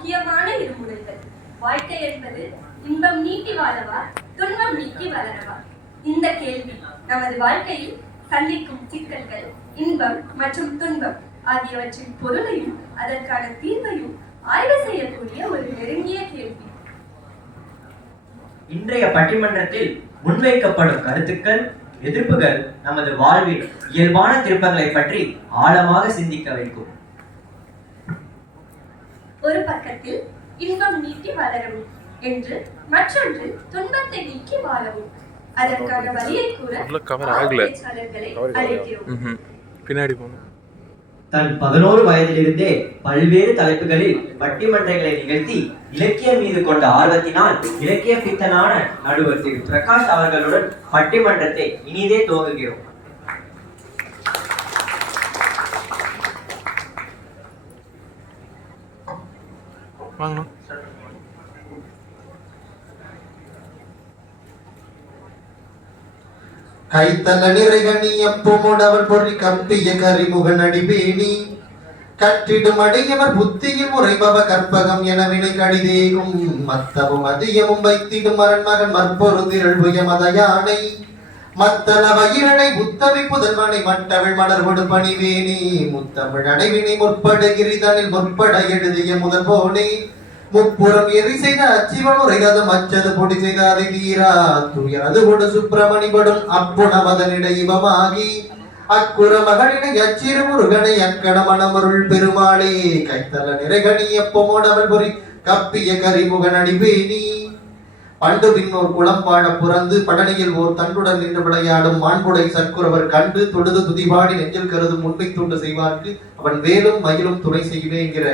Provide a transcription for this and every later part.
முக்கியமான இருமுறைகள். வாழ்க்கை என்பது இன்பம் நீட்டி வாழவா, துன்பம் நீக்கி வளரவா? இந்த கேள்வி நமது வாழ்க்கையில் சந்திக்கும் சிக்கல்கள், இன்பம் மற்றும் துன்பம் ஆகியவற்றின் பொருளையும் அதற்கான தீர்வையும் ஆய்வு செய்யக்கூடிய ஒரு நெருங்கிய கேள்வி. இன்றைய பட்டிமன்றத்தில் முன்வைக்கப்படும் கருத்துக்கள், எதிர்ப்புகள் நமது வாழ்வில் இயல்பான திருப்பங்களை பற்றி ஆழமாக சிந்திக்க வைக்கும். ஒரு பக்கத்தில் இன்பம் நீட்டி வளரவும் என்று, மற்றொன்று துன்பத்தை நீக்கி வாழவும். அதற்கான வழியை கூற பின்னாடி போன தன் 11 வயதிலிருந்தே பல்வேறு தலைப்புகளில் பட்டிமன்றங்களை நிகழ்த்தி இலக்கியம் மீது கொண்ட ஆர்வத்தினால் இலக்கிய பித்தனான நடுவர் திரு பிரகாஷ் அவர்களுடன் பட்டிமன்றத்தை இனிதே துவங்குகிறோம். கைத்தல நிறைகணி எப்போமுடவன் பொறி கப்பிய கரிமுகன் அடிபேணி கற்றிடும் அடையவர் புத்தியில் முறைபவ கற்பகம் என வினை கடிதேகும் மத்தமும் அதியமும் வைத்திடும் அரண்மகன் மற்பொரு திரள்புய மதயானை மத்தன வயிறனை புத்தவி புதல்வனை மட்டவிழ் மலர்கொடு பணிவேணி முத்தமிழ் அடைவினை முற்படுகிரிதனில் முற்பட எழுதிய முதல் போனே முப்புறம் எரி செய்த அச்சிவன் உரைரதம் அச்சது பொடி செய்த அதை தீரா துயரது கொடு சுப்பிரமணிபடும் அப்புணமதனிட இவமாகி அக்குற மகனினை அச்சிறு முருகனை அக்கட மணமருள் பெருமாளே கைத்தல நிறைகணி எப்பமோடவள் பொறி கப்பிய கரிமுகன் அடிபேணி பண்டு பின்னோர் குளம்பாட புறந்து படனியில் ஓர் தண்டுடன் நின்று விளையாடும் மாண்புடை சற்குறவர் கண்டு தொழுது துதிபாடி நெஞ்சில் கருதும் உண்மை தொண்டு செய்வார்க்கு அவன் வேலும் மயிலும் துணை செய்வே என்கிற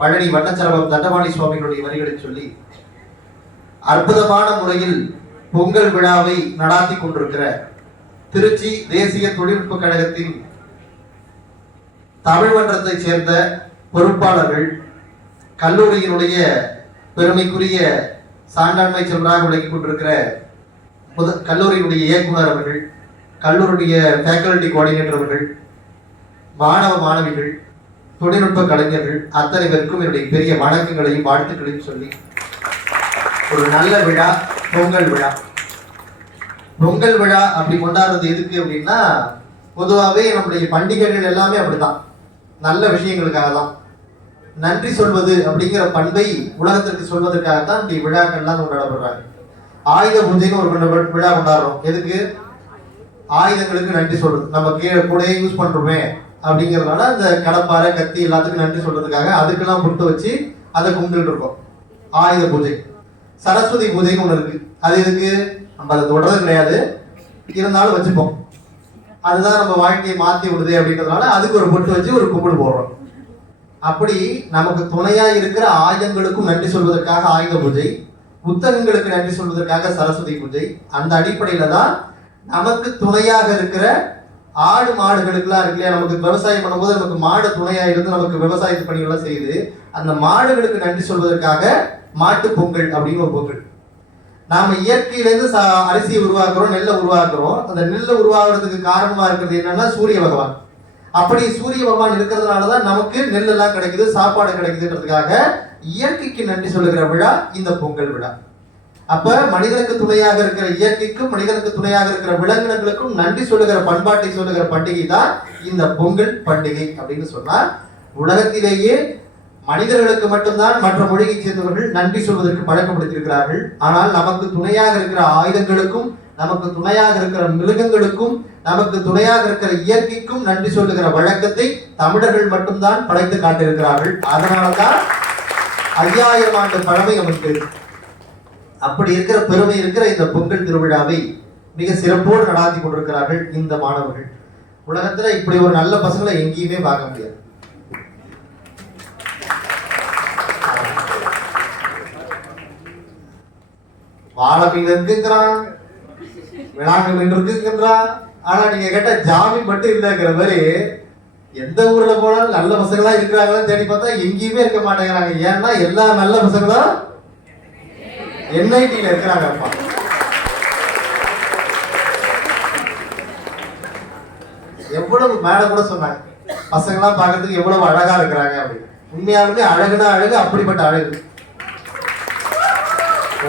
பழனி வண்ணச்சரவம் தண்டபாணி சுவாமிகளுடைய வரிகளை சொல்லி அற்புதமான முறையில் பொங்கல் விழாவை நடாத்தி கொண்டிருக்கிற திருச்சி தேசிய தொழில்நுட்ப கழகத்தின் தமிழ் மன்றத்தை சேர்ந்த பொறுப்பாளர்கள், கல்லூரியினுடைய பெருமைக்குரிய சான்றாண்மை செல்வராக விளங்கிக் கொண்டிருக்கிற கல்லூரியினுடைய இயக்குனர் அவர்கள், கல்லூரியுடைய ஃபேக்கல்டி கோஆர்டினேட்டர் அவர்கள், மாணவ மாணவிகள், தொழில்நுட்ப கலைஞர்கள் அத்தனை பேருக்கும் என்னுடைய பெரிய வணக்கங்களையும் வாழ்த்துக்களையும் சொல்லி ஒரு நல்ல விழா பொங்கல் விழா. பொங்கல் விழா அப்படி கொண்டாடுறது எதுக்கு அப்படின்னா, பொதுவாகவே நம்முடைய பண்டிகைகள் எல்லாமே அப்படிதான், நல்ல விஷயங்களுக்காக தான். நன்றி சொல்வது அப்படிங்கிற பண்பை உலகத்திற்கு சொல்வதற்காகத்தான் இந்த விழாக்கள்லாம் கொண்டாடப்படுறாங்க. ஆயுத பூஜைன்னு ஒரு விழா கொண்டாடுறோம். எதுக்கு? ஆயுதங்களுக்கு நன்றி சொல்றது. நம்ம கீழே கூடயே யூஸ் பண்றோமே அப்படிங்கிறதுனால அந்த கடப்பாறை கத்தி எல்லாத்துக்கும் நன்றி சொல்றதுக்காக அதுக்கெல்லாம் புட்டு வச்சு அதை கும்பிட்டு இருக்கோம். ஆயுத பூஜை. சரஸ்வதி பூஜைன்னு ஒண்ணு இருக்கு. அது எதுக்கு? நம்ம அதை தொடர்றது கிடையாது, இருந்தாலும் வச்சுப்போம். அதுதான் நம்ம வாழ்க்கையை மாற்றி விடுது அப்படின்றதுனால அதுக்கு ஒரு பொட்டு வச்சு ஒரு கும்பிடு போடுறோம். அப்படி நமக்கு துணையா இருக்கிற ஆயுதங்களுக்கும் நன்றி சொல்வதற்காக ஆயுத பூஜை, புத்தகங்களுக்கு நன்றி சொல்வதற்காக சரஸ்வதி பூஜை. அந்த அடிப்படையில தான் நமக்கு துணையாக இருக்கிற ஆடு மாடுகளுக்கெல்லாம் இருக்கு இல்லையா, நமக்கு விவசாயம் பண்ணும்போது நமக்கு மாடு துணையா இருந்து நமக்கு விவசாய பணிகள்லாம் செய்யுது. அந்த மாடுகளுக்கு நன்றி சொல்வதற்காக மாட்டு பொங்கல் அப்படின்னு ஒரு பொங்கல். நாம இயற்கையிலேருந்து அரிசியை உருவாக்குறோம், நெல்லை உருவாக்குறோம். அந்த நெல்லை உருவாக்குறதுக்கு காரணமா இருக்கிறது என்னன்னா சூரிய பகவான். அப்படி சூரிய பகவான் இருக்கிறதுனாலதான் நமக்கு நெல் எல்லாம் கிடைக்குது, சாப்பாடு கிடைக்குதுன்றதுக்காக இயற்கைக்கு நன்றி சொல்லுகிற விழா இந்த பொங்கல் விழா. அப்ப மனிதனுக்கு துணையாக இருக்கிற இயற்கைக்கும் மனிதனுக்கு துணையாக இருக்கிற விலங்கினங்களுக்கும் நன்றி சொல்லுகிற பண்பாட்டை சொல்லுகிற பண்டிகை தான் இந்த பொங்கல் பண்டிகை அப்படின்னு சொன்னா, உலகத்திலேயே மனிதர்களுக்கு மட்டும்தான் மற்ற மொழியை சேர்ந்தவர்கள் நன்றி சொல்வதற்கு பழக்கப்படுத்தியிருக்கிறார்கள். ஆனால் நமக்கு துணையாக இருக்கிற ஆயுதங்களுக்கும், நமக்கு துணையாக இருக்கிற மிருகங்களுக்கும், நமக்கு துணையாக இருக்கிற இயற்கைக்கும் நன்றி சொல்லுகிற வழக்கத்தை தமிழர்கள் மட்டும்தான் படைத்து காட்டியிருக்கிறார்கள். அதனாலதான் 5000 ஆண்டு பழமை நமக்கு. அப்படி இருக்கிற பெருமை இருக்கிற இந்த பொங்கல் திருவிழாவை மிக சிறப்போடு நடாத்தி கொண்டிருக்கிறார்கள் இந்த மாணவர்கள். உலகத்துல இப்படி ஒரு நல்ல பசங்களை எங்கேயுமே பார்க்க முடியாது. வாழை மீன் இருக்குங்கிறான், விளாங்கு மீன் இருக்குங்கிறான். ஆனா நீங்க கேட்ட ஜாமீன் மட்டும் இல்லைங்கிற மாதிரி எந்த ஊர்ல போனாலும் நல்ல பசங்களா இருக்கிறாங்கன்னு தேடி பார்த்தா எங்கேயுமே இருக்க மாட்டேங்கிறாங்க. ஏன்னா எல்லா நல்ல பசங்களும் NIT இருக்கிறாங்க. எவ்வளவு மேல கூட சொன்னாங்க, பசங்களாம் பார்க்கறதுக்கு எவ்வளவு அழகா இருக்கிறாங்க அப்படின்னு. உண்மையாலுமே அழகுனா அழகு, அப்படிப்பட்ட அழகு.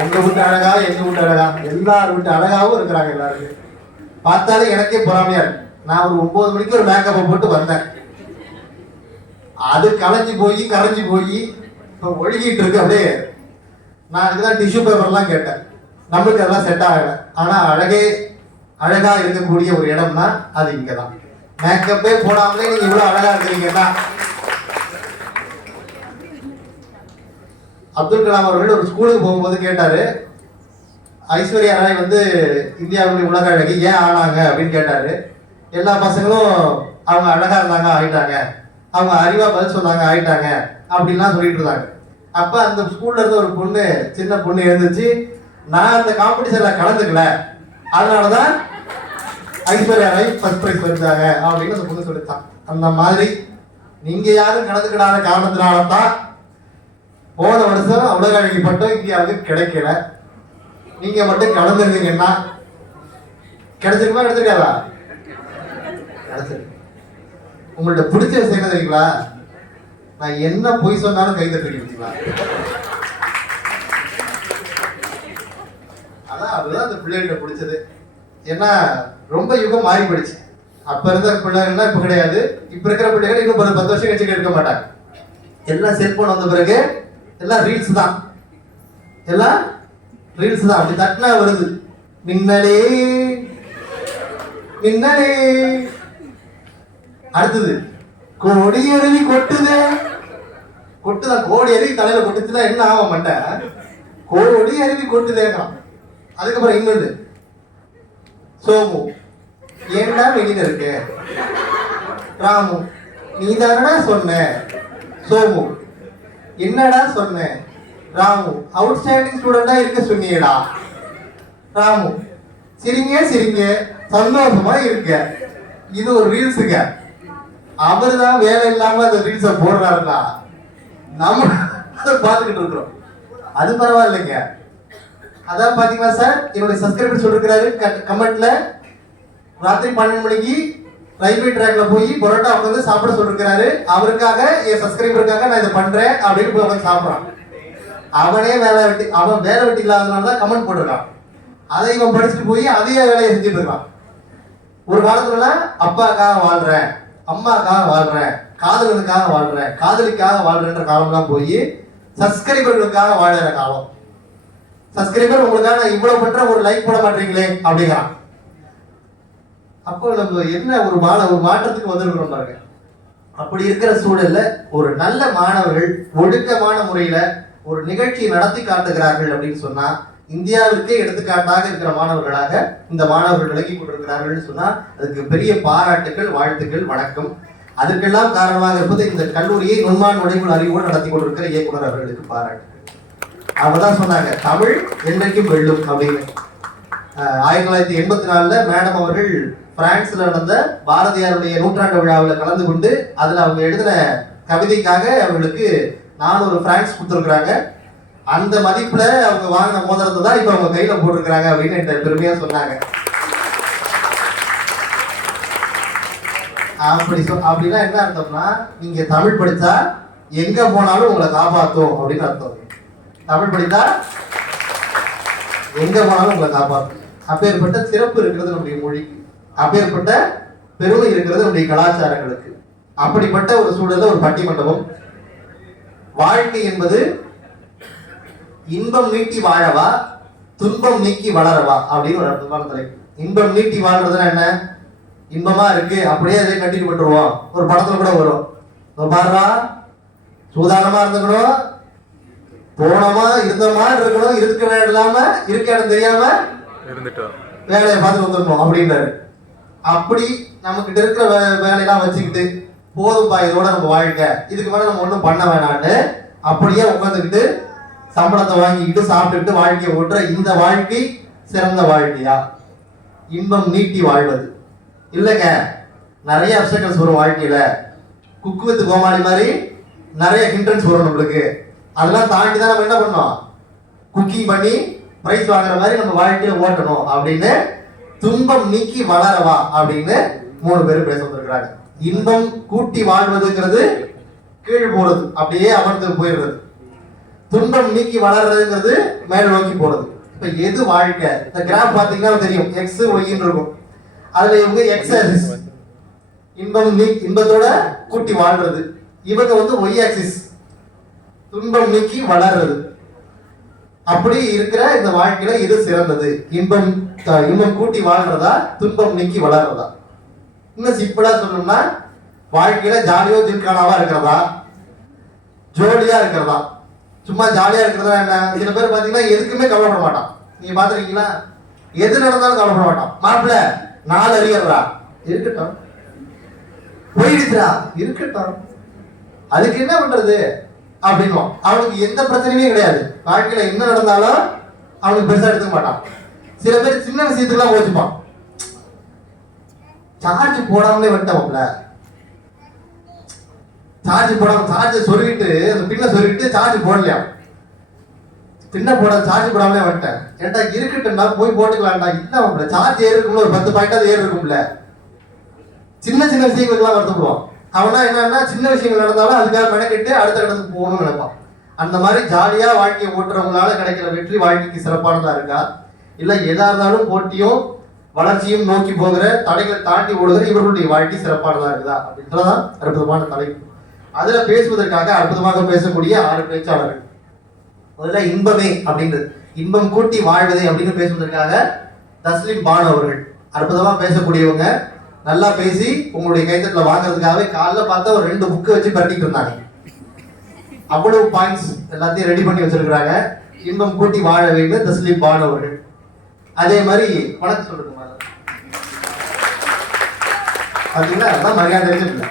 உங்க வீட்டு அழகா, எங்க வீட்டு அழகா, எல்லார் வீட்டு அழகாவும் இருக்கிறாங்க எல்லாருமே. பார்த்தாலே எனக்கே பொறாமையா இருக்கு. நான் ஒரு 9 மணிக்கு ஒரு மேக்கப்பை போட்டு வந்தேன், அது கரைஞ்சி போய் இப்போ ஒழுகிட்டு இருக்கு அப்படியே. நான் அதுக்குதான் டிஷ்யூ பேப்பர்லாம் கேட்டேன், நம்மளுக்கு அதெல்லாம் செட் ஆகலை. ஆனா அழகா இருக்கக்கூடிய ஒரு இடம்னா அது இங்கதான். மேக்கப்பே போடாமலே நீங்க இவ்வளவு அழகா இருக்கிறீங்கன்னா. அப்துல் கலாம் அவர்கள் ஒரு ஸ்கூலுக்கு போகும்போது கேட்டாரு, ஐஸ்வர்யா ராய் வந்து இந்தியாவுடைய உலக அழகி ஏன் ஆனாங்க அப்படின்னு கேட்டாரு. எல்லா பசங்களும் அவங்க அழகா இருந்தாங்க ஆயிட்டாங்க, அவங்க அறிவா பதில் சொன்னாங்க ஆயிட்டாங்க அப்படின்லாம் சொல்லிட்டு இருந்தாங்க. அப்ப அந்த ஸ்கூல்ல இருந்து ஒரு பொண்ணு, சின்ன பொண்ணு எழுந்துச்சு, நான் அந்த காம்படிஷன்ல கலந்துக்கல, அதனாலதான் ஐஸ்வர்யா ராய் ஃபர்ஸ்ட் பிரைஸ் வந்தாங்க அப்படின்னு அந்த பொண்ணு சொல்லித்தான். அந்த மாதிரி நீங்க யாரும் கலந்துக்கிடாத காரணத்தினால்தான் போன வருஷம் உலக அழகி பட்டம் இந்தியாவுக்கு கிடைக்கல. நீங்க மட்டும் கலந்துருந்தீங்கன்னா கிடைச்சிருக்குமா, கிடைச்சிருக்காதா? கிடைச்சிருக்கு. உங்கள்ட்ட பிடிச்ச விஷயம் என்ன தெரியுங்களா? நான் என்ன பொய் சொன்னாலும் கை தட்டுறீங்களா? அதுதான் அந்த பிள்ளைகிட்ட பிடிச்சது. ஏன்னா ரொம்ப யுகம் மாறி போயிடுச்சு. அப்ப இருந்த பிள்ளைகள்லாம் இப்ப கிடையாது. இப்ப இருக்கிற பிள்ளைகள் இன்னும் 10 வருஷம் கழிச்சு இருக்க மாட்டாங்க. எல்லாம் செல்போன் வந்த பிறகு எல்லாம் ரீல்ஸ் தான், எல்லாம் ரீல்ஸ் தான். அப்படி தட்டினா வருது, மின்னலே மின்னலே. அடுத்தது கோடி அருவி கொட்டுதே, கொட்டுதான். கோடி அருவி தலையில கொட்டுச்சுன்னா என்ன ஆக மாட்டேன், கோடி அருவி கொட்டுதேங்கிறான். அதுக்கப்புறம் இன்னொன்று, சோமு ஏன்டா வெளியில இருக்கு, ராமு நீ தானடா சொன்ன, சோமு என்னடா சொன்ன, ராமு அவுட்ஸ்டாண்டிங் ஸ்டூடெண்டா இருக்க சொன்னியடா, ராமு சிரிங்க சிரிங்க சந்தோஷமா இருக்க. இது ஒரு ரீல்ஸுங்க. அவரு தான் வேலை இல்லாம அந்த ரீல்ஸை போடுறாருன்னா நம்ம அதை பார்த்துக்கிட்டு இருக்கிறோம். அது பரவாயில்லைங்க. அதான் பாத்தீங்களா சார், என்னுடைய சப்ஸ்கிரைபர் சொல்லிருக்கிறாரு கமெண்ட்ல, ராத்திரி 12 மணிக்கு ரயில்வே ட்ராக்ல போய் பரோட்டா உட்காந்து சாப்பிட சொல்லிருக்கிறாரு. அவருக்காக, என் சப்ஸ்கிரைபருக்காக நான் இதை பண்றேன் அப்படின்னு போய் உட்காந்து சாப்பிட்றான். அவன் வேலை வெட்டி இல்லாதனாலதான் கமெண்ட் போட்டிருக்கான். அதை இவன் படிச்சுட்டு போய் அதே வேலையை செஞ்சுட்டு இருக்கான். ஒரு காலத்துல அப்பாக்காக வாழ்றேன், அம்மாக்காக வாழ்றேன், காதலனுக்காக வாழ்றேன், காதலிக்காக வாழ்றேன்ற காலம்லாம் போய் சப்ஸ்கிரைபர்களுக்காக வாழற காலம். சப்ஸ்கிரைபர் உங்களுக்காக இவ்வளவு பண்ற ஒரு லைக் போட மாட்டீங்களே அப்படிங்கிறான். அப்போ நம்ம என்ன ஒரு மாற்றத்துக்கு வந்திருக்கிறோம் பாருங்க. அப்படி இருக்கிற சூழல்ல ஒரு நல்ல மாணவர்கள் ஒழுக்கமான முறையில ஒரு நிகழ்ச்சியை நடத்தி காட்டுகிறார்கள் அப்படின்னு சொன்னா, இந்தியாவிற்கே எடுத்துக்காட்டாக இருக்கிற மாணவர்களாக இந்த மாணவர்கள் விளங்கி கொண்டிருக்கிறார்கள் சொன்னா அதுக்கு பெரிய பாராட்டுகள், வாழ்த்துக்கள், வணக்கம். அதுக்கெல்லாம் காரணமாக இருப்பது இந்த கல்லூரியை நுண்மான் நுழைவு அறிவோடு நடத்தி கொண்டிருக்கிற இயக்குனர் அவர்களுக்கு பாராட்டுகள். அவங்க தான் சொன்னாங்க தமிழ் என்றைக்கும் வெல்லும் அப்படின்னு. 1984 மேடம் அவர்கள் பிரான்ஸ்ல நடந்த பாரதியாருடைய 100ஆண்டு விழாவில் கலந்து கொண்டு அதுல அவங்க எழுதின கவிதைக்காக அவங்களுக்கு 400 பிரான்ஸ் கொடுத்துருக்குறாங்க. அந்த மதிப்புல அவங்க வாங்கின மோதிரத்தை தான் இப்ப அவங்க கையில போட்டிருக்கிறாங்க அப்படின்னு என்கிட்ட பெருமையா சொன்னாங்க. அப்படின்னா என்ன அர்த்தம்னா, நீங்க தமிழ் படிச்சா எங்க போனாலும் உங்களை காப்பாத்தும் அப்படின்னு அர்த்தம். தமிழ் படித்தா எங்க போனாலும் உங்களை காப்பாற்றும். அப்பேற்பட்ட சிறப்பு இருக்கிறது நம்முடைய மொழிக்கு, அப்பேற்பட்ட பெருமை இருக்கிறது நம்முடைய கலாச்சாரங்களுக்கு. அப்படிப்பட்ட ஒரு சூழல்ல ஒரு பட்டிமண்டபம், வாழ்க்கை என்பது இன்பம் நீட்டி வாழவா துன்பம் நீக்கி வளரவா அப்படின்னு ஒரு அர்த்தமான தலைப்பு. இன்பம் நீட்டி வாழ்றதுன்னா என்ன, இன்பமா இருக்கு அப்படியே அதை கட்டிட்டு விட்டுருவோம். ஒரு படத்துல கூட வரும், பாருடா சூதானமா இருந்துக்கணும், போனோமா இருந்தோமா இருக்கணும், இருக்க இடம் இல்லாம இருக்க இடம் தெரியாம வேலையை பார்த்து வந்துடணும் அப்படின்றாரு. அப்படி நமக்கிட்ட இருக்கிற வேலையெல்லாம் வச்சுக்கிட்டு போதும்பா இதோட நம்ம வாழ்க்கை, இதுக்கு மேல நம்ம ஒண்ணும் பண்ண வேணான்னு அப்படியே உட்காந்துக்கிட்டு சம்பளத்தை வாங்கிக்கிட்டு சாப்பிட்டுக்கிட்டு வாழ்க்கையை ஓட்டுற இந்த வாழ்க்கை சிறந்த வாழ்க்கையா? இன்பம் நீட்டி வாழ்வது இல்லைங்க. நிறைய அப்சக்கல்ஸ் வரும் வாழ்க்கையில. குக்கு வித் கோமாளி மாதிரி நிறைய ஹிண்ட்ரன்ஸ் வரும் நம்மளுக்கு. அதெல்லாம் தாண்டி தான் நம்ம என்ன பண்ணோம், குக்கிங் பண்ணி பிரைஸ் வாங்குற மாதிரி நம்ம வாழ்க்கையில ஓட்டணும் அப்படின்னு துன்பம் நீக்கி வளரவா அப்படின்னு 3 பேர் பேச வந்திருக்கிறாங்க. இன்பம் கூட்டி வாழ்வதுங்கிறது கீழ் போறது, அப்படியே அமர்ந்து போயிடுறது. துன்பம் நீக்கி வளர்றதுங்கிறது மேல் நோக்கி போறது. இப்ப எது வாழ்க்கை? இந்த கிராஃப் பாத்தீங்கன்னா தெரியும், எக்ஸ் ஒய்ன்னு இருக்கும். அதுல இவங்க எக்ஸ் ஆக்சிஸ் இன்பத்தோட கூட்டி வாழ்றது, இவங்க வந்து ஒய் ஆக்சிஸ் துன்பம் நீக்கி வளர்றது. அப்படி இருக்கிற இந்த வாழ்க்கையில இது சிறந்தது. இன்பம் கூட்டி வாழ்றதா, துன்பம் நீக்கி வளர்றதா? இன்னும் சிம்பிளா சொல்லணும்னா, வாழ்க்கையில ஜாலியோ ஜில்கானாவா இருக்கிறதா, ஜோலியா இருக்கிறதா? சும்மா ஜாலியா இருக்கிறதா என்ன? சில பேர் பாத்தீங்கன்னா எதுக்குமே கவலைப்பட மாட்டான். நீங்க பாத்துருக்கீங்களா? எது நடந்தாலும் கவலைப்பட மாட்டான். மாப்பிள்ள 4 அறியறா, இருக்கட்டும். போயிடுச்சுடா, இருக்கட்டும், அதுக்கு என்ன பண்றது அப்படின்னு அவனுக்கு எந்த பிரச்சனையுமே கிடையாது. வாழ்க்கையில என்ன நடந்தாலும் அவனுக்கு பெருசா எடுத்துக்க மாட்டான். சில பேர் சின்ன விஷயத்துக்குலாம் யோசிப்பான். சார்ஜ் போடாமலே வந்துட்டோம்ல, சார்ஜ் போடாம சார்ஜ் சொருகிட்டு அந்த பின்ன சொருகிட்டு சார்ஜ் போடலையா, பின்ன போட சார்ஜ் போடாமலே வந்துட்டேன். ஏன்டா இருக்கட்டும்டா, போய் போட்டுக்கலாம்டா. இல்ல சார்ஜ் ஏறி இருக்கும்ல, ஒரு 10 பாயிண்டாவது ஏறி இருக்கும்ல. சின்ன சின்ன விஷயங்களுக்குலாம் வருத்தப்படுவான். அவனா என்னன்னா சின்ன விஷயங்கள் நடந்தாலும் அதுக்காக மெனக்கிட்டு அடுத்த இடத்துக்கு போகணும்னு நினைப்பான். அந்த மாதிரி ஜாலியா வாழ்க்கையை ஓட்டுறவங்களால கிடைக்கிற வெற்றி வாழ்க்கைக்கு சிறப்பானதா இருக்கா, இல்ல எதா இருந்தாலும் போட்டியும் வளர்ச்சியும் நோக்கி போகிற, தடைகளை தாண்டி ஓடுகிற இவர்களுடைய வாழ்க்கை சிறப்பானதா இருக்குதா அப்படின்றதான் அற்புதமான தலைப்பு. அதுல பேசுவதற்காக அற்புதமாக பேசக்கூடிய 6 பேச்சாளர்கள். முதல்ல இன்பமே அப்படின்றது, இன்பம் கூட்டி வாழ்வதே அப்படின்னு பேசுவதற்காக தஸ்லீம் பானு அவர்கள் அற்புதமா பேசக்கூடியவங்க. நல்லா பேசி உங்களுடைய கைத்தட்டல வாங்குறதுக்காகவே காலைல பார்த்தா ஒரு 2 புக்கு வச்சு பரட்டிட்டு இருந்தாங்க. அவ்வளவு பாயிண்ட்ஸ் எல்லாத்தையும் ரெடி பண்ணி வச்சிருக்கிறாங்க. இன்பம் கூட்டி வாழ வேண்டும் தஸ்லீம் பானு அவர்கள். அதே மாதிரி வணக்கம் சொல்லுங்க பாத்தீங்களா, அதான் மரியாதை இல்லை.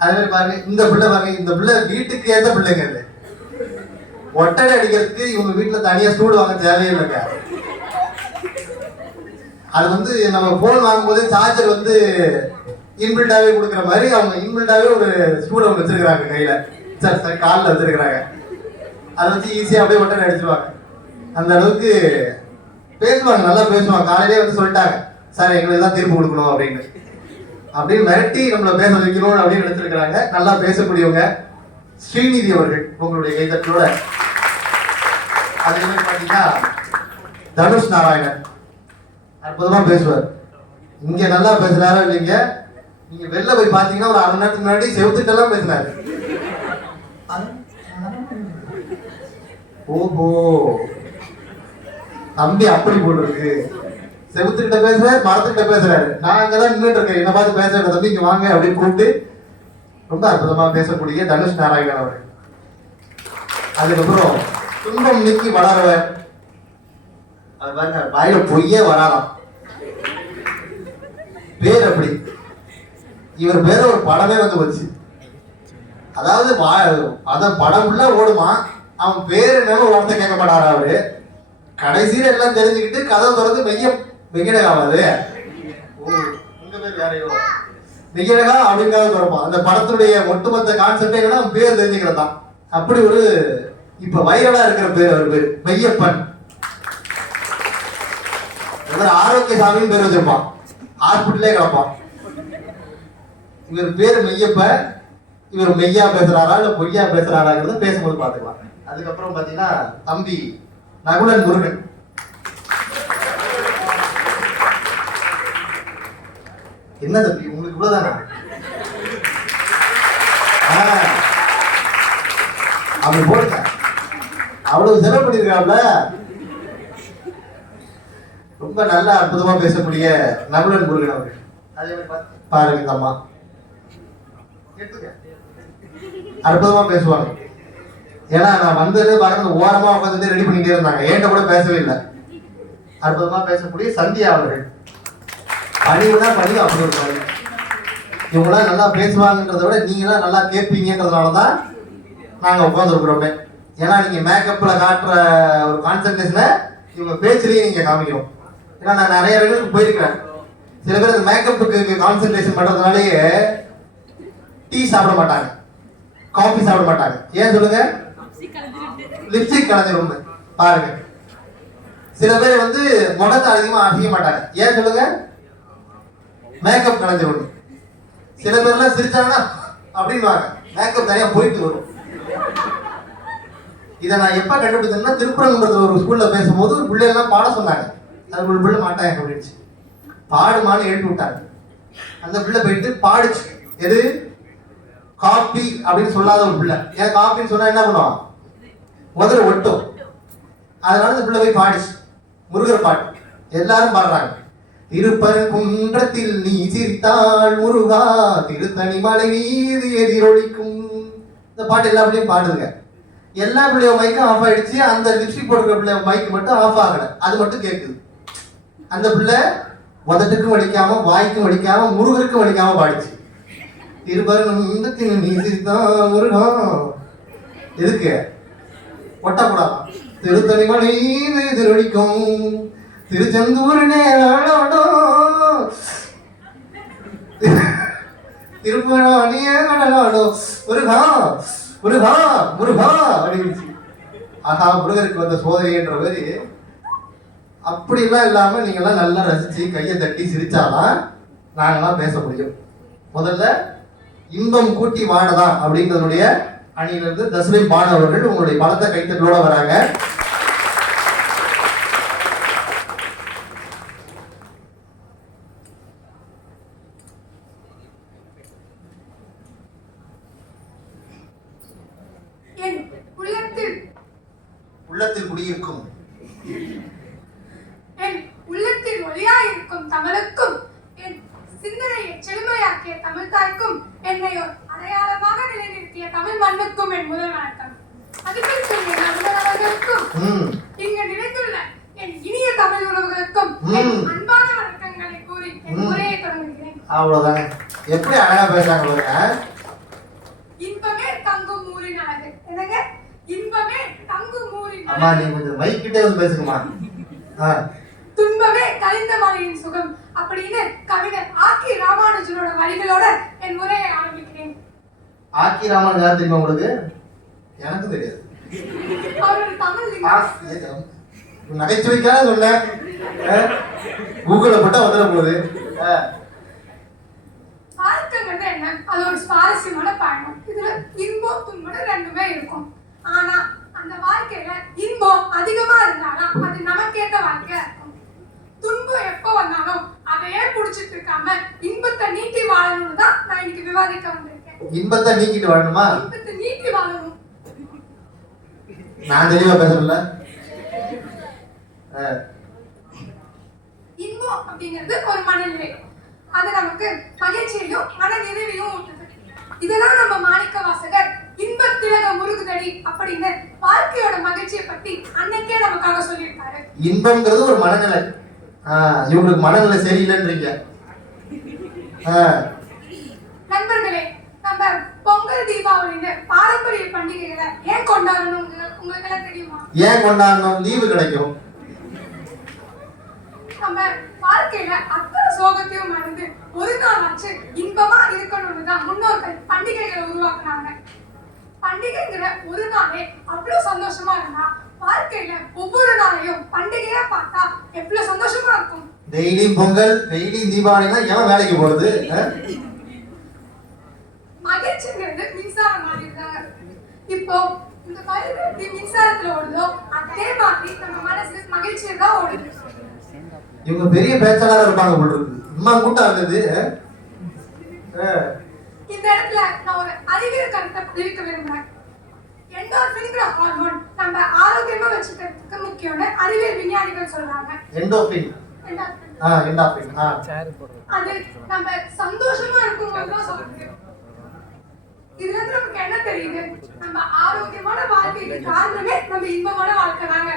அதே மாதிரி பாருங்க, இந்த பிள்ளை பாருங்க, இந்த பிள்ளை வீட்டுக்கு ஏற்ற பிள்ளைங்க. இது ஒட்டடை அடிக்கிறதுக்கு இவங்க வீட்டுல தனியா ஸ்டூல் வாங்க தேவையே இல்லைங்க. அது வந்து நம்ம போன் வாங்கும் போதே சார்ஜர் வந்து இன்பில்டாவே கொடுக்குற மாதிரி அவங்க இன்பில்டாவே ஒரு ஸ்டூல் அவங்க வச்சிருக்கிறாங்க கையில, சரி காலில் வச்சிருக்கிறாங்க. அதை வச்சு ஈஸியா அப்படியே ஒட்டடை அடிச்சிருவாங்க. அந்த அளவுக்கு பேசுவாங்க, நல்லா பேசுவாங்க. காலையிலே வந்து சொல்லிட்டாங்க, சார் எங்களுக்கு தான் தீர்ப்பு கொடுக்கணும் அப்படின்னு மிரட்டி நம்மளை பேச வைக்கணும் அப்படின்னு நினைச்சிருக்கிறாங்க. நல்லா பேசக்கூடியவங்க ஸ்ரீநிதி அவர்கள், உங்களுடைய கைத்தட்டோட. அதே மாதிரி பாத்தீங்கன்னா தனுஷ் நாராயணன் அற்புதமா பேசுவார். இங்க நல்லா பேசுறாரா இல்லைங்க, நீங்க வெளில போய் பாத்தீங்கன்னா ஒரு 1/2 மணி நேரத்துக்கு முன்னாடி செவுத்துட்டெல்லாம் பேசினாரு. ஓஹோ, தம்பி அப்படி போட்டுருக்கு, செவுத்துக்கிட்ட பேசுறாரு, மரத்துக்கிட்ட பேசுறாரு. நான் அங்கதான் நின்றுட்டு இருக்கேன், என்ன பார்த்து பேசுற தம்பி இங்க வாங்க அப்படின்னு கூப்பிட்டு ரொம்ப அற்புதமா பேசக்கூடிய தனுஷ் நாராயணன் அவர்கள். அதுக்கப்புறம் துன்பம் நீக்கி வளரவர். அது பாருங்க, வாயில பொய்யே வராதாம், பேர் அப்படி. இவர் பேர ஒரு படமே வந்து வச்சு, அதாவது அத படம் உள்ள ஓடுமா, அவன் பேரு என்னன்னு ஒரு வார்த்தை கேட்க மாட்டாரா அவரு. கடைசியில எல்லாம் தெரிஞ்சுக்கிட்டு கதை திறந்து மெய்யனகாவாது, உங்க பேர் யாரையோ மெய்யனகா அப்படிங்காக திறப்பான். அந்த படத்துடைய ஒட்டுமொத்த கான்செப்ட் என்னன்னா பேர் தெரிஞ்சுக்கிறது தான். அப்படி ஒரு இப்ப வைரலா இருக்கிற பேர் அவர் பேர் மெய்யப்பன். ஆரோக்கிய சாமின்னு பேர் வச்சிருப்பான், ஹாஸ்பிட்டலே கிடப்பான். இவர் பேர் மெய்யப்ப. இவர் மெய்யா பேசுறாரா இல்ல பொய்யா பேசுறாராங்கிறத பேசும்போது பாத்துக்கலாம். அதுக்கப்புறம் பாத்தீங்கன்னா தம்பி நகுலன் முருகன். என்ன தம்பி உங்களுக்கு இவ்வளவுதானா? அப்படி போடுங்க, அவ்வளவு செலவு பண்ணிருக்காப்ல. ரொம்ப நல்ல அற்புதமா பேசக்கூடிய நகுலன் முருகன் அவர்கள். அதே மாதிரி பாருங்க, இந்த அம்மா அற்புதமா பேசுவாங்க. ஏன்னா நான் வந்தது பக்கத்துல ஓரமா உட்காந்து ரெடி பண்ணிட்டே இருந்தாங்க, ஏன்ட்ட கூட பேசவே இல்லை. அற்புதமா பேசக்கூடிய சந்தியா அவர்கள். பணிவுனா பணிவு, அப்படி ஒரு பணி. இவங்களாம் நல்லா பேசுவாங்கன்றத விட நீங்களாம் நல்லா கேட்பீங்கன்றதுனாலதான் நாங்க உட்காந்துருக்குறோமே. ஏன்னா நீங்க மேக்கப்ல காட்டுற ஒரு கான்சன்ட்ரேஷனை இவங்க பேச்சுலயே நீங்க காமிக்கணும். ஏன்னா நான் நிறைய இடங்களுக்கு போயிருக்கிறேன். சில பேர் அந்த மேக்கப்புக்கு கான்சன்ட்ரேஷன் பண்றதுனாலயே டீ சாப்பிட மாட்டாங்க, காஃபி சாப்பிட மாட்டாங்க. ஏன் சொல்லுங்க? லிப்ஸ்டிக் கலந்துரும் பாருங்க. சில பேர் வந்து முகத்தை அதிகமா அசைக்க மாட்டாங்க. ஏன் சொல்லுங்க? மேக்கப் கலந்துரும். சில பேர்லாம் சிரிச்சாங்கன்னா அப்படின்வாங்க, மேக்கப் தனியா போயிட்டு வரும். இதை நான் எப்ப கண்டுபிடிச்சேன்னா திருப்பரங்குன்றத்துல ஒரு ஸ்கூல்ல பேசும்போது ஒரு பிள்ளைலாம் பாட சொன்னாங்க. அது ஒரு பிள்ளை மாட்டாங்க அப்படின்ச்சு. பாடுமான்னு எழுப்பி விட்டாங்க. அந்த பிள்ளை போயிட்டு பாடுச்சு. எது காப்பி அப்படின்னு சொல்லாத ஒரு பிள்ளை. ஏன் காப்பின்னு சொன்னா என்ன பண்ணுவான்? முதல்ல ஒட்டும். அதனால அந்த பிள்ளை போய் பாடிச்சு. முருகர் பாட்டு எல்லாரும் பாடுறாங்க. திருப்பரங்குன்றத்தில் நீ சிரித்தாள் முருகா, திருத்தணி மலை மீது எதிரொலிக்கும். இந்த பாட்டு எல்லா பிள்ளையும் பாடுதுங்க. எல்லா பிள்ளைய மைக்கும் ஆஃப் ஆயிடுச்சு. அந்த லிப்ஸ்டிக் போடுற பிள்ளை மைக்கு மட்டும் ஆஃப் ஆகல. அது மட்டும் கேட்குது. அந்த பிள்ளை உதட்டுக்கும் வலிக்காம வாய்க்கும் வலிக்காம முருகருக்கும் வலிக்காம பாடிச்சு. திருப்பரங்குன்றத்தில் நீ சிரித்தாள் முருகா. எதுக்கு ஒட்டக்கூடாதான்? திருத்தணி மலை மீது எதிரொலிக்கும் திருச்செந்தூர் நேராடோ திருப்பணாடோ முருகா முருகா முருகா அப்படின்னு. ஆஹா, முருகருக்கு வந்த சோதனைன்ற மாதிரி. அப்படிலாம் இல்லாம நீங்கெல்லாம் நல்லா ரசிச்சு கையை தட்டி சிரிச்சாதான் நாங்கெல்லாம் பேச முடியும். முதல்ல இன்பம் கூட்டி வாழதான் அப்படின்றதுடைய அணியிலிருந்து தசுரை பானு அவர்கள் உங்களுடைய பலத்த கைத்தட்டலோட வராங்க. உள்ளத்தில் குடியிருக்கும் என் உள்ளத்தில் ஒளியாயிருக்கும் தமிழுக்கும் என் சிந்தனையை செழுமையாக்கிய தமிழ் தாய்க்கும் என்னை ஒரு அடையாளமாக நிலைநிறுத்திய தமிழ் மண்ணுக்கும் என் முதல் வணக்கம். அதுக்கு சொல்லிய நண்பர்களுக்கும் இங்கு நிறைந்துள்ள என் இனிய தமிழ் உறவுகளுக்கும் என் அன்பான வணக்கங்களை கூறி என் உரையை தொடங்குகிறேன். அவ்வளவுதாங்க. எப்படி அழகா பேசுறாங்க பாருங்க. இன்பமே தங்கும் ஊரின் அழகு. என்னங்க? இன்பமே தங்கும் ஊரின் அம்மா, நீ கொஞ்சம் மைக் கிட்டே வந்து பேசுங்கம்மா. துன்பமே கலிந்த மலையின் சுகம் அப்படின்னு கவிஞர் ஆக்கி ராமானுஜனோட வரிகளோட என் உரையை ஆரம்பிக்கிறேன். ஆக்கி ராமானுஜன் யார் தெரியுமா உங்களுக்கு? எனக்கு தெரியாது. அவரோட தமிழ் நகைச்சுவைக்காக சொல்ல கூகுள்ல போட்டா வந்துட போகுது. வாழ்க்கைங்கிறது என்ன? அது ஒரு சுவாரஸ்யமான பயணம். இதுல இன்பம் துன்பம் ரெண்டுமே இருக்கும். ஆனா அந்த வாழ்க்கையில இன்பம் அதிகமா இருந்தாலும் அது நமக்கேற்ற வாழ்க்கையா இருக்கும். துன்பம் எப்ப வந்தாலும் அதையே புடிச்சிட்டு இருக்காம இன்பத்தை நீட்டி வாழணும்னு தான் நான் இன்னைக்கு விவாதிக்க வந்திருக்கேன். இன்பத்தை நீக்கிட்டு வாழணுமா? இன்பத்தை நீட்டி வாழணும். நான் தெளிவா பேசல. இன்பம் அப்படிங்கிறது ஒரு மனநிலை. அது நமக்கு மகிழ்ச்சியையும் மன நிறைவையும் ஊட்டுது. இதெல்லாம் நம்ம மாணிக்க வாசகர் இன்பத்திலக முருகுதடி அப்படின்னு வாழ்க்கையோட மகிழ்ச்சியை பத்தி அன்னைக்கே நமக்காக சொல்லியிருக்காரு. இன்பம்ங்கிறது ஒரு மனநிலை. இவங்களுக்கு மனநிலை சரியில்லைன்றீங்க. நண்பர்களே, நம்ம பொங்கல் தீபாவளின்னு பாரம்பரிய பண்டிகைகளை ஏன் கொண்டாடணும் உங்களுக்கு எல்லாம் தெரியுமா? ஏன் கொண்டாடணும்? லீவு கிடைக்கும். நம்ம வாழ்க்கையில அத்தனை சோகத்தையும் மறந்து ஒரு நாள் ஆச்சு இன்பமா இருக்கணும்னு தான் முன்னோர்கள் பண்டிகைகளை உருவாக்குனாங்க. பண்டிகைங்கிற ஒரு நாளே அவ்வளவு சந்தோஷமா இருந்தா வாழ்க்கையில ஒவ்வொரு நாளையும் பண்டிகையா பார்த்தா எவ்வளவு சந்தோஷமா இருக்கும். டெய்லி பொங்கல், டெய்லி தீபாவளினா எவன் வேலைக்கு போறது? மகிழ்ச்சிங்கிறது மின்சாரம் மாதிரி இருக்காங்க. இப்போ இந்த பல்பு எப்படி மின்சாரத்துல ஓடுதோ அதே மாதிரி நம்ம மனசு மகிழ்ச்சியா தான் ஓடுது. இவங்க பெரிய பேச்சாளரா இருப்பாங்க போல இருக்கு. அம்மா கூட்டம் இருந்தது. இந்த இடத்துல நான் ஒரு அறிவியல் கருத்தை தெரிவிக்க விரும்புறேன். எண்டோர்பின்ங்கிற ஹார்மோன் நம்ம ஆரோக்கியமா வச்சுக்கிறதுக்கு முக்கியம்னு அறிவியல் விஞ்ஞானிகள் சொல்றாங்க. எண்டோர்பின். எண்டோர்பின். அது நம்ம சந்தோஷமா இருக்கும்போது தான் சொல்லுது. இதுல இருந்து நமக்கு என்ன தெரியுது? நம்ம ஆரோக்கியமான வாழ்க்கைக்கு காரணமே நம்ம இன்பமான வாழ்க்கை தாங்க.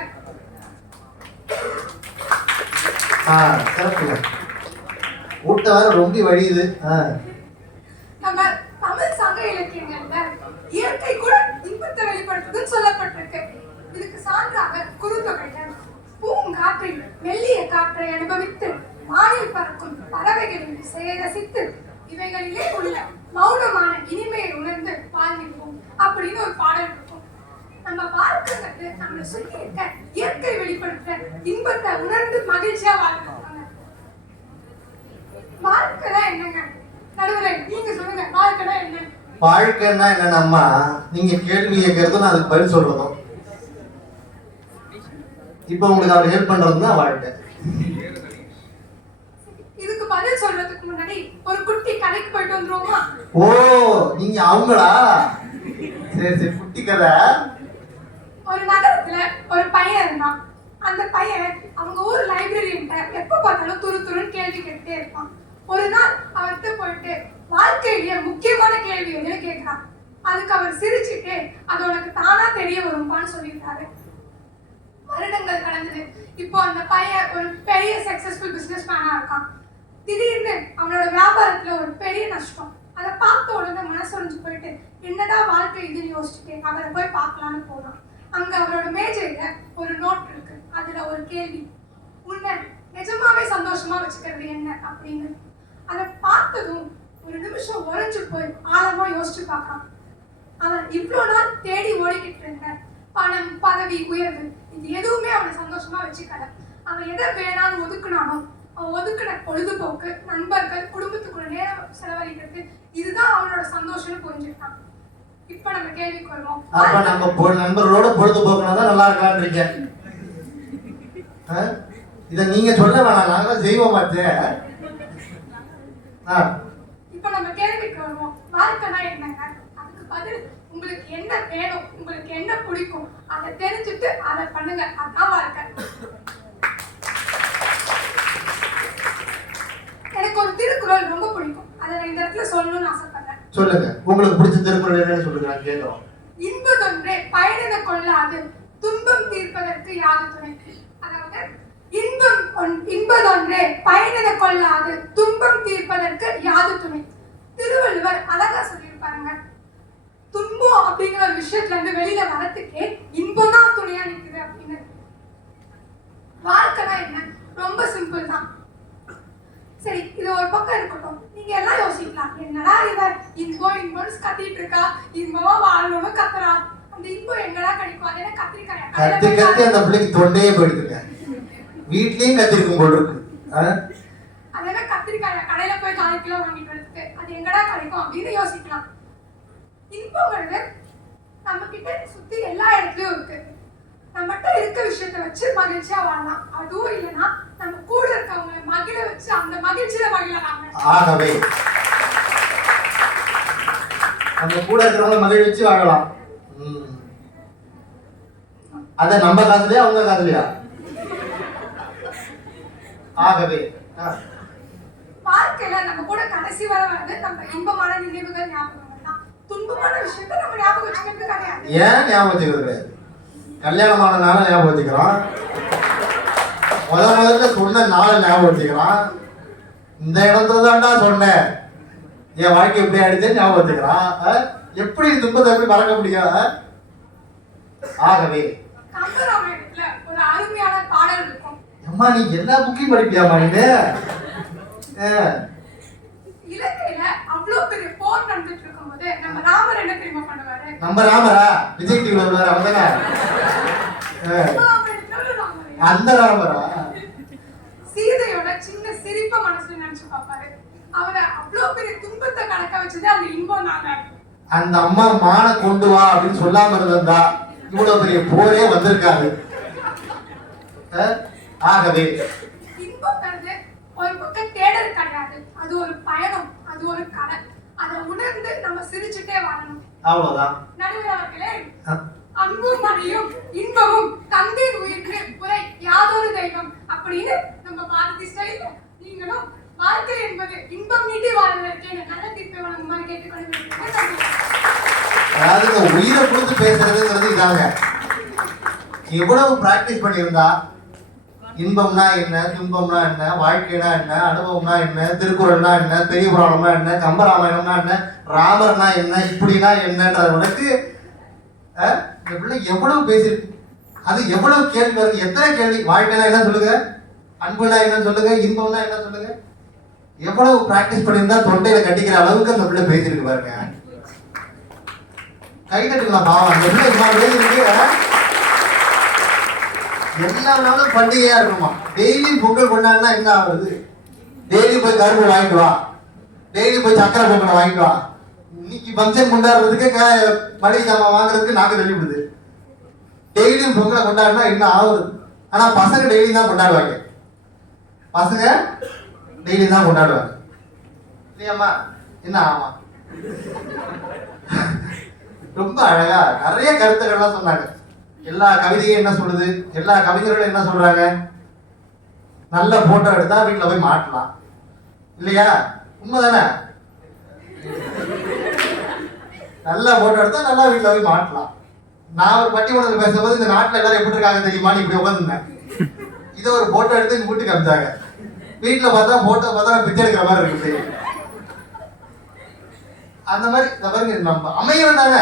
ஊட்ட வேற ரொம்ப வழியுது. நம்ம தமிழ் சங்க இலக்கியங்கள்ல இயற்கை கூட இன்பத்தை வெளிப்படுத்துதுன்னு சொல்லப்பட்டிருக்கு. இதுக்கு சான்றாக குறுந்தொகைகள் பூங்காற்றில் மெல்லிய காற்றை அனுபவித்து வானில் பறக்கும் பறவைகளின் இசையை ரசித்து இவைகளிலே உள்ள மௌனமான இனிமையை உணர்ந்து வாழ்கிறோம் அப்படின்னு ஒரு பாடல் இருக்கும். நம்ம வாழ்க்கைங்கிறது நம்மளை சுற்றி இருக்க இயற்கை வெளிப்படுத்த இன்பத்தை உணர்ந்து மகிழ்ச்சியா வாழ்க்கை. வாழ்க்கைனா என்னங்க? நடுவுல நீங்க சொல்லுங்க, வாழ்க்கைனா என்ன? வாழ்க்கைன்னா என்னன்னா, நீங்க கேள்வி கேட்கறதும் நான் அதுக்கு பதில் சொல்றதும். இப்ப உங்களுக்கு அவர் ஹெல்ப் பண்றது தான் வாழ்க்கை. இதுக்கு பதில் சொல்றதுக்கு முன்னாடி ஒரு குட்டி கதைக்கு போயிட்டு வந்துருவோமா? ஓ, நீங்க அவங்களா? சரி சரி, குட்டி கதை. ஒரு நகரத்துல ஒரு பையன் இருந்தான். அந்த பையன் அவங்க ஊர் லைப்ரரியன்ட்ட எப்ப பார்த்தாலும் துரு துருன்னு கேள்வி கேட்டுட்டே இருப்பான். ஒரு நாள் அவர்கிட்ட போயிட்டு வாழ்க்கையிலேயே முக்கியமான கேள்வி எதுன்னு கேட்கிறான். அதுக்கு அவர் சிரிச்சுட்டு அது உனக்கு தானா தெரிய வரும்பான்னு சொல்லியிருக்காரு. வருடங்கள் கடந்தது. இப்போ அந்த பையன் ஒரு பெரிய சக்சஸ்ஃபுல் பிசினஸ் மேனா இருக்கான். திடீர்னு அவனோட வியாபாரத்துல ஒரு பெரிய நஷ்டம். அதை பார்த்த உடனே மனசொடிஞ்சு போயிட்டு என்னடா வாழ்க்கை இதுன்னு யோசிச்சுட்டு அவரை போய் பார்க்கலான்னு போனான். அங்க அவரோட மேஜையில ஒரு நோட் இருக்கு. அதுல ஒரு கேள்வி, உன்னை நிஜமாவே சந்தோஷமா வச்சுக்கிறது என்ன அப்படின்னு. அதை பார்த்ததும் ஒரு நிமிஷம் உறைஞ்சு போய் ஆழமா யோசிச்சு பார்க்கான். அவன் இவ்வளவு நாள் தேடி ஓடிக்கிட்டு இருந்த பணம், பதவி, உயர்வு இது எதுவுமே அவனை சந்தோஷமா வச்சுக்கல. அவன் எதை வேணாலும் ஒதுக்குனானோ, அவன் ஒதுக்குன பொழுதுபோக்கு, நண்பர்கள், குடும்பத்துக்குள்ள நேரம் செலவழிக்கிறது இதுதான் அவனோட சந்தோஷம்னு புரிஞ்சுக்கிட்டான். இப்ப நம்ம கேள்விக்கு வருவோம். அப்ப நம்ம நண்பர்களோட பொழுதுபோக்குனா தான் நல்லா இருக்கலாம்ன்றீங்க. இத நீங்க சொல்ல வேணாம், நாங்க செய்வோம் மாத்தே. இப்ப நம்ம கேள்விக்கு வருவோம். வாழ்க்கைனா என்னங்க? அதுக்கு பதில் உங்களுக்கு என்ன வேணும், உங்களுக்கு என்ன பிடிக்கும் அதை தெரிஞ்சுட்டு அதை பண்ணுங்க. அதான் வாழ்க்கை. எனக்கு ஒரு திருக்குறள் ரொம்ப பிடிக்கும். அதை நான் இந்த இடத்துல சொல்லணும்னு ஆசைப்படுறேன். சொல்லுங்க, உங்களுக்கு பிடிச்ச திருக்குறள் என்னன்னு சொல்லுங்க, நான் கேட்கிறோம். இன்பதொன்றே பயனின கொள்ளாது துன்பம் தீர்ப்பதற்கு யாது துணை. அதாவது இன்பதொன்றே பயனின கொள்ளாது துன்பம் தீர்ப்பதற்கு யாது துணை. திருவள்ளுவர் அழகா சொல்லியிருப்பாருங்க. துன்பம் அப்படிங்கிற ஒரு விஷயத்துல இருந்து வெளியில வரத்துக்கே இன்பம் தான் துணையா நிக்குது அப்படின்னு. வாழ்க்கைனா என்ன? ரொம்ப சிம்பிள் தான். சரி, இது ஒரு பக்கம் இருக்கட்டும். நீங்க எல்லாம் யோசிக்கலாம், என்னடா இவ இன்பம் இன்பம்னு கத்திட்டு இருக்கா, இன்பமா வாழணும்னு கத்துறா, அந்த இன்பம் எங்கடா கிடைக்கும்? அது என்ன கத்திரிக்காயா? கத்தி கத்தி அந்த பிள்ளைக்கு தொண்டையே போயிடுதுங்க. வீட்லயும் கத்திருக்கும் போல் இருக்கு. அது என்ன கத்திரிக்காயா? கடையில போய் 4 கிலோ வாங்கிட்டு வரதுக்கு அது எங்கடா கிடைக்கும் அப்படின்னு யோசிக்கலாம். இன்பங்கிறது நம்ம கிட்ட சுத்தி எல்லா இடத்துலயும் இருக்கு. நம்மகிட்ட இருக்க விஷயத்த வச்சு மகிழ்ச்சியா வாழலாம். அதுவும் இல்லைன்னா நம்ம கூட இருக்கவங்களை மகிழ வச்சு அந்த மகிழ்ச்சியில மகிழலாம். ஆகவே நம்ம கூட இருக்கிறவங்களை மகிழ வச்சு வாழலாம். அத நம்ம காசுலயா அவங்க காசுலயா? ஆகவே வாழ்க்கையில நம்ம கூட கடைசி வர வந்து நம்ம இன்பமான நினைவுகள் ஞாபகம் தான். துன்பமான விஷயத்த நம்ம ஞாபகம் வச்சுக்கிறது கிடையாது. ஏன் ஞாபகம் வச்சுக்கிறது கிடையாது? கல்யாணமான நாள ஞாபகம் வச்சுக்கிறான், முதல்ல சொன்ன நாளை ஞாபகம் வச்சுக்கிறான், இந்த இடத்துல தான்டா சொன்னேன் என் வாழ்க்கை எப்படி ஆயிடுச்சு ஞாபகம் வச்சுக்கிறான். எப்படி துன்பத்தை எப்படி மறக்க முடியாது? ஆகவே கம்பராமாயணத்துல ஒரு அருமையான பாடல் இருக்கும். அம்மா, நீ எல்லா புக்கையும் படிப்பியாமா? நீ இலங்கையில அவ்வளவு பெரிய போர் நடந்துட்டு இருக்கும்போது நம்ம ராமர் என்ன தெரியுமா பண்ணுவாரு? நம்ம ராமரா? விஜய் டிவில உள்ளாரு அவங்க தானே? அந்த ராமரா? சீதையோட சின்ன சிரிப்ப மனசுல நினைச்சு பாப்பாரு. அவரை அவ்வளவு பெரிய துன்பத்தை கணக்க வச்சது அந்த இன்பம் தாங்க. அந்த அம்மா மான கொண்டு வா அப்படின்னு சொல்லாம இருந்தா இவ்வளவு பெரிய போரே வந்திருக்காது. ஆகவே இன்பம்ங்கிறது ஒரு பக்கம் தேடல் கிடையாது, அது ஒரு பயணம், அது ஒரு கலை. அதை உணர்ந்து நம்ம சிரிச்சுட்டே வாழணும். அவ்வளவுதான். நடுவர் அவர்களே, அன்பும் மணியும் இன்பமும் தந்தை உயிருக்கு உரை யாதொரு தெய்வம் அப்படின்னு நம்ம பாரதி ஸ்டைல்ல நீங்களும் வாழ்க்கை என்பது இன்பம் நீட்டி வாழ்வதற்கு நல்ல தீர்ப்பை வழங்குமாறு கேட்டுக்கொண்டு, அதாவது உயிரை கொடுத்து பேசுறதுங்கிறது இதாங்க. எவ்வளவு பிராக்டிஸ் பண்ணியிருந்தா இன்பம்னா என்ன, துன்பம்னா என்ன, வாழ்க்கைனா என்ன, அனுபவம்னா என்ன, திருக்குறள்னா என்ன, பெரிய புராணம்னா என்ன, கம்பராமாயணம்னா என்ன, ராமர்னா என்ன, இப்படின்னா என்னன்றவனுக்கு எவ்வளவு பேசிருக்கு. அது எவ்வளவு கேள்வி வருது, எத்தனை கேள்வி. வாழ்க்கைனா என்ன சொல்லுங்க, அன்புனா என்ன சொல்லுங்க, இன்பம்னா என்ன சொல்லுங்க. எவ்வளவு பிராக்டிஸ் பண்ணியிருந்தா தொண்டையில கட்டிக்கிற அளவுக்கு அந்த பிள்ளை பேசியிருக்கு பாருங்க. கை தட்டுக்கலாம் பாவம், அந்த பிள்ளை பேசியிருக்கு. எல்லா நாளும் பண்டிகையா இருக்குமா. டெய்லி பொங்கல் கொண்டாடினா என்ன ஆகுது? டெய்லி போய் கரும்பு வாங்கிட்டு வா, டெய்லி போய் சக்கரை பொங்கலை வாங்கிட்டு வா. இன்னைக்கு ஃபங்க்ஷன் கொண்டாடுறதுக்கு மளிகை சாமான் வாங்குறதுக்கு நாக்கு தள்ளி விடுது. டெய்லியும் பொங்கலை கொண்டாடினா என்ன ஆகுது? ஆனா பசங்க டெய்லி தான் கொண்டாடுவாங்க. பசங்க டெய்லி தான் கொண்டாடுவாங்க இல்லையாம்மா? என்ன ஆமா? ரொம்ப அழகா நிறைய கருத்துக்கள்லாம் சொன்னாங்க. எல்லா கவிதையும் என்ன சொல்லுது, எல்லா கவிஞர்களும் என்ன சொல்றாங்க, நல்ல போட்டோ எடுத்தா வீட்டுல போய் மாட்டலாம் இல்லையா? உண்மைதானே? நல்ல போட்டோ எடுத்தா நல்லா வீட்டுல போய் மாட்டலாம். நான் ஒரு பட்டிமன்றத்தில் பேசும்போது இந்த நாட்டுல எல்லாரும் எப்படி இருக்காங்க தெரியுமான்னு இப்படி உட்காந்துருந்தேன். இதை ஒரு போட்டோ எடுத்து எங்க வீட்டுக்கு அனுப்பிச்சாங்க. வீட்டுல பார்த்தா போட்டோ பார்த்தா பிச்சை எடுக்கிற மாதிரி இருக்கு. அந்த மாதிரி இந்த பாருங்க, நம்ம அமைகிறது தானே,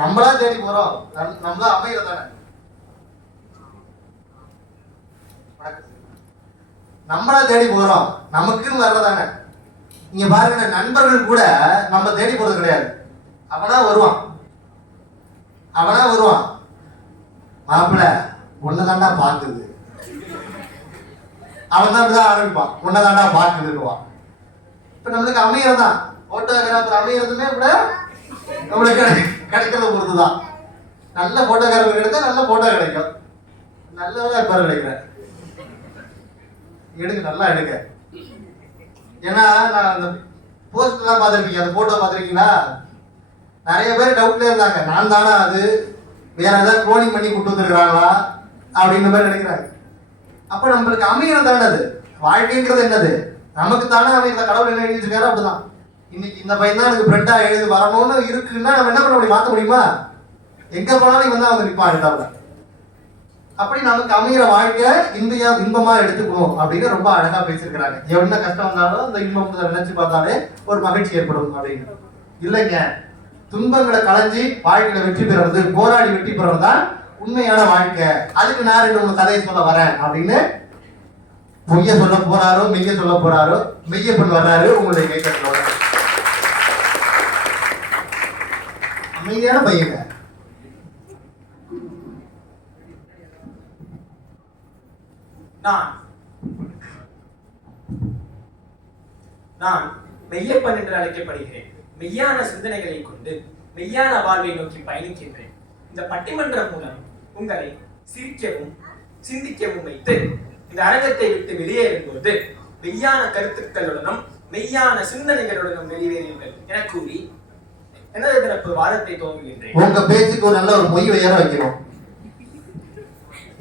நம்மளா தேடி போறோம், நம்மளா அமைகிறது தானே, நம்மளா தேடி போறோம், நமக்குன்னு வர்றதானே. நீங்க பாருங்க, நண்பர்கள் கூட நம்ம தேடி போறது கிடையாது. அவனா வருவான், அவனா வருவான், மாப்பிள்ள ஒன்னதாண்டா பாக்குது, அவன் தான் இப்படிதான் ஆரம்பிப்பான், ஒன்னதாண்டா பாக்குதுன்னுவான். இப்ப நம்மளுக்கு அமையறதான் போட்டோகிராஃபர் அமையறதுமே கூட நம்மளுக்கு கிடைக்கிறத பொறுத்துதான். நல்ல போட்டோகிராஃபர் எடுத்தா நல்ல போட்டோ கிடைக்கும். நல்லதா இருப்பாரு கிடைக்கிறேன், எடுங்க, நல்லா எடுங்க. ஏன்னா நான் அந்த போஸ்ட் எல்லாம் பார்த்துருக்கீங்க, அந்த போட்டோ பார்த்துருக்கீங்களா? நிறைய பேர் டவுட்ல இருந்தாங்க, நான் தானா அது, வேற ஏதாவது குளோனிங் பண்ணி கூட்டு வந்துருக்காங்களா அப்படின்ற மாதிரி நினைக்கிறாங்க. அப்ப நம்மளுக்கு அமைகிறது தானே அது. வாழ்க்கைங்கிறது என்னது? நமக்கு தானே அமைகிற. கடவுள் என்ன எழுதிருக்காரு அப்படிதான். இன்னைக்கு இந்த பையன் தான் எனக்கு ஃப்ரெண்டா எழுதி வரணும்னு இருக்குன்னா நம்ம என்ன பண்ண முடியும்? மாற்ற முடியுமா? எங்க போனாலும் இவன் தான் அவங்க நிற்பான் எழுதாப்புல. அப்படி நமக்கு அமைகிற வாழ்க்கை இன்பமா எடுத்துக்கணும் அப்படின்னு ரொம்ப அழகா பேசியிருக்கிறாங்க. என்ன கஷ்டம் வந்தாலும் அந்த இன்பம் நினைச்சு பார்த்தாலே ஒரு மகிழ்ச்சி ஏற்படும் அப்படின்னு. இல்லைங்க, துன்பங்களை களைஞ்சி வாழ்க்கையில வெற்றி பெறுறது, போராடி வெற்றி பெறுறது தான் உண்மையான வாழ்க்கை. அதுக்கு நான் 2 கதையை சொல்ல வரேன் அப்படின்னு பொய்ய சொல்ல போறாரோ மெய்ய சொல்ல போறாரோ, மெய்யப்பன் வர்றாரு உங்களுடைய கைக்கட்டோட. அமைதியான பையங்க. நான் மெய்யப்பன் என்று அழைக்கப்படுகிறேன். மெய்யான சிந்தனைகளை கொண்டு மெய்யான வாழ்வை நோக்கி பயணிக்கின்றேன். இந்த பட்டிமன்றம் மூலம் உங்களை சிரிக்கவும் சிந்திக்கவும் வைத்து இந்த அரங்கத்தை விட்டு வெளியேறும்போது மெய்யான கருத்துக்களுடனும் மெய்யான சிந்தனைகளுடனும் வெளியேறுங்கள் என கூறி எனது தரப்பு வாதத்தை துவங்குகின்றேன். உங்க பேச்சுக்கு ஒரு நல்ல ஒரு மொய் வேற வைக்கணும்.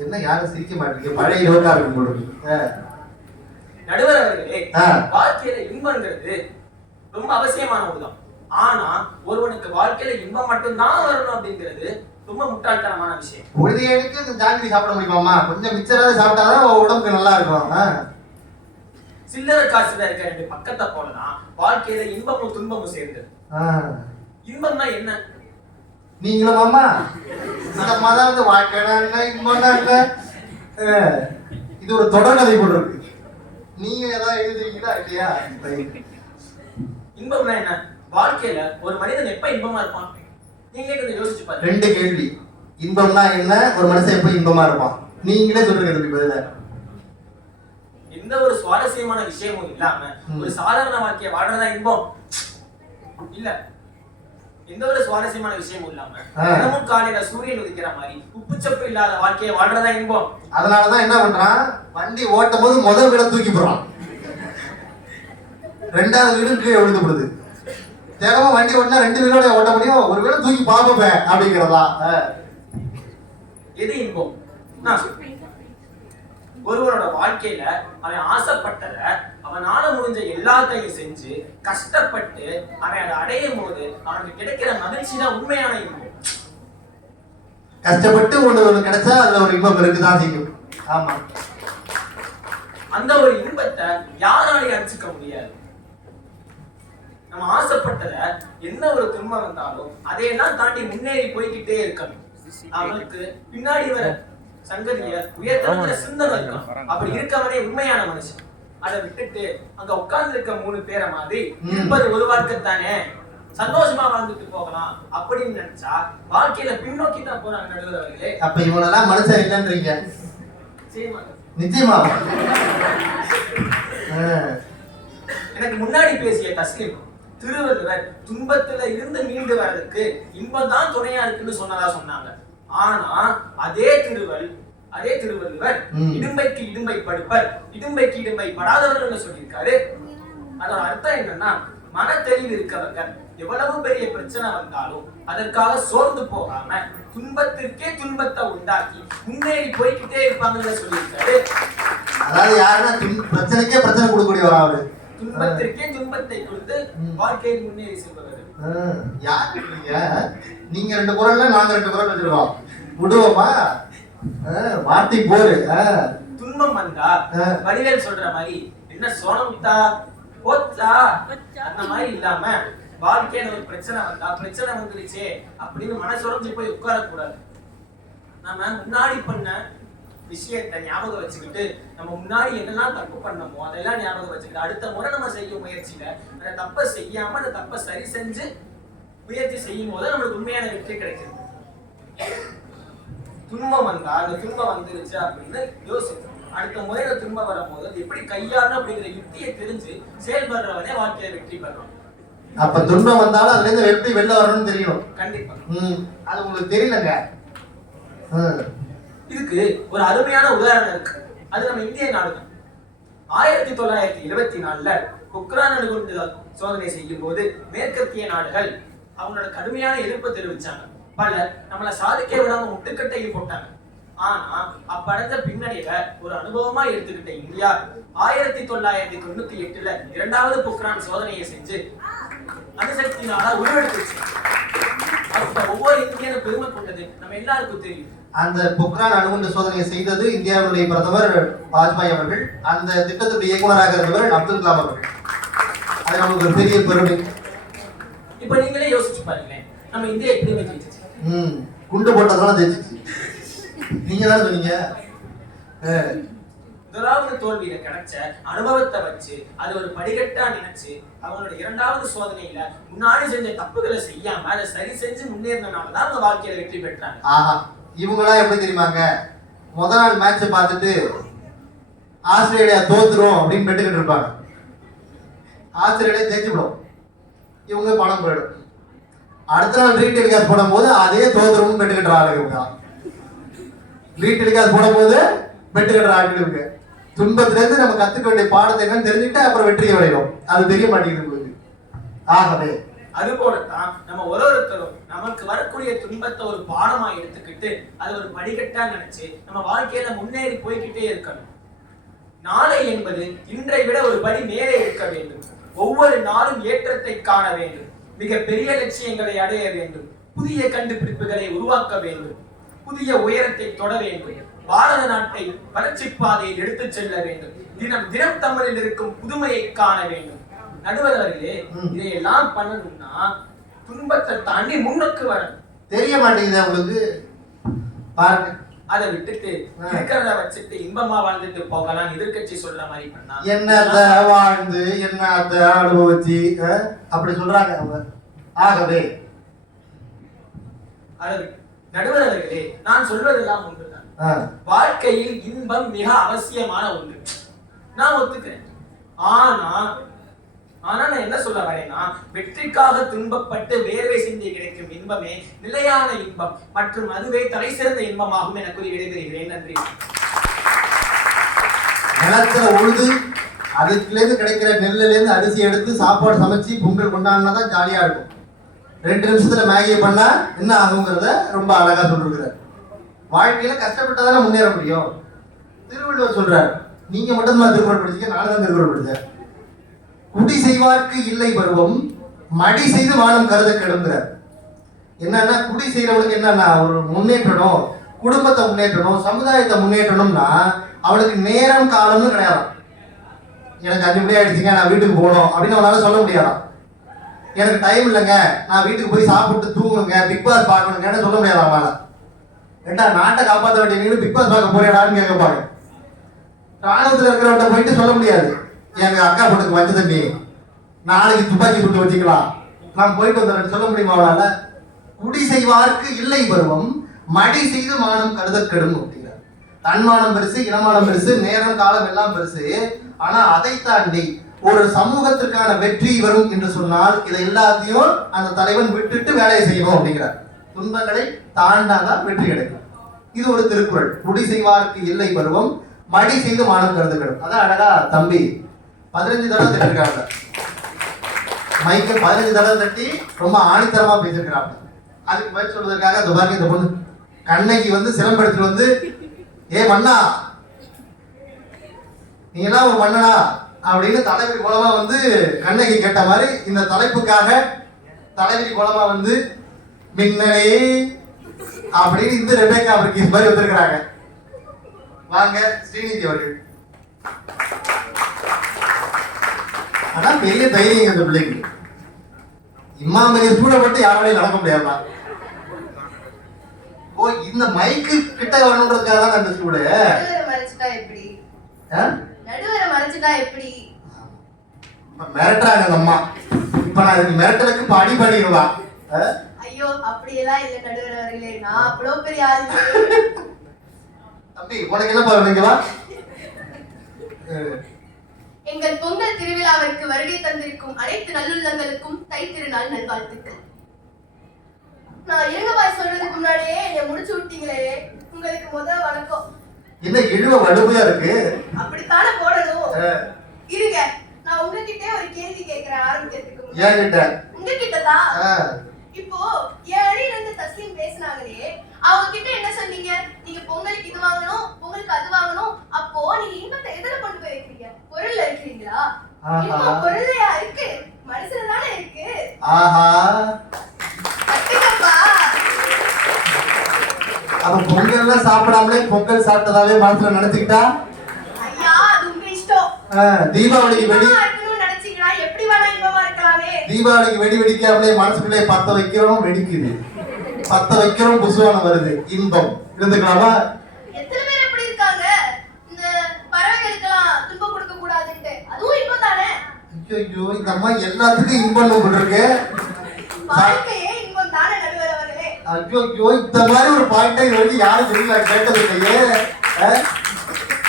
என்ன யாரும் சிரிக்க மாட்டீங்க? பழைய யோகா இருக்கும் பொழுது நடுவர் அவர்களே, வாழ்க்கையில இன்பங்கிறது ரொம்ப அவசியமான ஒன்றுதான். ஆனா ஒருவனுக்கு வாழ்க்கையில இன்பம் மட்டும்தான் வரணும் அப்படிங்கிறது ரொம்ப முட்டாள்தனமான விஷயம். பொழுதுக்கு இந்த ஜாங்கிரி சாப்பிட முடியுமாமா? கொஞ்சம் மிச்சராவது சாப்பிட்டாதான் உடம்புக்கு நல்லா இருக்கும். சில்லறை காசுல இருக்க 2 பக்கத்தை போலதான் வாழ்க்கையில இன்பமும் துன்பமும் சேர்ந்தது. இன்பம்னா என்ன? நீங்களும் அம்மா இந்த மாதிரி வாழ்க்கைனா என்ன, இன்பம்னா என்ன, இது ஒரு தொடர்கதை போல இருக்கு. நீங்க ஏதாவது எழுதுறீங்களா இல்லையா? இன்பம்னா என்ன? வாழ்க்கையில ஒரு மனிதன் எப்ப இன்பமா இருப்பான்? நீங்களே கொஞ்சம் யோசிச்சு பாருங்க. 2 கேள்வி. இன்பம்னா என்ன, ஒரு மனுஷன் எப்ப இன்பமா இருப்பான்? நீங்களே சொல்லுங்க இதுக்கு பதிலா. எந்த ஒரு சுவாரஸ்யமான விஷயமும் இல்லாம ஒரு சாதாரண வாழ்க்கையை வாழ்றதா இன்பம் இல்ல. எந்த ஒரு சுவாரஸ்யமான விஷயமும் இல்லாம தினமும் காலையில சூரியன் உதிக்கிற மாதிரி உப்புச்சப்பு இல்லாத வாழ்க்கையை வாழ்றதா இன்பம். அதனாலதான் என்ன பண்றான், வண்டி ஓட்டும் போது முதல் வீட தூக்கி போடுறான், 2வது வீடு கீழே விழுந்துப்படுது. தினமும் வண்டி ஓட்டினா 2 வீடோட ஓட்ட முடியும், ஒரு வீட தூக்கி பார்ப்பேன் அப்படிங்கிறதா எது இன்பம்? ஒருவனோட வாழ்க்கையில அவன் ஆசைப்பட்டத அவனால முடிஞ்ச எல்லாத்தையும் செஞ்சு கஷ்டப்பட்டு அவன் அதை அடையும் போது அவனுக்கு கிடைக்கிற மகிழ்ச்சி தான் உண்மையான இன்பம். கஷ்டப்பட்டு ஒண்ணு கிடைச்சா அதுல ஒரு இன்பம் இருக்குதான் செய்யும். ஆமா, அந்த ஒரு இன்பத்தை யாராலையும் அடிச்சுக்க முடியாது. நம்ம ஆசைப்பட்டத என்ன ஒரு துன்பம் வந்தாலும் அதையெல்லாம் தாண்டி முன்னேறி போய்கிட்டே இருக்கணும். அவனுக்கு பின்னாடி வர சங்கதிய உயர்த்தர சிந்தனை இருக்கும். அப்படி இருக்கவனே உண்மையான மனுஷன். அதை விட்டுட்டு அங்க உட்கார்ந்து இருக்க 3 பேரை மாதிரி இருப்பது ஒரு வாழ்க்கைத்தானே, சந்தோஷமா வாழ்ந்துட்டு போகலாம் அப்படின்னு நினைச்சா வாழ்க்கையில பின்னோக்கி தான் போறாங்க நடுவர்களே. அப்ப இவனெல்லாம் மனுஷன் இல்லைன்றீங்க? நிச்சயமா. எனக்கு முன்னாடி பேசிய தஸ்லீம் திருவள்ளுவர் துன்பத்துல இருந்து மீண்டு வர்றதுக்கு இன்பம் தான் துணையா இருக்குன்னு சொன்னாங்க. ஆனா அதே திருவள்ளுவர் இடும்பைக்கு இடும்பை படுப்பர், இடும்பைக்கு இடும்பை படாதவர்கள் சொல்லியிருக்காரு. அதோட அர்த்தம் என்னன்னா, மன தெளிவு இருக்கவங்க எவ்வளவு பெரிய பிரச்சனை வந்தாலும் அதற்காக சோர்ந்து போகாம துன்பத்திற்கே துன்பத்தை உண்டாக்கி முன்னேறி போய்கிட்டே இருப்பாங்கன்னு சொல்லியிருக்காரு. அதாவது யாருன்னா பிரச்சனைக்கே பிரச்சனை கொடுக்கக்கூடியவரா அவரு, துன்பத்திற்கே துன்பத்தை கொடுத்து வாழ்க்கையில் முன்னேறி செல்பவர். யாரு நீங்க 2 குரல்ல நாங்க 2 குரல் வச்சிருக்கோம், விடுவோமா? வார்த்தை போரு. துன்பம் வந்தா வடிவேல் சொல்ற மாதிரி என்ன சோனமுத்தா போச்சா அந்த மாதிரி இல்லாம, வாழ்க்கையில ஒரு பிரச்சனை வந்தா பிரச்சனை வந்துருச்சே அப்படின்னு மனசுறஞ்சு போய் உட்காரக்கூடாது. நம்ம முன்னாடி பண்ண விஷயத்தை ஞாபகம் வச்சுக்கிட்டு, நம்ம முன்னாடி என்னெல்லாம் தப்பு பண்ணமோ அதெல்லாம் ஞாபகம் வச்சுக்கிட்டு அடுத்த முறை நம்ம செய்யும் முயற்சியில அந்த தப்பை செய்யாம அந்த தப்பை சரி செஞ்சு முயற்சி செய்யும் போது நம்மளுக்கு உண்மையான வெற்றி கிடைக்கும். துன்பம் வந்தா அந்த துன்பம் வந்துருச்சு அப்படின்னு யோசிக்கும். அடுத்த முறையில துன்பம் வரும்போது அது எப்படி கையாளணும் அப்படிங்கிற யுக்தியை தெரிஞ்சு செயல்படுறவனே வாழ்க்கையில வெற்றி பெறுவான். அப்ப துன்பம் வந்தாலும் அதுல இருந்து எப்படி வெளில வரணும்னு தெரியணும். கண்டிப்பா. அது உங்களுக்கு தெரியலங்க. இதுக்கு ஒரு அருமையான உதாரணம் இருக்கு. அது நம்ம இந்திய நாடு தான். 1924 பொக்ரான் அணுகுண்டு சோதனை செய்யும் போது மேற்கத்திய நாடுகள் அவங்களோட கடுமையான எதிர்ப்பு தெரிவிச்சாங்க. பலர் நம்மளை சாதிக்க விடாம முட்டுக்கட்டையில் போட்டாங்க. ஆனா அப்படைஞ்ச பின்னணியில ஒரு அனுபவமா எடுத்துக்கிட்ட இந்தியா 1998 2வது பொக்ரான் சோதனையை செஞ்சு அணுசக்தியினால உருவெடுத்துச்சு. அப்ப ஒவ்வொரு இந்தியனும் பெருமை கொண்டது நம்ம எல்லாருக்கும் தெரியும். அந்த பொக்ரான் அணுகுண்டு சோதனையை செய்தது இந்தியாவுடைய பிரதமர் வாஜ்பாய் அவர்கள். அந்த திட்டத்துடைய இயக்குநராக இருந்தவர் அப்துல் கலாம் அவர்கள். அது நமக்கு ஒரு பெரிய பெருமை. இப்ப நீங்களே யோசிச்சு பாருங்களேன், நம்ம இந்தியா எப்படி ஜெயிச்சிச்சு? குண்டு போட்டதெல்லாம் ஜெயிச்சிச்சு. நீங்க தான் சொன்னீங்க. முதலாவது தோல்வியில கிடைச்ச அனுபவத்தை வச்சு அது ஒரு படிக்கட்டா நினைச்சு அவங்களோட 2வது சோதனையில முன்னாடி செஞ்ச தப்புகளை செய்யாம அதை சரி செஞ்சு முன்னேறினாலதான் அவங்க வாழ்க்கையில வெற்றி பெற்றாங்க. ஆஹா, இவங்களாம் எப்படி தெரியுமாங்க? முதல் நாள் மேட்சை பார்த்துட்டு ஆஸ்திரேலியா தோத்துரும் அப்படின்னு பெட்டுக்கிட்டு இருப்பாங்க. ஆஸ்திரேலியா ஜெயிச்சுடும், இவங்க பணம் போயிடும். அடுத்த நாள் ரீடெலிகாஸ்ட் போடும் போது அதே தோத்துரும்னு பெட்டுக்கிட்டு ஆளுங்க இவங்க. ரீடெலிகாஸ்ட் போடும் போது பெட்டுக்கிட்டு ஆளுங்க இவங்க. துன்பத்துல இருந்து நம்ம கத்துக்க வேண்டிய பாடத்தை என்னன்னு தெரிஞ்சுக்கிட்டு அப்புறம் வெற்றியை அடையும். அது தெரிய மாட்டேங்குது உங்களுக்கு. ஆகவே அது போலத்தான் நம்ம ஒருத்தரும் நமக்கு வரக்கூடிய துன்பத்தை ஒரு பாடமா எடுத்துக்கிட்டு அது ஒரு படிக்கட்டா நினைச்சு நம்ம வாழ்க்கையில முன்னேறி போய்கிட்டே இருக்கணும். நாளை என்பது இன்றை விட ஒரு படி மேலே இருக்க வேண்டும். ஒவ்வொரு நாளும் ஏற்றத்தை காண வேண்டும். மிக பெரிய லட்சியங்களை அடைய வேண்டும். புதிய கண்டுபிடிப்புகளை உருவாக்க வேண்டும். புதிய உயரத்தை தொட வேண்டும். பாரத நாட்டை வளர்ச்சி பாதையில் எடுத்துச் செல்ல வேண்டும். தினம் தினம் தமிழில் இருக்கும் புதுமையை காண வேண்டும். நடுவர் அவர்களே, இதையெல்லாம் பண்ணணும்னா துன்பத்தை தாண்டி முன்னுக்கு வரணும். தெரிய மாட்டேங்குது உங்களுக்கு. பாருங்க, அதை விட்டுட்டு இருக்கிறத வச்சுட்டு இன்பமா வாழ்ந்துட்டு போகலாம் எதிர்கட்சி சொல்ற மாதிரி பண்ணா என்னத்த வாழ்ந்து என்னத்த அனுபவிச்சு அப்படி சொல்றாங்க அவங்க. ஆகவே நடுவர் அவர்களே, நான் சொல்வதெல்லாம் ஒன்றுதான். வாழ்க்கையில் இன்பம் மிக அவசியமான ஒன்று, நான் ஒத்துக்கிறேன். ஆனா நான் என்ன சொல்ல வரேன்னா, வெற்றிக்காக துன்பப்பட்டு வேர்வை சிந்தி கிடைக்கும் இன்பமே நிலையான இன்பம் மற்றும் அதுவே தலை சிறந்த இன்பமாகும் என கூறி விடைபெறுகிறேன். நன்றி. நிலத்துல உழுது அதுல இருந்து கிடைக்கிற நெல்லுல இருந்து அரிசி எடுத்து சாப்பாடு சமைச்சு பொங்கல் கொண்டாடினாதான் ஜாலியா இருக்கும். 2 நிமிஷத்துல மேகியை பண்ணா என்ன ஆகுங்கிறத ரொம்ப அழகா சொல்லிருக்கிறார். வாழ்க்கையில கஷ்டப்பட்டதானே முன்னேற முடியும். திருவள்ளுவர் சொல்றாரு, நீங்க மட்டும் தான் திருக்குறள் படிச்சீங்க, நானும் தான் திருக்குறள் படிச்சேன். குடி செய்வார்க்கு இல்லை பருவம், மடி செய்து வானம் கருத கெடுங்கிறார். என்னன்னா, குடி செய்யறவனுக்கு என்னன்னா, ஒரு முன்னேற்றணும், குடும்பத்தை முன்னேற்றணும், சமுதாயத்தை முன்னேற்றணும்னா அவனுக்கு நேரம் காலம்னு கிடையாது. எனக்கு 5 மணி ஆயிடுச்சுங்க, நான் வீட்டுக்கு போகணும் அப்படின்னு அவனால சொல்ல முடியாதான். எனக்கு டைம் இல்லைங்க, நான் வீட்டுக்கு போய் சாப்பிட்டு தூங்குங்க, பிக் பாஸ் பார்க்கணுங்கன்னு சொல்ல முடியாது அவனால. ஏண்டா, நாட்டை காப்பாற்ற வேண்டிய நீங்க பிக் பாஸ் பார்க்க போறியாடான்னு கேட்கப்பாங்க. ராணுவத்தில் இருக்கிறவன்ட்ட போயிட்டு சொல்ல முடியாது, எங்க அக்கா பொண்ணுக்கு வச்ச தண்ணி நாளைக்கு துப்பாக்கி சுட்டு வச்சுக்கலாம், நான் போயிட்டு வந்துடுறேன் சொல்ல முடியுமா அவனால? குடி செய்வார்க்கு இல்லை பருவம், மடி செய்து மானம் கருத கெடும் அப்படிங்கிறார். தன்மானம் பெருசு, இனமானம் பெருசு, நேரம் காலம் எல்லாம் பெருசு. ஆனா அதை தாண்டி ஒரு சமூகத்திற்கான வெற்றி வரும் என்று சொன்னால் இதை எல்லாத்தையும் அந்த தலைவன் விட்டுட்டு வேலையை செய்யணும் அப்படிங்கிறார். துன்பங்களை தாண்டாதான் வெற்றி கிடைக்கும். இது ஒரு திருக்குறள். குடி செய்வாருக்கு இல்லை பருவம், மடி செய்து மானம் கருதுகிறோம். அதான் அழகா தம்பி 15 தடவை தட்டிருக்காங்க. மைக்க 15 தடவை தட்டி ரொம்ப ஆணித்தரமா பேசிருக்கிறாங்க. அதுக்கு பதில் சொல்வதற்காக இந்த பாருங்க, இந்த பொண்ணு கண்ணகி வந்து சிலம்பெடுத்துட்டு வந்து, ஏ மன்னா, நீ எல்லாம் ஒரு மன்னனா அப்படின்னு தலைவி மூலமா வந்து கண்ணகி கேட்ட மாதிரி இந்த தலைப்புக்காக தலைவி மூலமா வந்து மின்னலே அப்படின்னு இந்த ரெபேக்கா அவருக்கு மாதிரி வந்திருக்கிறாங்க. வாங்க ஸ்ரீநிதி அவர்கள். ஆனா பெரிய தைரியம் இந்த பிள்ளைக்கு. இம்மா பெரிய சூழ மட்டும் யாராலையும் நடக்க முடியாதா? ஓ, இந்த மைக்கு கிட்ட வரணுன்றதுக்காக தான் அந்த சூடு. நடுவரை மறைச்சிட்டா எப்படி? மிரட்டுறாங்க அம்மா. இப்ப நான் இதுக்கு மிரட்டலுக்கு பாடி பாடிடுவான். ஐயோ, அப்படியெல்லாம் இல்ல நடுவர் அவர்களே, நான் அவ்வளவு பெரிய ஆளு. தம்பி உனக்கு என்ன பண்ணுவீங்களா? எங்கள் பொங்கல் திருவிழாவிற்கு வருகை தந்திருக்கும் அனைத்து நல்லுள்ளங்களுக்கும் தை திருநாள் நல்வாழ்த்துக்கள். நான் இருங்கபாய் சொல்றதுக்கு முன்னாடியே என்னை முடிச்சு விட்டீங்களே, உங்களுக்கு முதல் வணக்கம். என்ன இழுவ வலுமையா இருக்கு? அப்படித்தானே போடணும். இருங்க, நான் உங்ககிட்ட ஒரு கேள்வி கேட்கிறேன் ஆரம்பிக்கிறதுக்கு. ஏன்கிட்ட? உங்ககிட்ட தான். இப்போ என் அணியில இருந்து தஸ்லீம் பேசினாங்களே, அவங்க கிட்ட என்ன சொன்னீங்க? நீங்க பொங்கலுக்கு இது வாங்கணும், பொங்கலுக்கு அது வாங்கணும். அப்போ நீங்க இன்பத்தை எதுல கொண்டு போய் வைக்கிறீங்க? பொருள்ல இருக்கிறீங்களா? இன்பம் பொருளையா இருக்கு? மனசுல தானே இருக்கு. ஆஹா, கட்டுங்கப்பா. அப்ப பொங்கல் எல்லாம் சாப்பிடாமலே பொங்கல் சாப்பிட்டதாவே மனசுல நினைச்சுக்கிட்டா? ஐயா, அது உங்க இஷ்டம். தீபாவளிக்கு வெடி நினைச்சீங்கன்னா எப்படி வேணா இன்பமா இருக்கலாமே. தீபாவளிக்கு வெடி வெடிக்காமலே மனசுக்குள்ளே பத்த வைக்கிறோம், வெடிக்குது. பத்த வைக்கிறோம், புசுவானம் வருது, இன்பம். இருந்துக்கலாமா? எத்தனை பேர் எப்படி இருக்காங்க? இந்த பறவைகளுக்கெல்லாம் துன்பம் கொடுக்க கூடாதுன்னு, அதுவும் இன்பம் தானே. ஐயோ, இந்த அம்மா எல்லாத்துக்கும் இன்பம் இருக்கு. வாழ்க்கையே இன்பம் தானே நடுவர் அவர்களே. ஐயோ, இந்த மாதிரி ஒரு பாயிண்டை இது வரைக்கும் யாரும் தெரியல, கேட்டது இல்லையே.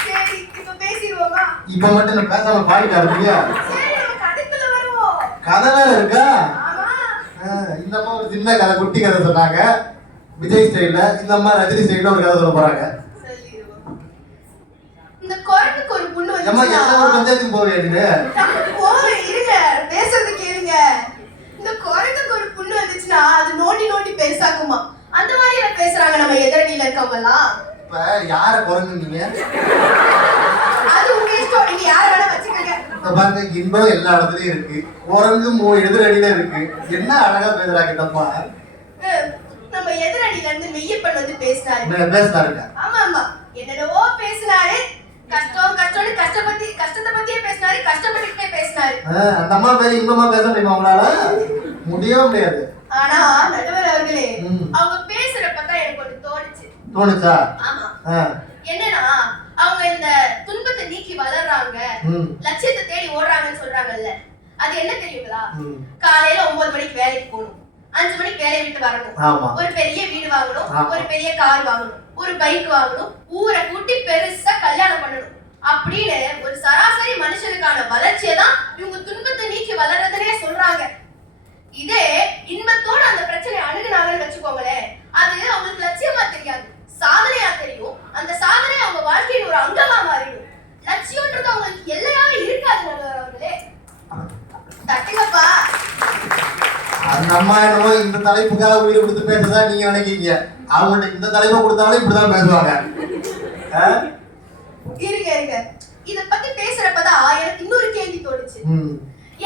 சரி, இப்ப பேசிடுவோமா? இப்ப மட்டும் நான் பேசாம பாடிட்டாரு இல்லையா? சரி, நம்ம கதைக்குள்ள வருவோம். கதை வேற இருக்கா? ஆமா. இந்த அம்மா ஒரு சின்ன கதை, குட்டி கதை சொன்னாங்க விஜய் ஸ்டைல்ல. இந்த அம்மா ரஜினி ஸ்டைல்ல ஒரு கதை சொல்ல போறாங்க. சொல்லிடுவோம். இந்த குரங்குக்கு ஒரு புண்ணு அம்மா வந்துச்சு. எல்லா ஒரு பஞ்சாயத்துக்கு போவேன். போவேன், இருங்க, பேசுறது கேளுங்க. இந்த குரங்குக்கு ஒரு புண்ணு வந்துச்சுன்னா அது நோண்டி நோண்டி பெருசாக்குமா. அந்த மாதிரி எல்லாம் பேசுறாங்க நம்ம எதிரணியில இருக்கவங்க எல்லாம். இப்ப யார குரங்கு நீங்க? அது உங்க இஷ்டம், நீங்க யார வேணா வச்சுக்கோங்க. பாருங்க, இன்பம் எல்லா இடத்துலயும் இருக்கு, குரங்கு எதிரடியில இருக்கு. என்ன அழகா பேசுறாங்க தப்பா. நம்ம எதிரணியில இருந்து மெய்யப்பன் வந்து பேசினாருங்க. ஆமா ஆமா, என்னென்னவோ பேசினாரு. கஷ்டம் கஷ்டம்னு கஷ்டத்தை பத்தியே பேசினாரு, கஷ்டப்பட்டுக்கிட்டே பேசினாரு. அந்த அம்மா பேரு இன்பமா பேச முடியுமா உங்களால? முடியவே முடியாது. ஆனா நடுவர் அவர்களே, அவங்க பேசுறப்பதான் எனக்கு ஒண்ணு தோணுச்சா? ஆமா. என்னன்னா, அவங்க இந்த துன்பத்தை நீக்கி வளர்றாங்க, லட்சியத்தை தேடி ஓடுறாங்கன்னு சொல்றாங்கல்ல, அது என்ன தெரியுங்களா? காலையில 9 மணிக்கு வேலைக்கு போகணும், 5 மணிக்கு வேலையை விட்டு வரணும், ஒரு பெரிய வீடு வாங்கணும், ஒரு பெரிய கார் வாங்கணும், ஒரு பைக் வாங்கணும், ஊரை கூட்டி பெருசா கல்யாணம் பண்ணணும் அப்படின்னு ஒரு சராசரி மனுஷனுக்கான வளர்ச்சியை தான் இவங்க துன்பத்தை நீக்கி வளர்றதுனே சொல்றாங்க. இதே இன்பத்தோட அந்த பிரச்சனையை அணுகுனாங்கன்னு வச்சுக்கோங்களேன், அது அவங்களுக்கு லட்சியமா தெரியாது, சாதனையா தெரியும். அந்த சாதனை அவங்க வாழ்க்கையின் ஒரு அங்கமா மாறிடும். லட்சியம்ன்றது அவங்களுக்கு எல்லையாவே இருக்காது அவர்களே. தட்டுங்கப்பா. அந்த அம்மா என்னவோ இந்த தலைப்புக்காக உயிர் கொடுத்து பேசுறதா நீங்க நினைக்கிறீங்க. அவங்கள்ட்ட இந்த தலைப்பை கொடுத்தாலும் இப்படிதான் பேசுவாங்க. இருங்க இருங்க, இத பத்தி பேசுறப்பதான் எனக்கு இன்னொரு கேள்வி தோணுச்சு.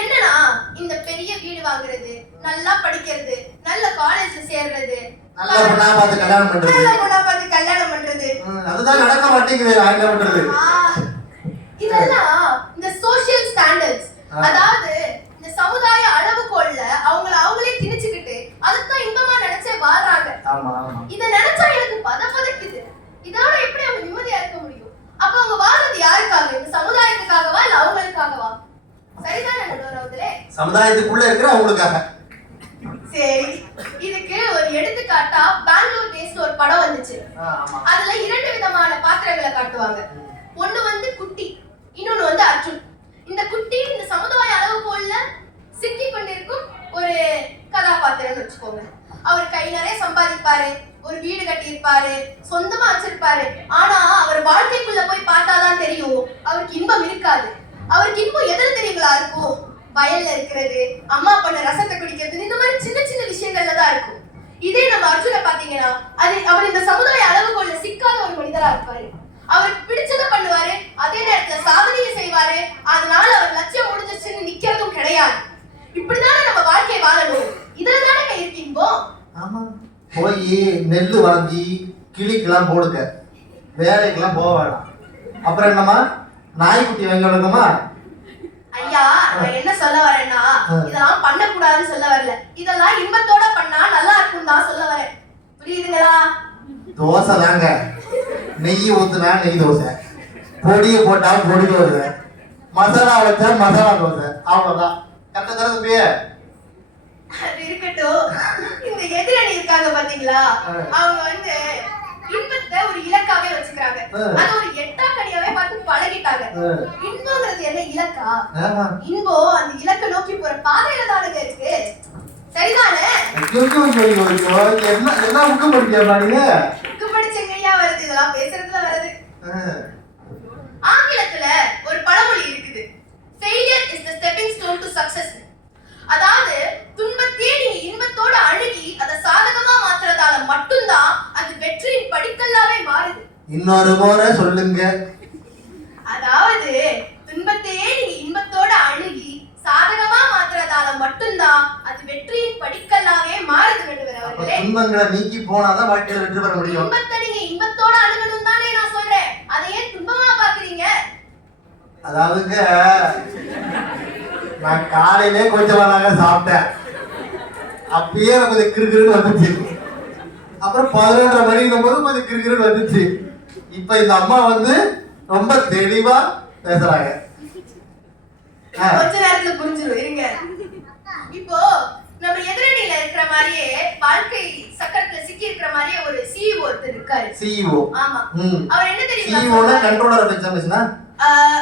என்னன்னா, இந்த பெரிய வீடு வாங்குறது, நல்லா படிக்கிறது, நல்ல காலேஜ்ல சேர்றது, நல்ல பொண்ணா பார்த்து கல்யாணம் பண்றது, அதுதான் நடக்க மாட்டேங்குது. என்ன பண்றது? இதெல்லாம் இந்த சோஷியல் ஸ்டாண்டர்ட்ஸ், அதாவது இந்த சமுதாய அளவுகோல்ல அவங்களே திணிச்சுக்கிட்டு அதுதான் இன்பமா நினைச்சே வாழ்றாங்க. இத நினைச்சா எனக்கு பதப்பதக்குது. இதோட எப்படி அவங்க நிம்மதியா இருக்க முடியும்? அப்ப அவங்க வாழ்றது யாருக்காக? இந்த சமுதாயத்துக்காகவா இல்ல அவங்களுக்காகவா? சரிதானே நடுவர் அவர்களே? சமுதாயத்துக்குள்ள இருக்கிற அவங்களுக்காக. சரி, இதுக்கு ஒரு எடுத்துக்காட்டா பெங்களூர் டேஸ்ல ஒரு படம் வந்துச்சு. அதுல 2 விதமான பாத்திரங்களை காட்டுவாங்க. ஒண்ணு வந்து குட்டி, இன்னொன்னு வந்து அர்ஜுன். இந்த குட்டி இந்த அவர் கை நிறைய சம்பாதிப்பாரு, ஒரு வீடு கட்டியிருப்பாரு, சொந்தமா வச்சிருப்பாரு. ஆனா அவர் வாழ்க்கைக்குள்ள போய் பார்த்தாதான் தெரியும் அவருக்கு இன்பம் இருக்காது. அவருக்கு இன்பம் எதுல தெரியுங்களா இருக்கும்? வயல்ல இருக்கிறது, அம்மா பண்ண ரசத்தை குடிக்கிறது, இந்த மாதிரி சின்ன சின்ன விஷயங்கள்ல தான் இருக்கும். இதே நம்ம அர்ஜுனை பாத்தீங்கன்னா அவர் இந்த சமுதாய அளவுகோல்ல சிக்காத ஒரு மனிதரா இருப்பாரு. அவருக்கு பிடிச்சதை பண்ணுவாரு, அதே நேரத்துல சாதனையை செய்வாரு. அதனால அவர் லட்சியம் முடிஞ்சிருச்சுன்னு நிக்கிறதும் கிடையாது. இப்படிதானே நம்ம வாழ்க்கையை வாழணும். இதுலதானே இருக்கு இன்பம். ஆமா, போய் நெல்லு வாங்கி கிளிக்கெல்லாம் போடுங்க, வேலைக்கெல்லாம் போக வேணாம். அப்புறம் என்னம்மா, நாய்க்குட்டி வாங்கி விடணுமா? ஐயா, நான் என்ன சொல்ல வரேன்னா, இதெல்லாம் பண்ணக்கூடாதுன்னு சொல்ல வரல. இதெல்லாம் இன்பத்தோட பண்ணா நல்லா இருக்கும் தான் சொல்ல வரேன். புரியுதுங்களா? தோசை தாங்க, நெய் ஊத்துனா நெய் தோசை, பொடியை போட்டா பொடி தோசை, மசாலா வச்சா மசாலா தோசை, அவ்வளவுதான். கரெக்டா தானே தம்பி? அது இருக்கட்டும். இந்த எதிரணி இருக்காங்க பாத்தீங்களா, அவங்க இன்பத்தை ஒரு இலக்காவே வச்சுக்கிறாங்க. அது ஒரு எட்டாக்கடியாவே பார்த்து பழகிட்டாங்க. இன்பங்கிறது என்ன இலக்கா? இன்பம் அந்த இலக்கை நோக்கி போற பாதையில தானுங்க இருக்கு. சரிதானே? என்ன புக்கு படிக்க புக்கு படிச்சங்கய்யா வருது, இதெல்லாம் பேசுறதுல வருது. ஆங்கிலத்துல ஒரு பழமொழி இருக்குது, failure is the stepping stone to success. அதாவது துன்பத்தையே நீங்க இன்பத்தோட அணுகி அதை சாதகமா மாத்துறதால மட்டும்தான் அது வெற்றியின் படிக்கல்லாவே மாறுது. இன்னொரு முறை சொல்லுங்க. அதாவது துன்பத்தையே நீங்க இன்பத்தோட அணுகி சாதகமா மாத்துறதால மட்டும்தான் அது வெற்றியின் படிக்கல்லாவே மாறுது. நடுவர் அவர்களே, துன்பங்களை நீக்கி போனாதான் வாழ்க்கையில வெற்றி பெற முடியும். துன்பத்தை நீங்க இன்பத்தோட அணுகணும் தானே நான் சொல்றேன். அதை ஏன் துன்பமா பாக்குறீங்க? அதாவதுங்க, நான் காலையிலே கொஞ்சம் நாங்க சாப்பிட்டேன், அப்பயே கொஞ்சம் கிறுகிறுன்னு வந்துச்சு. அப்புறம் 11:30 மணிக்கும் போது கொஞ்சம் கிறுகிறுன்னு வந்துச்சு. இப்ப இந்த அம்மா ரொம்ப தெளிவா பேசுறாங்க. கொஞ்ச நேரத்துல புரிஞ்சிடும், இருங்க. இப்போ நம்ம எதிரணியில இருக்கிற மாதிரியே வாழ்க்கை சக்கரத்துல சிக்கி இருக்கிற மாதிரியே ஒரு CEO ஒருத்தர் இருக்காரு. CEO? ஆமா. அவர் என்ன தெரியுமா? CEO னா கண்ட்ரோலர் ஆஃப் எக்ஸாமினேஷனா?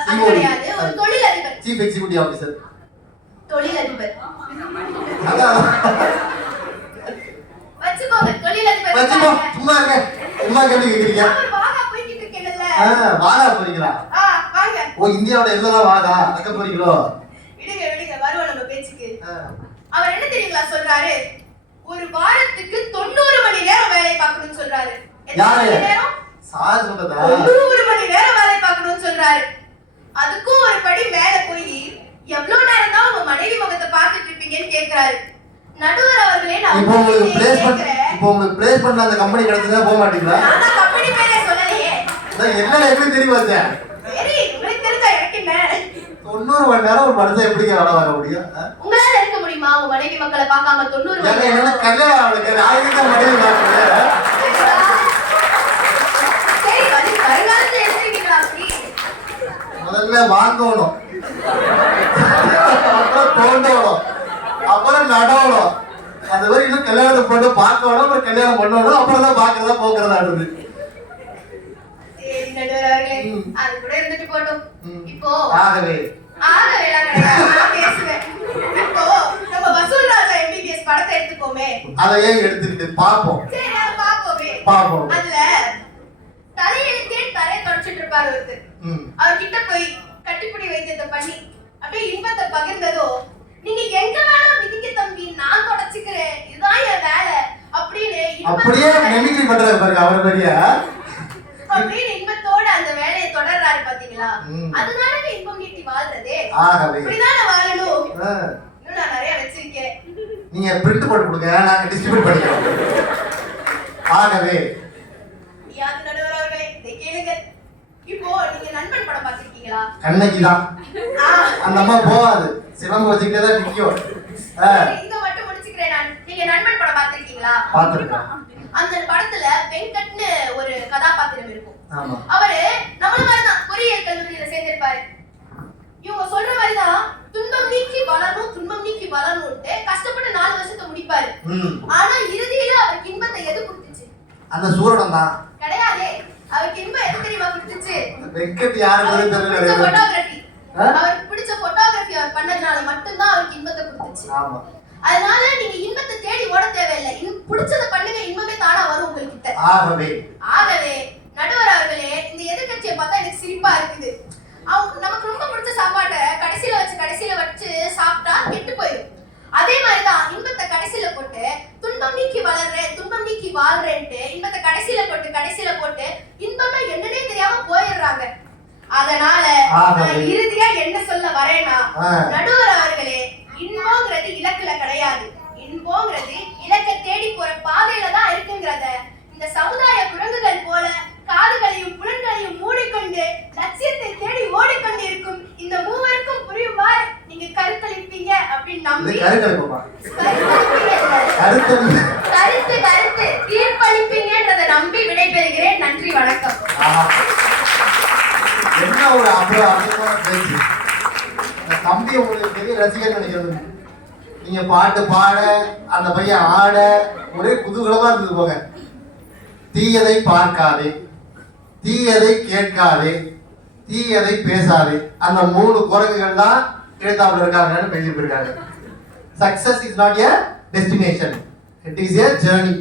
அது கிடையாது, ஒரு தொழிலதிபர். Chief executive officer. தொழிலதிபர் வச்சுக்கோங்க, தொழிலதிபர். வச்சுக்கோ, சும்மா இருங்க, சும்மா கேள்வி கேக்குறீங்க. வாகா போய்கிட்டு இருக்கேன்ல. வாகா போறீங்களா? வாங்க. ஓ, இந்தியாவோட எல்லாம் வாகா அங்க போறீங்களோ? விடுங்க விடுங்க, வருவோம் நம்ம பேச்சுக்கு. அவர் என்ன தெரியுங்களா சொல்றாரு? ஒரு வாரத்துக்கு 90 மணி நேரம் வேலை பார்க்கணும்னு சொல்றாரு. எத்தனை மணி நேரம்? சார் சொல்றதா? 90 மணி நேரம் வேலை பார்க்கணும்னு சொல்றாரு. அதுக்கும் ஒரு படி மேல போய் எவ்வளவு நேரம் தான் உங்க மனைவி முகத்தை பார்த்துட்டு இருப்பீங்கன்னு கேக்குறாரு. நடுவர் அவர்களே, நான் இப்போ உங்களுக்கு பிளேஸ் பண்ண அந்த கம்பெனி கிடைச்சதா போக மாட்டீங்களா? நான் கம்பெனி பேரே சொல்லலையே. என்ன எப்படி தெரியுமா? சரி, உங்களுக்கு தெரிஞ்சா எனக்கு என்ன? 90 மணி நேரம் ஒரு மனுஷன் எப்படி வேலை பார்க்க முடியும்? உங்களால இருக்க முடியுமா உங்க மனைவி மக்களை பார்க்காம 90 மணி நேரம்? என்ன கல்யாணம் அவளுக்கு நாளைக்கு மனைவி பார்க்கல. சரி, வருங்காலத்துல எடுத்துக்கிட்டா அப்படி? முதல்ல வாங்கணும், அப்புறம் தோண்டணும், அப்புறம் நடவணும். அது மாதிரி இன்னும் கல்யாணத்தை போட்டு பார்க்கணும், அப்புறம் கல்யாணம் பண்ணணும், அப்புறம் தான் பார்க்கறதா போக்குறதா இருக்குது. சரி நடுவர் அவர்களே, அது கூட இருந்துட்டு போட்டும். இப்போ ஆகவே நான் பேசுவேன். இப்போ நம்ம வசூல் ராஜா MBBS படத்தை எடுத்துக்கோமே. அதை ஏன் எடுத்துக்கிட்டு பார்ப்போம். சரி, அதை பார்ப்போம். அதுல தலையெழுத்தே தரையை தொடச்சிட்டு இருப்பாரு ஒருத்தர். அவர்கிட்ட போய் கட்டிப்புடி வைத்தியத்தை பண்ணி அப்படியே இன்பத்தை பகிர்ந்ததோ, நீங்க எங்க வேணா மிதிக்க தம்பி, நான் தொடச்சுக்கிறேன், இதுதான் என் வேலை அப்படின்னு அப்படியே மெமிக்ரி பண்றாரு பாருங்க அவர் பெரிய. அப்படின்னு இன்பத்தோட அந்த வேலையை தொடர்றாரு பாத்தீங்களா? அதுதானே இன்பம் நீட்டி வாழ்றதே. ஆகவே இப்படிதானே வாழணும். இன்னும் நான் நிறைய வச்சிருக்கேன், நீங்க பிரிண்ட் போட்டு கொடுங்க, நாங்க டிஸ்ட்ரிபியூட் பண்ணிக்கிறோம். ஆகவே யாரு நடுவர் அவர்களே, இதை கேளுங்க. இப்போ நீங்க நண்பன் படம் பார்த்திருக்கீங்களா? கண்ணகிதான். அந்த அம்மா போவாது, சிவம் வச்சுக்கிட்டே தான் நிக்கும். இத மட்டும் முடிச்சுக்கிறேன் நான். நீங்க நண்பன் படம் பார்த்திருக்கீங்களா? பார்த்திருக்கேன். அந்த படத்துல வெங்கட்னு ஒரு கதாபாத்திரம் இருக்கும். ஆமா. அவரு நம்மள மாதிரி தான் பொறியியல் கல்லூரியில சேர்ந்திருப்பாரு. இவங்க சொல்ற மாதிரி தான் துன்பம் நீக்கி வளரணும், துன்பம் நீக்கி வளரணும்ட்டு கஷ்டப்பட்டு 4 வருஷத்தை முடிப்பாரு. ஆனா இறுதியில அவருக்கு இன்பத்தை எது கொடுத்துச்சு? அந்த சூரடம் தான். கிடையாதே. அவருக்கு இன்பம் எது தெரியுமா கொடுத்துச்சு? வெங்கட் யாருக்கு தெரியல. போட்டோகிராஃபி. அவருக்கு பிடிச்ச போட்டோகிராஃபி அவர் பண்ணதுனால மட்டும் தான் அவருக்கு இன்பத்தை கொடுத்துச்சு. ஆமா. அதனால நீங்க இன்பத்தை தேடி ஓட தேவையில்லை. பிடிச்சத பண்ணுங்க, இன்பமே தானா வரும் உங்ககிட்ட. ஆகவே நடுவர் அவர்களே, இந்த எதிர்கட்சியை பார்த்தா எனக்கு சிரிப்பா இருக்குது. அவங்க நமக்கு ரொம்ப பிடிச்ச சாப்பாட்டை கடைசியில வச்சு சாப்பிட்டா கெட்டு போயிடும். அதே மாதிரிதான் இன்பத்தை கடைசியில போட்டு துன்பம் நீக்கி வளர்றேன், துன்பம் நீக்கி வாழ்றேன்ட்டு இன்பத்தை கடைசியில போட்டு இன்பம்னா என்னன்னே தெரியாம போயிடுறாங்க. அதனால நான் இறுதியா என்ன சொல்ல வரேன்னா, நடுவர் அவர்களே, இன்பம்ங்கிறது இலக்குல கிடையாது. இன்பம்ங்கிறது இலக்கை தேடி போற பாதையில தான் இருக்குங்கிறத இந்த சமுதாய குரங்குகள் போல காதுகளையும் புலன்களையும் மூடிக்கொண்டு லட்சியத்தை தேடி ஓடிக்கொண்டிருக்கும் இந்த மூவருக்கும் புரியுமாறு நீங்க கருத்தளிப்பீங்க அப்படின்னு நம்பி கருத்து தீர்ப்பளிப்பீங்கன்றதை நம்பி விடைபெறுகிறேன். நன்றி, வணக்கம். என்ன ஒரு அற்புதமான பேச்சு. தம்பி உங்களுக்கு பெரிய ரசிகர் நினைக்கிறது. நீங்க பாட்டு பாட, அந்த பையன் ஆட ஒரே குதூகலமா இருந்தது போக. தீயதை பார்க்காதே, தீயதை கேட்காதே, தீயதை பேசாதே, அந்த 3 குரங்குகள் தான் எழுத்தாப்புல இருக்காங்கன்னு பேசிட்டு இருக்காங்க. Success is not a destination, it is a journey.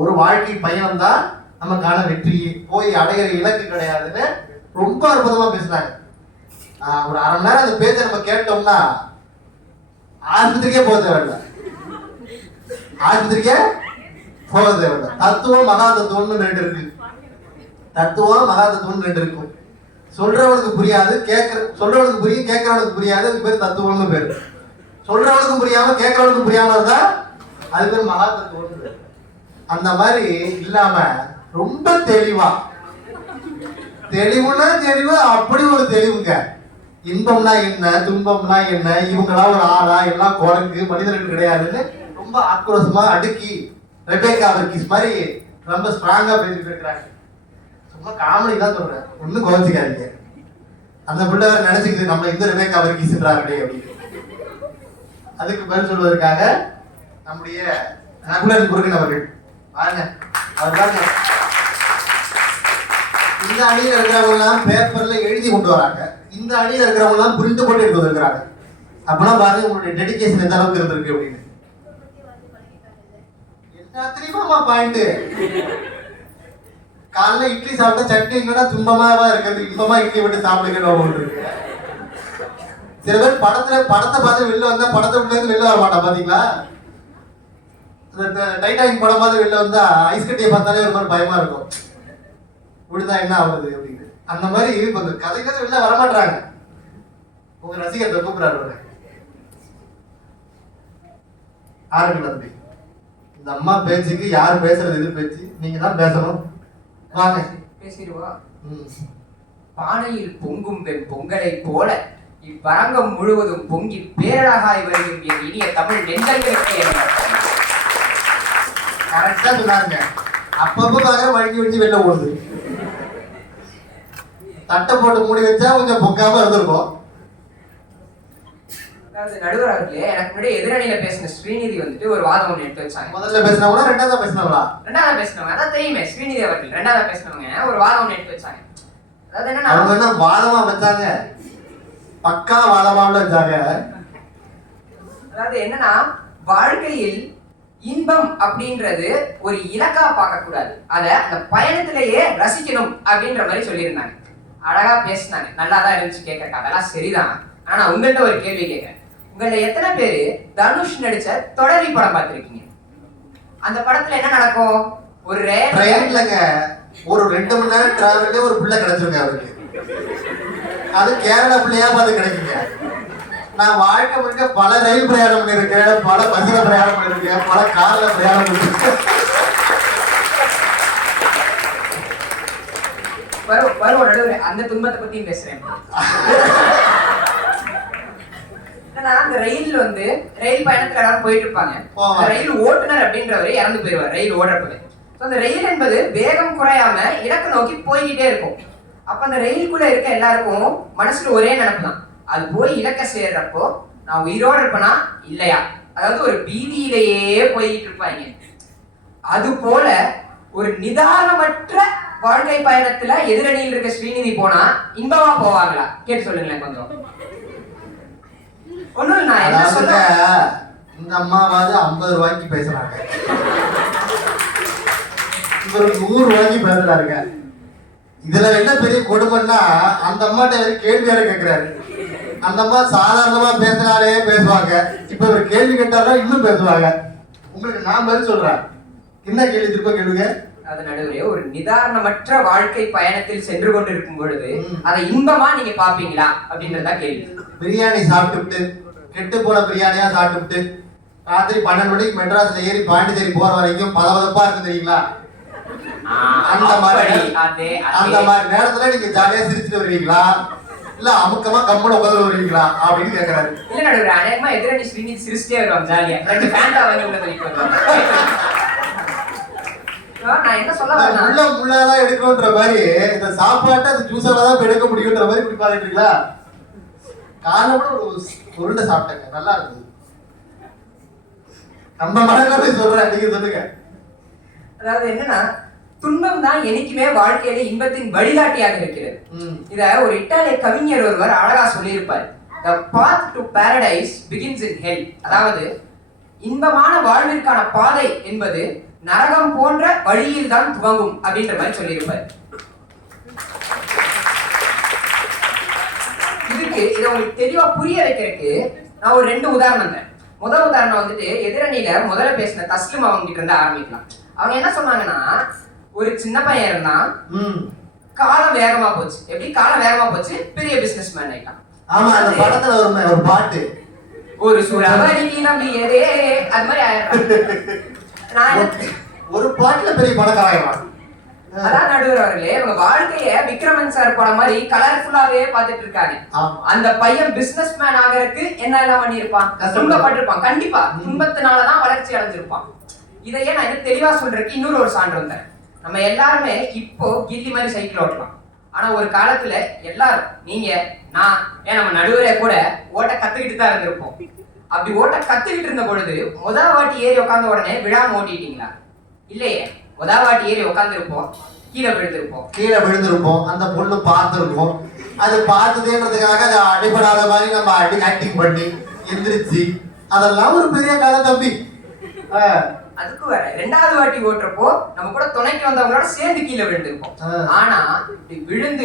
ஒரு வாழ்க்கை பயணம் தான் நமக்கான வெற்றி, போய் அடைகிற இலக்கு கிடையாதுன்னு ரொம்ப அற்புதமா பேசுனாங்க. ஒரு அரை மணி நேரம் அந்த பேச்சை நம்ம கேட்டோம்னா ஆஸ்பத்திரிக்கே போக தேவையில்லை. தத்துவம் மகா தத்துவம்னு 2 இருக்கு. தத்துவம் மகா தத்துவம் 2 இருக்கும். சொல்றவனுக்கு புரியாது, சொல்றவனுக்கு புரியும், கேட்கறவனுக்கு புரியாது, அதுக்கு பேர் தத்துவம்னு பேரு. சொல்றவனுக்கு புரியாம கேட்கறவனுக்கு புரியாம இருந்தா அது பேர் மகா தத்துவம்னு பேரு. அந்த மாதிரி இல்லாம ரொம்ப தெளிவுனா தெளிவு, அப்படி ஒரு தெளிவுங்க. இன்பம்னா என்ன, துன்பம்னா என்ன, இவங்களா ஒரு ஆளா, எல்லாம் குரங்கு, மனிதர்கள் கிடையாதுன்னு ரொம்ப ஆக்ரோஷமா அடுக்கி ரெபேக்கா வர்கீஸ் மாதிரி ரொம்ப ஸ்ட்ராங்கா பேசிட்டு இருக்கிறாங்க. சும்மா காமெடி தான் சொல்றேன், ஒன்னும் கோச்சிக்காதீங்க. அந்த பிள்ளை நினைச்சுக்கிது நம்ம இந்த ரெபேக்கா வர்கீஸ்ன்றாங்களே அப்படின்னு. அதுக்கு பதில் சொல்வதற்காக நம்முடைய ரகுலன் முருகன் அவர்கள் பாருங்க. அவர்தாங்க இந்த அணியில் இருக்கிறவங்க எல்லாம் பேப்பர்ல எழுதி கொண்டு வராங்க, இந்த அணியில் இருக்கிறவங்க எல்லாம் பிரிண்ட் போட்டு எடுத்து வந்திருக்கிறாங்க. அப்பெல்லாம் பாருங்க உங்களுடைய டெடிகேஷன் எந்த அளவுக்கு இருந்திருக்கு அப்படின்னு. எல்லாத்துலயுமா பாயிண்ட். காலைல இட்லி சாப்பிட்டா சட்னி இல்லைன்னா துன்பமாவா இருக்கிறது, இன்பமா இட்லி விட்டு சாப்பிடுங்க. சில பேர் படத்தை பார்த்து வெளில வந்தா படத்தை விட்டு இருந்து வெளில வர மாட்டான். பாத்தீங்களா, டைட்டானிக் படம் பார்த்து வெளில வந்தா ஐஸ் கட்டியை பார்த்தாலே ஒரு மாதிரி பயமா இருக்கும், விழுந்தா என்ன ஆகுது அப்படின்னு. அந்த மாதிரி இப்ப இந்த கதை வெளில வரமாட்டாங்க. உங்க ரசிகத்தை கூப்பிடாரு ஆரம்பிக்கல தம்பி. இந்த அம்மா பேச்சுக்கு யார் பேசுறது எது பேச்சு, நீங்க தான் பேசணும். வாங்க பேசிடுவா. பானையில் பொங்கும் பொங்கலை போல இவ்வரங்கம் முழுவதும் பொங்கி பேரழகாய் வருகின்ற இனிய தமிழ் நெஞ்சங்களுக்கு கரெக்டா சொன்னாருங்க. அப்பப்போ வழிஞ்சு வெளில ஓடுது. தட்டை போட்டு மூடி வச்சா கொஞ்சம் பொங்காம இருந்திருக்கும். நடுவர் அவர்களே, எனக்கு முன்னாடி எதிரணியில பேசின ஸ்ரீநிதி வந்துட்டு ஒரு வாதம் ஒண்ணு எடுத்து வச்சாங்க. முதல்ல பேசினவங்களா ரெண்டாவது பேசினவங்களா? ரெண்டாவது பேசினவங்க. அதான் தெரியுமே, ஸ்ரீநிதி அவர்கள் ரெண்டாவது பேசினவங்க ஒரு வாதம் ஒண்ணு எடுத்து வச்சாங்க. அதாவது என்ன, அவங்க என்ன வாதமா வச்சாங்க, பக்கா வாதமா வச்சாங்க. அதாவது என்னன்னா, வாழ்க்கையில் இன்பம் அப்படின்றது ஒரு இலக்கா பார்க்க கூடாது, அத அந்த பயணத்திலேயே ரசிக்கணும் அப்படின்ற மாதிரி சொல்லியிருந்தாங்க. அழகா பேசினாங்க, நல்லாதான் இருந்துச்சு கேட்க. அதெல்லாம் சரிதான். ஆனா உங்கள்கிட்ட ஒரு கேள்வி கேட்கிறேன். உங்கள எத்தனை பேரு தனுஷ் நடிச்ச தொடரி படம் பார்த்திருக்கீங்க? அந்த படத்துல என்ன நடக்கும்? ஒரு ட்ரெயின்லங்க ஒரு 2 மணி நேரம் டிராவல்ல ஒரு பிள்ளை கிடைச்சிருங்க அவருக்கு. அது கேரளா பிள்ளையா பார்த்து கிடைக்குங்க. நான் வாழ்க்கை முழுக்க பல ரயில் பிரயாணம் பண்ணிருக்கேன், பல பஸ்ல பிரயாணம் பண்ணிருக்கேன், பல கார்ல பிரயாணம் பண்ணிருக்கேன். நடுவர் அந்த துன்பத்தை பத்தியும் பேசுறேன். அந்த ரயில் ரயில் பயணத்துல எல்லாரும் போயிட்டு இருப்பாங்க. ரயில் ஓட்டுநர் அப்படின்றவரு இறந்து போயிருவார் ரயில் ஓடுறப்பவே. அந்த ரயில் என்பது வேகம் குறையாம இலக்கு நோக்கி போய்கிட்டே இருக்கும். அப்ப அந்த ரயிலுக்குள்ள இருக்க எல்லாருக்கும் மனசுல ஒரே நினைப்பு தான், அது போய் இலக்க சேர்றப்போ நான் உயிரோடு இருப்பேனா இல்லையா, அதாவது ஒரு பீதியிலேயே போய்கிட்டு இருப்பாங்க. அது போல ஒரு நிதானமற்ற வாழ்க்கை பயணத்துல எதிரணியில் இருக்க ஸ்ரீநிதி போனா இன்பமா போவாங்களா? கேட்டு சொல்லுங்களேன் கொஞ்சம். ஒண்ணும் நான் என்ன சொல்ல, இந்த அம்மாவாவது 50 ரூபாய்க்கு பேசுறாங்க, இவர் 100 ரூபாய்க்கு பேசுறாருங்க. இதுல என்ன பெரிய கொடுமைன்னா அந்த அம்மாட்ட கேள்வி வேற கேட்கிறாரு. அந்த அம்மா சாதாரணமா பேசினாலே பேசுவாங்க, இப்ப இவர் கேள்வி கேட்டாலும் இன்னும் பேசுவாங்க. உங்களுக்கு நான் பதில் சொல்றேன், என்ன கேள்வி திருப்ப கேளுங்க. அது நடுவே ஒரு நிதானமற்ற வாழ்க்கை பயணத்தில் சென்று கொண்டிருக்கும் பொழுது அதை இன்பமா நீங்க பாப்பீங்களா அப்படின்றதா கேள்வி. பிரியாணி சாப்பிட்டுட்டு, கெட்டு போன பிரியாணியா சாப்பிட்டுட்டு ராத்திரி 12 மணிக்கு மெட்ராஸ்ல ஏறி பாண்டிச்சேரி போற வரைக்கும் பதவதப்பா இருக்கு தெரியுங்களா? அந்த மாதிரி நேரத்துல நீங்க ஜாலியா சிரிச்சுட்டு வருவீங்களா, இல்ல அமுக்கமா கம்மல உட்காந்து வருவீங்களா அப்படின்னு கேக்குறாரு. இல்ல நடுவே அநேகமா எதிரணி ஸ்ரீனிதி சிரிச்சிட்டே வருவாங்க ஜாலியா, 2 ஃபேண்டா வாங்கி உள்ள தள்ளிட்டு நான் என்ன சொல்ல வரேன், உள்ள முள்ளாதான் எடுக்கணும்ன்ற மாதிரி இந்த சாப்பாட்டை அந்த ஜூஸால தான் எடுக்க முடியும்ன்ற மாதிரி இப்படி பாத்துட்டீங்களா? காலைல கூட ஒரு உருண்டை சாப்பிட்டேங்க, நல்லா இருந்தது. நம்ம மனநிலை சொல்றேன், நீங்க சொல்லுங்க. அதாவது என்னன்னா, துன்பம் தான் என்னைக்குமே வாழ்க்கையில இன்பத்தின் வழிகாட்டியாக இருக்கிறது. இத ஒரு இத்தாலிய கவிஞர் ஒருவர் அழகா சொல்லியிருப்பார். The path to paradise begins in hell. அதாவது இன்பமான வாழ்விற்கான பாதை என்பது நரகம் போன்ற வழியில் தான் துவங்கும் அப்படின்ற மாதிரி சொல்லியிருப்பார். இதுக்கு இதை உங்களுக்கு தெளிவா புரிய வைக்கிறதுக்கு நான் ஒரு 2 உதாரணம் தரேன். முதல் உதாரணம் வந்துட்டு எதிரணியில முதல்ல பேசின தஸ்லிம் அவங்க கிட்ட இருந்து ஆரம்பிக்கலாம். அவங்க என்ன சொன்னாங்கன்னா, ஒரு சின்ன பையன் இருந்தான், காலம் வேகமா போச்சு. எப்படி காலம் வேகமா போச்சு? பெரிய பிசினஸ் மேன் ஆயிட்டான். ஆமா, அந்த படத்துல ஒரு பாட்டு, ஒரு சூறாவளி நம்பியதே, அது மாதிரி ஒரு பாட்டுல பெரிய பணக்காரன். அதான் நடுவர் அவர்களே, அவங்க வாழ்க்கைய விக்ரமன் சார் படம் மாதிரி கலர்ஃபுல்லாவே பாத்துட்டு இருக்காங்க. அந்த பையன் பிசினஸ் மேன் ஆகிறதுக்கு என்ன எல்லாம் பண்ணிருப்பான்? துன்பப்பட்டிருப்பான். கண்டிப்பா துன்பத்தினாலதான் வளர்ச்சி அடைஞ்சிருப்பான். இதையே நான் என்ன தெளிவா சொல்றதுக்கு இன்னொரு ஒரு சான்று வந்தேன். நம்ம எல்லாருமே இப்போ கில்லி மாதிரி சைக்கிள் ஓட்டலாம். ஆனா ஒரு காலத்துல எல்லாரும், நீங்க, நான், ஏன் நம்ம நடுவரே கூட ஓட்ட கத்துக்கிட்டு தான் இருந்திருப்போம். அப்படி ஓட்ட கத்துக்கிட்டு இருந்த பொழுது முதல் வாட்டி ஏறி உட்கார்ந்த உடனே விழாம ஓட்டிட்டீங்களா? இல்லையே. முதல் வாட்டி ஏறி உட்கார்ந்து இருப்போம், கீழே விழுந்திருப்போம். அந்த பொண்ணு பார்த்துருப்போம். அது பார்த்ததேன்றதுக்காக அதை அடிபடாத மாதிரி நம்ம ஆக்டிங் பண்ணி எந்திரிச்சு, அதெல்லாம் ஒரு பெரிய கதை தம்பி. அதுக்கு வேற 2வது வாட்டி ஓட்டுறப்போ நம்ம கூட துணைக்கு வந்தவங்களோட சேர்ந்து கீழே விழுந்திருப்போம். ஆனா விழுந்து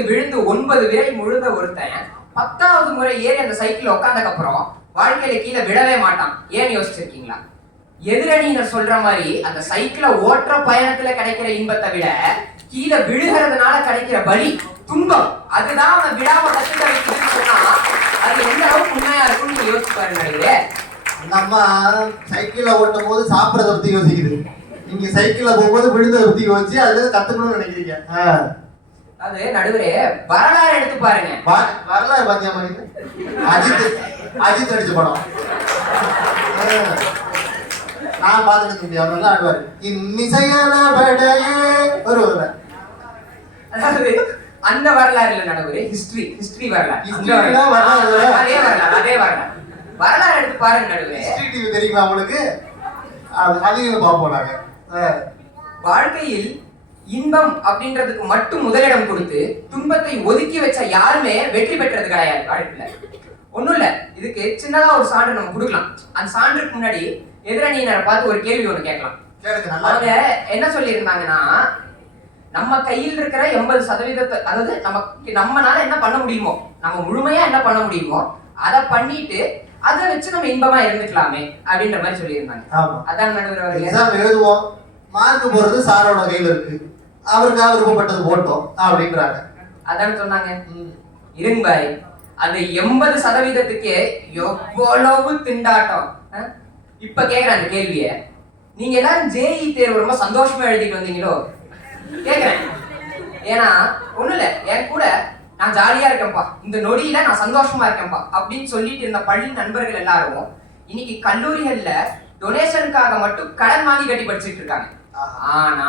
9 விரல் முழுந்த ஒருத்தன் 10வது முறை ஏறி அந்த சைக்கிள் உட்கார்ந்ததுக்கு அப்புறம் வாழ்க்கையில கீழே விழவே மாட்டான். ஏன்னு யோசிச்சிருக்கீங்களா? எதிரணியினர் சொல்ற மாதிரி அந்த சைக்கிளை ஓட்டுற பயணத்துல கிடைக்கிற இன்பத்தை விட கீழே விழுகிறதுனால கிடைக்கிற வலி, துன்பம், அதுதான் அவனை விழாம கத்துக்க வைக்குதுன்னு சொன்னா அது எந்த அளவுக்கு உண்மையா இருக்கும்னு நீங்க யோசிச்சு பாருங்க. அந்த அம்மா சைக்கிள்ல ஓட்டும் போது சாப்பிடறத பத்தி யோசிக்குது, நீங்க சைக்கிள்ல போகும்போது விழுந்ததை பத்தி யோசிச்சு அதுல கத்துக்கணும்னு நினைக்கிறீங்க. அது நடுவரே வரலாறு எடுத்து பாருங்க. வரலாறு பாத்தியா மாதிரி அஜித் நடிச்ச படம் நான் பாத்துட்டு முடியும். அவர் நல்லா ஆடுவாரு. இன்னிசையான படையே வருவாங்க. அதாவது அந்த வரலாறு இல்ல நடுவரே, ஹிஸ்டரி வரலாறு. அதே வரலாறு எடுத்து பாருங்க நடுவரே. ஹிஸ்டரி டிவி தெரியுமா உங்களுக்கு? அதையும் பார்ப்போம் நாங்க. வாழ்க்கையில் இன்பம் அப்படின்றதுக்கு மட்டும் முதலிடம் கொடுத்து துன்பத்தை ஒதுக்கி வச்ச யாருமே வெற்றி பெற்றது கிடையாது வாழ்க்கையில. ஒண்ணும் இல்ல, இதுக்கு சின்னதா ஒரு சான்று நம்ம கொடுக்கலாம். அந்த சான்றுக்கு முன்னாடி எதிரணியினரை பார்த்து ஒரு கேள்வி ஒண்ணு கேட்கலாம். அவங்க என்ன சொல்லி இருந்தாங்கன்னா, நம்ம கையில் இருக்கிற 80%, அதாவது நம்மனால என்ன பண்ண முடியுமோ, நம்ம முழுமையா என்ன பண்ண முடியுமோ அதை பண்ணிட்டு அதை வச்சு நம்ம இன்பமா இருந்துக்கலாமே அப்படின்ற மாதிரி சொல்லி இருந்தாங்க. அதான் நடுவர் எழுதுவோம், மார்க் போறது சாரோட கையில இருக்கு, அவருக்கு விருப்பப்பட்டது போட்டோம் அப்படின்றாங்க. அதான் சொன்னாங்க. இருங்க பாய், அந்த 80%க்கு எவ்வளவு திண்டாட்டம். இப்ப கேக்குறேன் அந்த கேள்விய, நீங்க எல்லாரும் ஜேஇ தேர்வு ரொம்ப சந்தோஷமா எழுதிட்டு வந்தீங்களோ கேக்குறேன். ஏன்னா ஒண்ணு இல்ல, என் கூட நான் ஜாலியா இருக்கேன்ப்பா, இந்த நொடியில நான் சந்தோஷமா இருக்கேன்ப்பா அப்படின்னு சொல்லிட்டு இருந்த பள்ளி நண்பர்கள் எல்லாரும் இன்னைக்கு கல்லூரிகள்ல டொனேஷனுக்காக மட்டும் கடன் வாங்கி கட்டி படிச்சுட்டு இருக்காங்க. ஆனா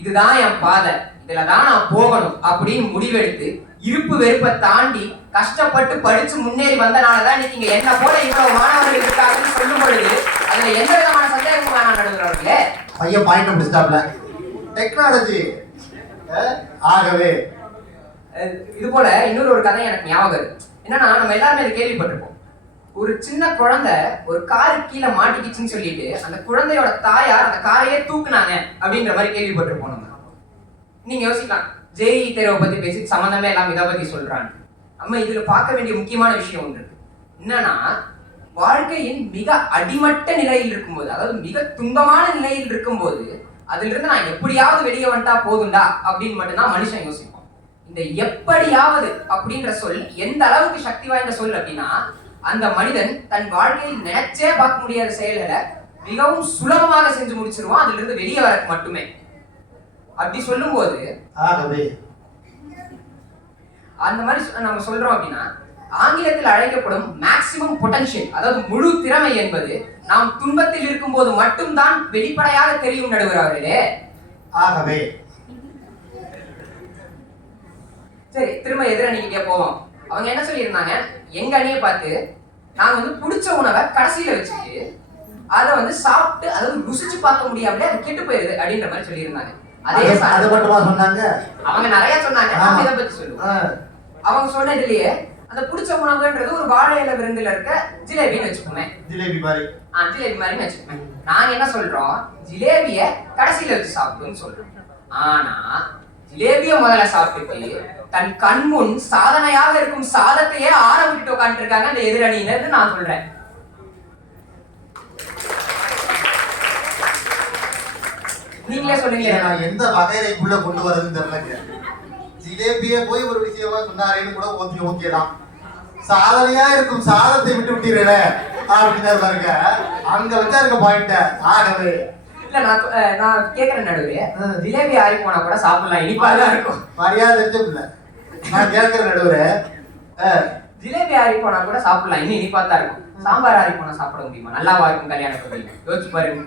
இதுதான் என் பாதை, இதுலதான் நான் போகணும் அப்படின்னு முடிவெடுத்து இருப்பு வெறுப்பை தாண்டி கஷ்டப்பட்டு படிச்சு முன்னேறி வந்தனாலதான் நீங்க என்ன போல இவ்வளவு மாணவர்கள் இருக்காங்கன்னு சொல்லும் பொழுது அதுல எந்த விதமான சந்தேகமும் வேணாம் நடுவர்களே. பையன் பாயிண்ட் முடிச்சிட்டாப்ல. டெக்னாலஜி ஆகவே இது போல இன்னொரு ஒரு கதை எனக்கு ஞாபகம் இருக்கு. என்னன்னா, நம்ம எல்லாருமே இதை கேள்விப்பட்டிருப்போம். ஒரு சின்ன குழந்தை ஒரு காரு கீழே மாட்டிக்கிச்சுன்னு சொல்லிட்டு அந்த குழந்தையோட தாயார் அந்த காரையே தூக்குனாங்க அப்படின்ற மாதிரி கேள்விப்பட்டிருப்போம் நம்ம. நீங்க யோசிக்கலாம், ஜேஇ தேர்வை பத்தி பேசி சம்பந்தமே எல்லாம் இதை பத்தி சொல்றாங்க. நம்ம இதுல பார்க்க வேண்டிய முக்கியமான விஷயம் ஒன்று இருக்கு. என்னன்னா, வாழ்க்கையின் மிக அடிமட்ட நிலையில் இருக்கும்போது, அதாவது மிக துன்பமான நிலையில் இருக்கும்போது அதுல இருந்து நான் எப்படியாவது வெளியே வந்துட்டா போதுண்டா அப்படின்னு மட்டும்தான் மனுஷன் யோசிப்பான். இந்த எப்படியாவது அப்படின்ற சொல் எந்த அளவுக்கு சக்தி வாய்ந்த சொல் அப்படின்னா, அந்த மனிதன் தன் வாழ்க்கையில் நினைச்சே பார்க்க முடியாத செயல்களை மிகவும் சுலபமாக செஞ்சு முடிச்சிருவான், அதுல இருந்து வெளியே வரக்கு மட்டுமே. அப்படி சொல்லும் போது ஆகவே அந்த மாதிரி நம்ம சொல்றோம் அப்படின்னா, ஆங்கிலத்தில் அழைக்கப்படும் மேக்சிமம் பொட்டன்ஷியல், அதாவது முழு திறமை என்பது நாம் துன்பத்தில் இருக்கும் போது மட்டும்தான் வெளிப்படையாக தெரியும் நடுவர் அவர்களே. ஆகவே சரி, திரும்ப எதிரணிக்கிட்டே போவோம். அவங்க என்ன சொல்லியிருந்தாங்க, எங்க அணியை பார்த்து நாங்க வந்து பிடிச்ச உணவை கடைசியில வச்சுட்டு அதை சாப்பிட்டு அதாவது ருசிச்சு பார்க்க முடியாமலே அது கெட்டு போயிருது அப்படின்ற மாதிரி சொல்லியிருந்தாங்க. அது மட்டுமா சொன்னாங்க? அவங்க நிறைய சொன்னாங்க. நம்ம இதை பத்தி சொல்லுவோம். அவங்க சொன்னதுலயே அந்த பிடிச்ச உணவுன்றது ஒரு வாழை இலை விருந்துல இருக்க ஜிலேபின்னு வச்சுக்கோமே. ஜிலேபி மாதிரி ஜிலேபி மாதிரின்னு வச்சுக்கோமே. நாங்க என்ன சொல்றோம், ஜிலேபிய கடைசியில வச்சு சாப்பிடுன்னு சொல்றோம். ஆனா ஜிலேபிய முதல்ல சாப்பிட்டு தன் கண் முன் சாதனையாக இருக்கும் சாதத்தையே ஆற விட்டுட்டு உட்காந்துட்டு இருக்காங்க அந்த எதிரணியினர் நான் சொல்றேன். நீங்களே சொல்லுங்க. நான் எந்த வகைக்குள்ள கொண்டு வரதுன்னு தெரியலங்க. ஜிலேபியே போய் ஒரு விஷயமா சொன்னாரேன்னு கூட ஓகே தான். சாதனையா இருக்கும் சாதத்தை விட்டு விட்டீரே அப்படின்னு பாருங்க, அங்க வச்சா இருக்க பாயிண்ட். ஆகவே இல்ல நான் கேக்குறேன் நடுவே, ஜிலேபி ஆறி போனா கூட சாப்பிடலாம், இனிப்பாதான் இருக்கும். மரியாதை இல்ல நான் கேட்கிற நடுவே, ஜிலேபி ஆறி போனா கூட சாப்பிடலாம், இன்னும் இனிப்பாதான் இருக்கும். சாம்பார் ஆறி போனா சாப்பிட முடியுமா? நல்லாவா இருக்கும் கல்யாணம்? யோசிச்சு பாருங்க.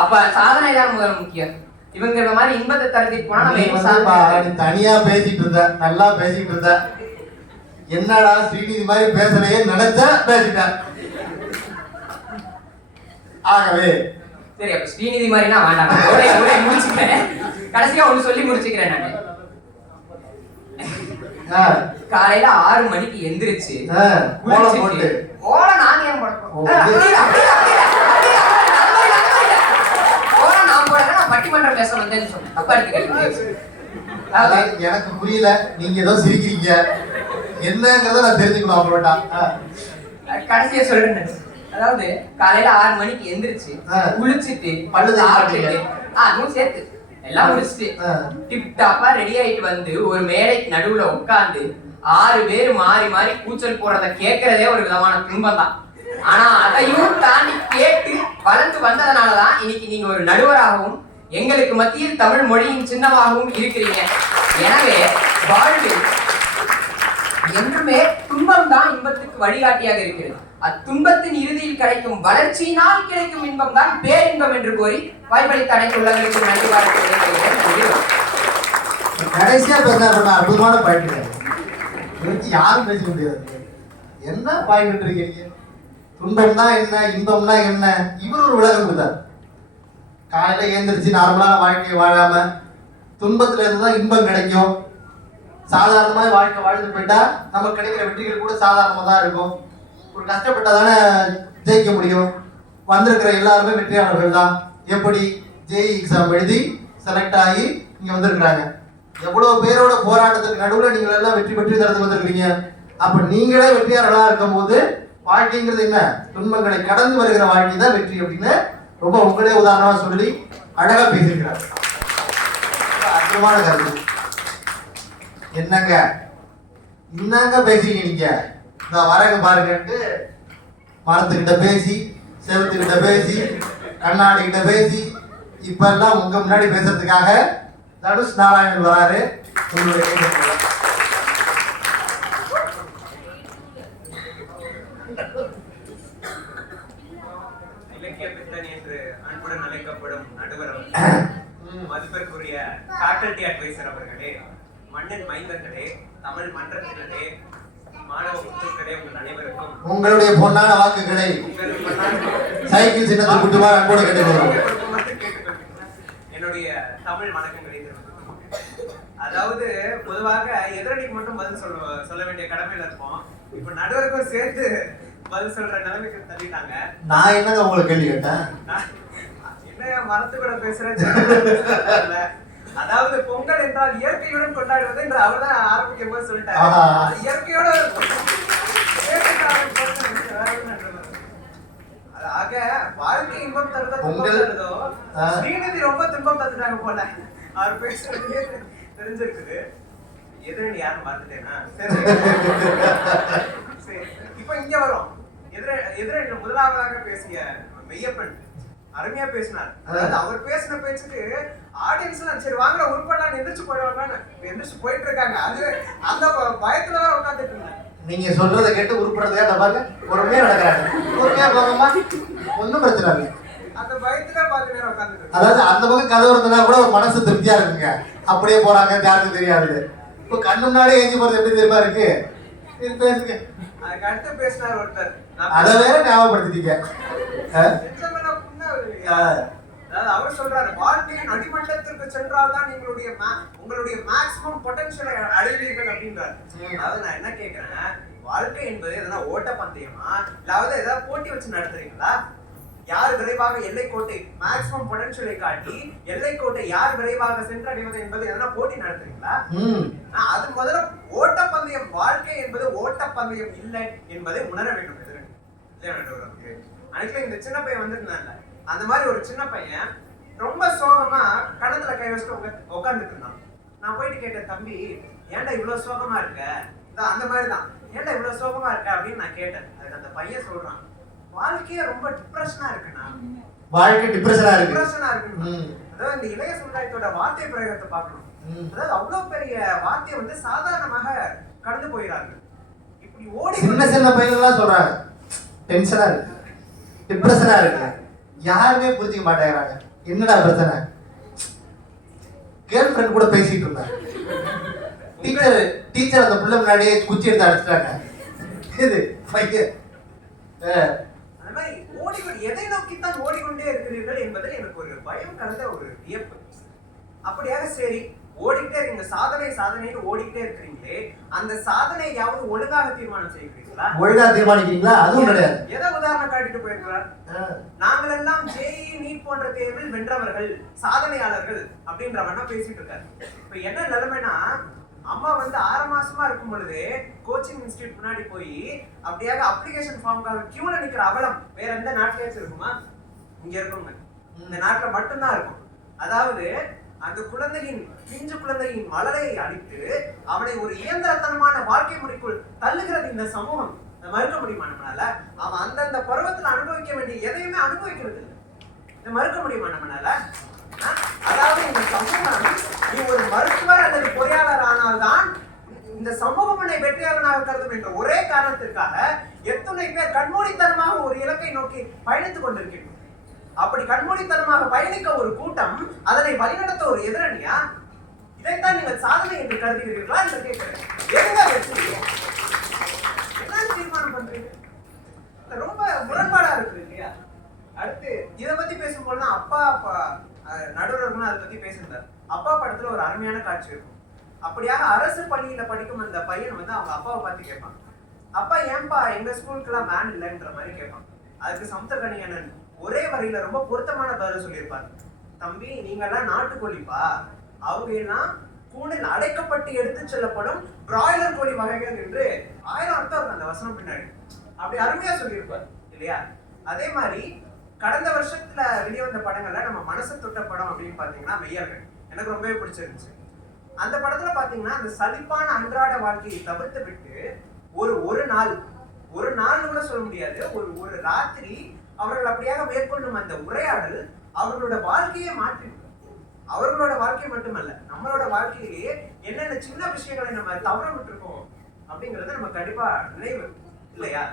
அப்ப சாதனை தான் முதல் முக்கியம். இவங்க இந்த மாதிரி இன்பத்தை தரத்திட்டு போனா தனியா பேசிட்டு இருந்த, நல்லா பேசிட்டு இருந்த, என்னடா ஸ்ரீநிதி மாதிரி பேசலையே நினைச்சா பேசிட்டேன். ஆகவே சரி, அப்ப ஸ்ரீநிதி மாதிரினா வேண்டாம், முடிச்சுக்கிறேன். கடைசியா ஒண்ணு சொல்லி முடிச்சுக்கிறேன். நான் காலையில 6 மணிக்கு எந்திரிச்சு ஓலை நான் ஏன் பட்டிமன்றம் பேச வந்தேன்னு சொன்னேன். தப்பா இருக்கு. எனக்கு புரியல, நீங்க ஏதோ சிரிக்கிறீங்க, என்னங்கறத நான் தெரிஞ்சுக்கணும் அவங்களோட. கடைசியா சொல்றேன். அதாவது காலையில 6 மணிக்கு எந்திரிச்சு குளிச்சுட்டு பல்லு சாப்பிட்டு சேர்த்து எல்லாம் முடிச்சுட்டு டிப் டாப்பா ரெடி ஆயிட்டு வந்து ஒரு மேடைக்கு நடுவுல உட்கார்ந்து 6 பேர் மாறி மாறி கூச்சல் போடுறத கேட்கறதே ஒரு விதமான துன்பம் தான். ஆனா அதையும் தாண்டி கேட்டு வளர்ந்து வந்ததுனாலதான் இன்னைக்கு நீங்க ஒரு நடுவராகவும் எங்களுக்கு மத்தியில் தமிழ் மொழியின் சின்னமாகவும் இருக்கிறீங்க. எனவே வாழ்வில் என்றுமே துன்பம் தான் இன்பத்துக்கு வழிகாட்டியாக இருக்கிறது. அத்துன்பத்தின் இறுதியில் கிடைக்கும் வளர்ச்சியினால் கிடைக்கும் இன்பம் தான் பேரின்பம் என்று கூறி வாய்ப்பளித்த அனைத்து உள்ளவர்களுக்கு நன்றி வாழ்த்துக்கள். கடைசியா பேசினா அற்புதமான பாயிண்ட், யாரும் பேச முடியாது. என்ன பாயிண்ட் இருக்கீங்க? துன்பம்னா என்ன, இன்பம்னா என்ன, இவர் ஒரு விளக்கம் கொடுத்தார். காலையில ஏந்திரிச்சு நார்மலான வாழ்க்கையை வாழாம துன்பத்துல இருந்துதான் இன்பம் கிடைக்கும். சாதாரணமாக வாழ்க்கை வாழ்ந்து போயிட்டா நமக்கு கிடைக்கிற வெற்றிகள் கூட சாதாரணமாக தான் இருக்கும். ஒரு கஷ்டப்பட்டாதானே ஜெயிக்க முடியும். வந்திருக்கிற எல்லாருமே வெற்றியாளர்கள் தான். எப்படி ஜேஇ எக்ஸாம் எழுதி செலக்ட் ஆகி இங்க வந்திருக்கிறாங்க. எவ்வளவு பேரோட போராட்டத்துக்கு நடுவில் நீங்கள் எல்லாம் வெற்றி பெற்று தரத்துக்கு வந்திருக்கிறீங்க. அப்ப நீங்களே வெற்றியாளர்களா இருக்கும் போது வாழ்க்கைங்கிறது என்ன, துன்பங்களை கடந்து வருகிற வாழ்க்கை தான் வெற்றி அப்படின்னு ரொம்ப உங்களே உதாரணமா சொல்லி அழகா பேசியிருக்கிறார். அற்புதமான கருத்து. என்னங்க என்னங்க பேசுறீங்க நீங்க, இந்த வரங்க பாருங்கன்ட்டு மரத்துக்கிட்ட பேசி, செவத்துக்கிட்ட பேசி, கண்ணாடி கிட்ட பேசி, இப்ப எல்லாம் உங்க முன்னாடி பேசுறதுக்காக தனுஷ் நாராயணன் வராரு. இலக்கிய பித்தன் என்று அன்புடன் அழைக்கப்படும் நடுவர் மதிப்பிற்குரிய ஃபேக்கல்டி அட்வைசர் அவர்களே, மண்ணின் மைந்தர்களே, தமிழ் மன்றத்தினரே, மாணவ முத்துக்களே, உங்கள் அனைவருக்கும் உங்களுடைய பொன்னான வாக்குகளை சைக்கிள் சின்னத்தில் குட்டுமா அன்போடு கேட்டுக்கொள்கிறோம். என்னுடைய தமிழ் வணக்கங்களை தெரிவித்துக். அதாவது பொதுவாக எதிரணிக்கு மட்டும் பதில் சொல்ல வேண்டிய கடமையில இருப்போம். இப்ப நடுவருக்கும் சேர்த்து பதில் சொல்ற நிலைமைக்கு தள்ளிட்டாங்க. நான் என்னங்க உங்களுக்கு கேள்வி கேட்டேன்? என்ன மரத்து கூட பேசுறேன். அதாவது பொங்கல் என்றால் இயற்கையுடன் கொண்டாடுவது என்று அவர் தான் ஆரம்பிக்கும் போது சொல்லிட்டாரு. இயற்கையோட ஆக வாழ்க்கை இன்பம் தருதோ துன்பம் தருதோ. ஸ்ரீநிதி ரொம்ப துன்பம் தந்துட்டாங்க போல. அவர் பேசுறது தெரிஞ்சிருக்குது. எதிரணி யாரும் பார்த்துட்டேன்னா சரி. இப்ப இங்க வரும். எதிரணி முதலாவதாக பேசிய மெய்யப்பன் அருமையா பேசினார். அதாவது அவர் பேசின பேச்சுக்கு ஆடியன்ஸ் சரி வாங்க உருப்படலாம் எந்திரிச்சு போயிடுவாங்க, எந்திரிச்சு போயிட்டு இருக்காங்க. அது அந்த பயத்துல வேற உட்காந்துட்டு இருந்தாங்க. நீங்க சொல்றதை கேட்டு உருப்படுறதே பாருங்க, பொறுமையா நடக்கிறாங்க. பொறுமையா போகமா, ஒன்றும் பிரச்சனை இல்லை. அந்த பயத்துல பாதி நேரம் உட்காந்துட்டு, அதாவது அந்த பக்கம் கதவு இருந்தனா கூட ஒரு மனசு திருப்தியா இருக்குங்க. அப்படியே போறாங்க, யாருக்கும் தெரியாது. இப்போ கண்ணு முன்னாடியே ஏஞ்சி போறது எப்படி தெரியுமா இருக்கு? பேசுங்க. அதுக்கு அடுத்து பேசினார் ஒருத்தர், அதை வேற ஞாபகப்படுத்திட்டீங்க. அதாவது அவர் சொல்றாரு, வாழ்க்கையின் அடிமட்டத்திற்கு சென்றால்தான் உங்களுடைய மேக்ஸிமம் பொட்டன்ஷியலை அடைவீர்கள் அப்படின்றாரு. அதாவது நான் என்ன கேட்கிறேன், வாழ்க்கை என்பது எதனா ஓட்ட பந்தயமா, இல்லாவது ஏதாவது போட்டி வச்சு நடத்துறீங்களா? யார் விரைவாக எல்லைக்கோட்டை மேக்ஸிமம் பொட்டன்ஷியலை காட்டி எல்லைக்கோட்டை யார் விரைவாக சென்றடைவது என்பது எதனா போட்டி நடத்துறீங்களா? அது முதல்ல ஓட்டப்பந்தயம். வாழ்க்கை என்பது ஓட்டப்பந்தயம் இல்லை என்பதை உணர வேண்டும். அன்னைக்கு இந்த சின்ன பையன் வந்துருந்தாங்க, அந்த மாதிரி ஒரு சின்ன பையன் ரொம்ப சோகமா கணத்துல கை வச்சுட்டு உட்காந்துட்டு இருந்தான். நான் போயிட்டு கேட்டேன், தம்பி ஏன்டா இவ்வளவு சோகமா இருக்க? அந்த மாதிரிதான், ஏன்டா இவ்வளவு சோகமா இருக்க அப்படின்னு நான் கேட்டேன். அதுக்கு அந்த பையன் சொல்றான், வாழ்க்கையே ரொம்ப டிப்ரெஷனா இருக்குண்ணா. வாழ்க்கை டிப்ரெஷனா இருக்கு. அதாவது இந்த இளைய சமுதாயத்தோட வார்த்தை பிரயோகத்தை பார்க்கணும். அதாவது அவ்வளவு பெரிய வார்த்தையை வந்து சாதாரணமாக கடந்து போயிடாங்க. இப்படி ஓடி சின்ன பையன்லாம் சொல்றாங்க டென்ஷனா இருக்கு, டிப்ரெஷனா இருக்கு. யாருமே புரிஞ்சுக்க மாட்டேங்கிறாங்க. என்னடா பிரச்சனை? கேர்ள் ஃப்ரெண்ட் கூட பேசிட்டு இருந்தாங்க. டீச்சர் அந்த புள்ள முன்னாடியே குச்சி எடுத்து அடிச்சிட்டாங்க. இது பையன் அந்த மாதிரி ஓடிக்கொண்டு எதை நோக்கித்தான் ஓடிக்கொண்டே இருக்கிறீர்கள் என்பதில் எனக்கு ஒரு பயம் கலந்த ஒரு வியப்பு. அப்படியாக சரி ஓடிக்கிட்டே இருக்கீங்க, சாதனைன்னு ஓடிக்கிட்டே இருக்கிறீங்களே, அந்த சாதனையாவது ஒழுங்காக தீர்மானம் செய்கிறீங்களா? ஒழுங்கா தீர்மானிக்கிறீங்களா? அதுவும் கிடையாது. எதை உதாரணம் காட்டிட்டு போயிருக்கிறார்? நாங்கள் எல்லாம் ஜேஇ நீட் போன்ற தேர்வில் வென்றவர்கள், சாதனையாளர்கள் அப்படின்ற வண்ணம் பேசிட்டு இருக்காரு. இப்ப என்ன நிலைமைனா, அம்மா வந்து 6 மாசமா இருக்கும் பொழுது கோச்சிங் இன்ஸ்டிடியூட் முன்னாடி போய் அப்படியாக அப்ளிகேஷன் ஃபார்முக்காக கியூல நிக்கிற அவலம் வேற எந்த நாட்டிலேயாச்சும் இருக்குமா? இங்க இருக்குங்க, இந்த நாட்டுல மட்டும்தான் இருக்கும். அதாவது அந்த பிஞ்சு குழந்தையின் மலரை அடித்து அவனை ஒரு இயந்திரத்தனமான வாழ்க்கை முறைக்குள் தள்ளுகிறது இந்த சமூகம். மறுக்க முடியுமா நம்மளால? அவன் அந்தந்த பருவத்துல அனுபவிக்க வேண்டிய எதையுமே அனுபவிக்கிறது இல்லை. இதை மறுக்க முடியுமா நம்மளால? அதாவது இந்த சமூகம், நீ ஒரு மருத்துவர் அல்லது பொறியாளர் ஆனால்தான் இந்த சமூகம் உன்னை வெற்றியாளனாக கருதும் என்ற ஒரே காரணத்திற்காக எத்தனை பேர் கண்மூடித்தனமாக ஒரு இலக்கை நோக்கி பயணித்துக் கொண்டிருக்கின்றனர். அப்படி கண்மூடித்தனமாக பயணிக்க ஒரு கூட்டம், அதனை வழிநடத்த ஒரு எதிரணியா? இதைத்தான் நீங்கள் சாதனை என்று கருதுகிறீர்களா என்று கேட்கிறேன். என்ன தீர்மானம் பண்றீங்க? ரொம்ப முரண்பாடா இருக்கு இல்லையா? அடுத்து இதை பத்தி பேசும்போதுதான் அப்பா நடுவர்களும் அதை பத்தி பேசியிருந்தார். அப்பா படத்துல ஒரு அருமையான காட்சி இருக்கும். அப்படியாக அரசு பள்ளியில படிக்கும் அந்த பையன் வந்து அவங்க அப்பாவை பார்த்து கேட்பான், அப்பா ஏன்பா எங்க ஸ்கூலுக்குலாம் வேன் இல்லைன்ற மாதிரி கேட்பான். அதுக்கு சமுத்திரக்கணியண்ணன் ஒரே வரையில ரொம்ப பொருத்தமான பதில சொல்லியிருப்பாரு, தம்பி நீங்க எல்லாம் நாட்டுக்கோழிப்பா, அவங்க எல்லாம் கூண்டில் அடைக்கப்பட்டு எடுத்து செல்லப்படும் பிராய்லர் கோழி வகைகள் என்று 1000 அர்த்தம் இருக்கு அந்த வசனம் பின்னாடி. அப்படி அருமையா சொல்லியிருப்பார் இல்லையா? அதே மாதிரி கடந்த வருஷத்துல வெளிவந்த படங்கள்ல நம்ம மனசு தொட்ட படம் அப்படின்னு பாத்தீங்கன்னா மெய்யர்கள் எனக்கு ரொம்பவே பிடிச்சிருந்துச்சு. அந்த படத்துல பாத்தீங்கன்னா அந்த சலிப்பான அன்றாட வாழ்க்கையை தவிர்த்து விட்டு ஒரு நாள் கூட சொல்ல முடியாது, ஒரு ராத்திரி அவர்கள் அப்படியாக மேற்கொள்ளும் அந்த உரையாடல் அவர்களோட வாழ்க்கையை மாற்றி, அவர்களோட வாழ்க்கை மட்டுமல்ல நம்மளோட வாழ்க்கையிலேயே என்னென்ன சின்ன விஷயங்களை நம்ம தவற விட்டுருக்கோம் அப்படிங்கறத நம்ம கண்டிப்பா நினைவு இல்லையா?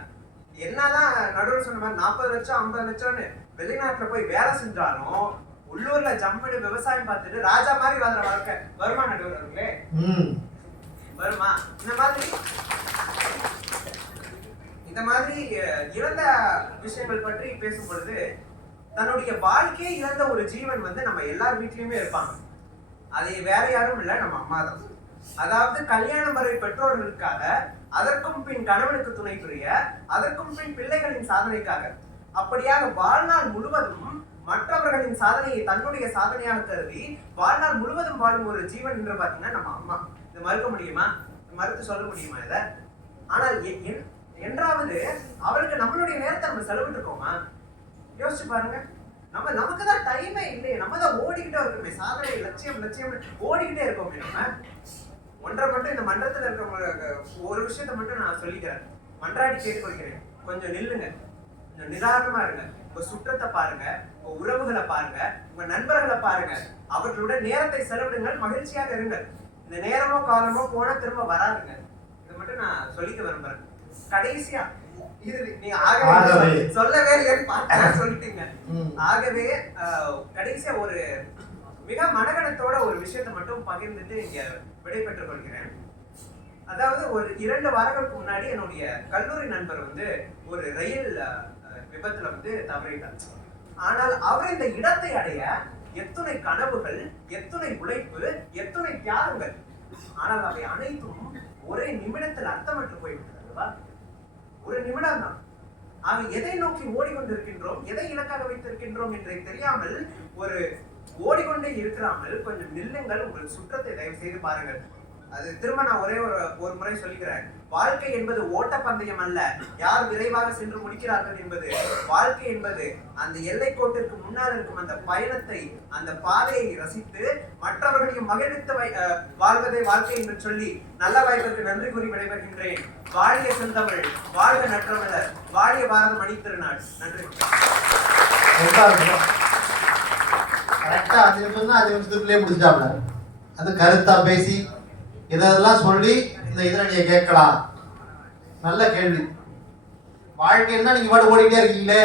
என்னதான் நடுவர் சொன்ன மாதிரி 40 லட்சம் 50 லட்சம்னு வெளிநாட்டுல போய் வேலை செஞ்சாலும் உள்ளூர்ல ஜம்முன்னு விவசாயம் பார்த்துட்டு ராஜா மாதிரி வாழ்ற வாழ்க்கை வருமா நடுவர் அவர்களே? வருமா? இந்த மாதிரி இழந்த விஷயங்கள் பற்றி பேசும் பொழுது தன்னுடைய வாழ்க்கையை இழந்த ஒரு ஜீவன் வந்து நம்ம எல்லார் வீட்லயுமே இருப்பாங்க. அது வேற யாரும் இல்ல, நம்ம அம்மா தான். அதாவது கல்யாணம் வரை பெற்றோர்களுக்காக, அதற்கும் பின் கணவனுக்கு துணை புரிய, அதற்கும் பின் பிள்ளைகளின் சாதனைக்காக, அப்படியாக வாழ்நாள் முழுவதும் மற்றவர்களின் சாதனையை தன்னுடைய சாதனையாக கருதி வாழ்நாள் முழுவதும் வாழும் ஒரு ஜீவன் என்று பாத்தீங்கன்னா நம்ம அம்மா. இதை மறுக்க முடியுமா? மறுத்து சொல்ல முடியுமா இதை? ஆனால் என்றாவது அவருக்கு நம்மளுடைய நேரத்தை நம்ம செலவிட்டு இருக்கோமா? யோசிச்சு பாருங்க. நமக்கு தான் டைமே இல்லையே. நம்ம தான் ஓடிக்கிட்டே இருக்கோமே, சாதனை லட்சியம் ஓடிக்கிட்டே இருக்கோமே. நம்ம ஒன்றை மட்டும் இந்த மன்றத்துல இருக்கிறவங்க ஒரு விஷயத்த மட்டும் நான் சொல்லிக்கிறேன், மன்றாடி கேட்டுக்கொள்கிறேன். கொஞ்சம் நில்லுங்க, கொஞ்சம் நிதானமா இருங்க. உங்க சுற்றத்தை பாருங்க, உங்க உறவுகளை பாருங்க, உங்க நண்பர்களை பாருங்க. அவர்களுடன் நேரத்தை செலவிடுங்கள், மகிழ்ச்சியாக இருங்கள். இந்த நேரமோ காலமோ போனா திரும்ப வராதுங்க. இதை மட்டும் நான் சொல்லிக்க விரும்புறேன். கடைசியா இது நீங்க ஆகவே சொல்லவே இல்லைன்னு சொல்லிட்டீங்க. ஆகவே கடைசியா ஒரு மிக மனகணத்தோட ஒரு விஷயத்தை மட்டும் பகிர்ந்துட்டு இங்க விடைபெற்றுக் கொள்கிறேன். அதாவது ஒரு 2 வாரங்களுக்கு முன்னாடி என்னுடைய கல்லூரி நண்பர் ஒரு ரயில் விபத்துல தவறிட்டார். ஆனால் அவர் இந்த இடத்தை அடைய எத்துணை கனவுகள், எத்துணை உழைப்பு, எத்துணை தியாகங்கள். ஆனால் அவை அனைத்தும் ஒரே நிமிடத்தில் அர்த்தமற்று போய்விட்டது. ஒரு நிமிடம் தான். ஆக எதை நோக்கி ஓடிக்கொண்டிருக்கின்றோம், எதை இலக்காக வைத்திருக்கின்றோம் என்றே தெரியாமல் ஒரு ஓடிக்கொண்டே இருக்கிறாமல் கொஞ்சம் நில்லுங்கள். உங்கள் சுற்றத்தை தயவு செய்து பாருங்கள். அது திரும்ப நான் ஒரே ஒரு முறை சொல்லிக்கிறேன். வாழ்க்கை என்பது ஓட்டப்பந்தயம் அல்ல, யார் விரைவாக சென்று முடிக்கிறார்கள் என்பது. வாழ்க்கை என்பது அந்த எல்லை கோட்டிற்கு முன்னால் இருக்கும் அந்த பயணத்தை, அந்த பாதையை ரசித்து மற்றவர்களையும் மகிழ்வித்து வாழ்வதே வாழ்க்கை என்று சொல்லி நல்ல வாய்ப்பிற்கு நன்றி கூறி விடைபெறுகின்றேன். வாழிய செந்தமிழ், வாழ்க நற்றமிழர், வாழிய பாரத மணித்திருநாள். நன்றி. கரெக்டா 5 நிமிஷம் தான், 5 நிமிஷத்துக்குள்ளே முடிச்சிட்டாப்ல. அது கருத்தா பேசி இதெல்லாம் சொல்லி இந்த இதில் நீங்க கேட்கலாம். நல்ல கேள்வி. வாழ்க்கைன்னா நீங்க பாட்டு ஓடிட்டே இருக்கீங்களே,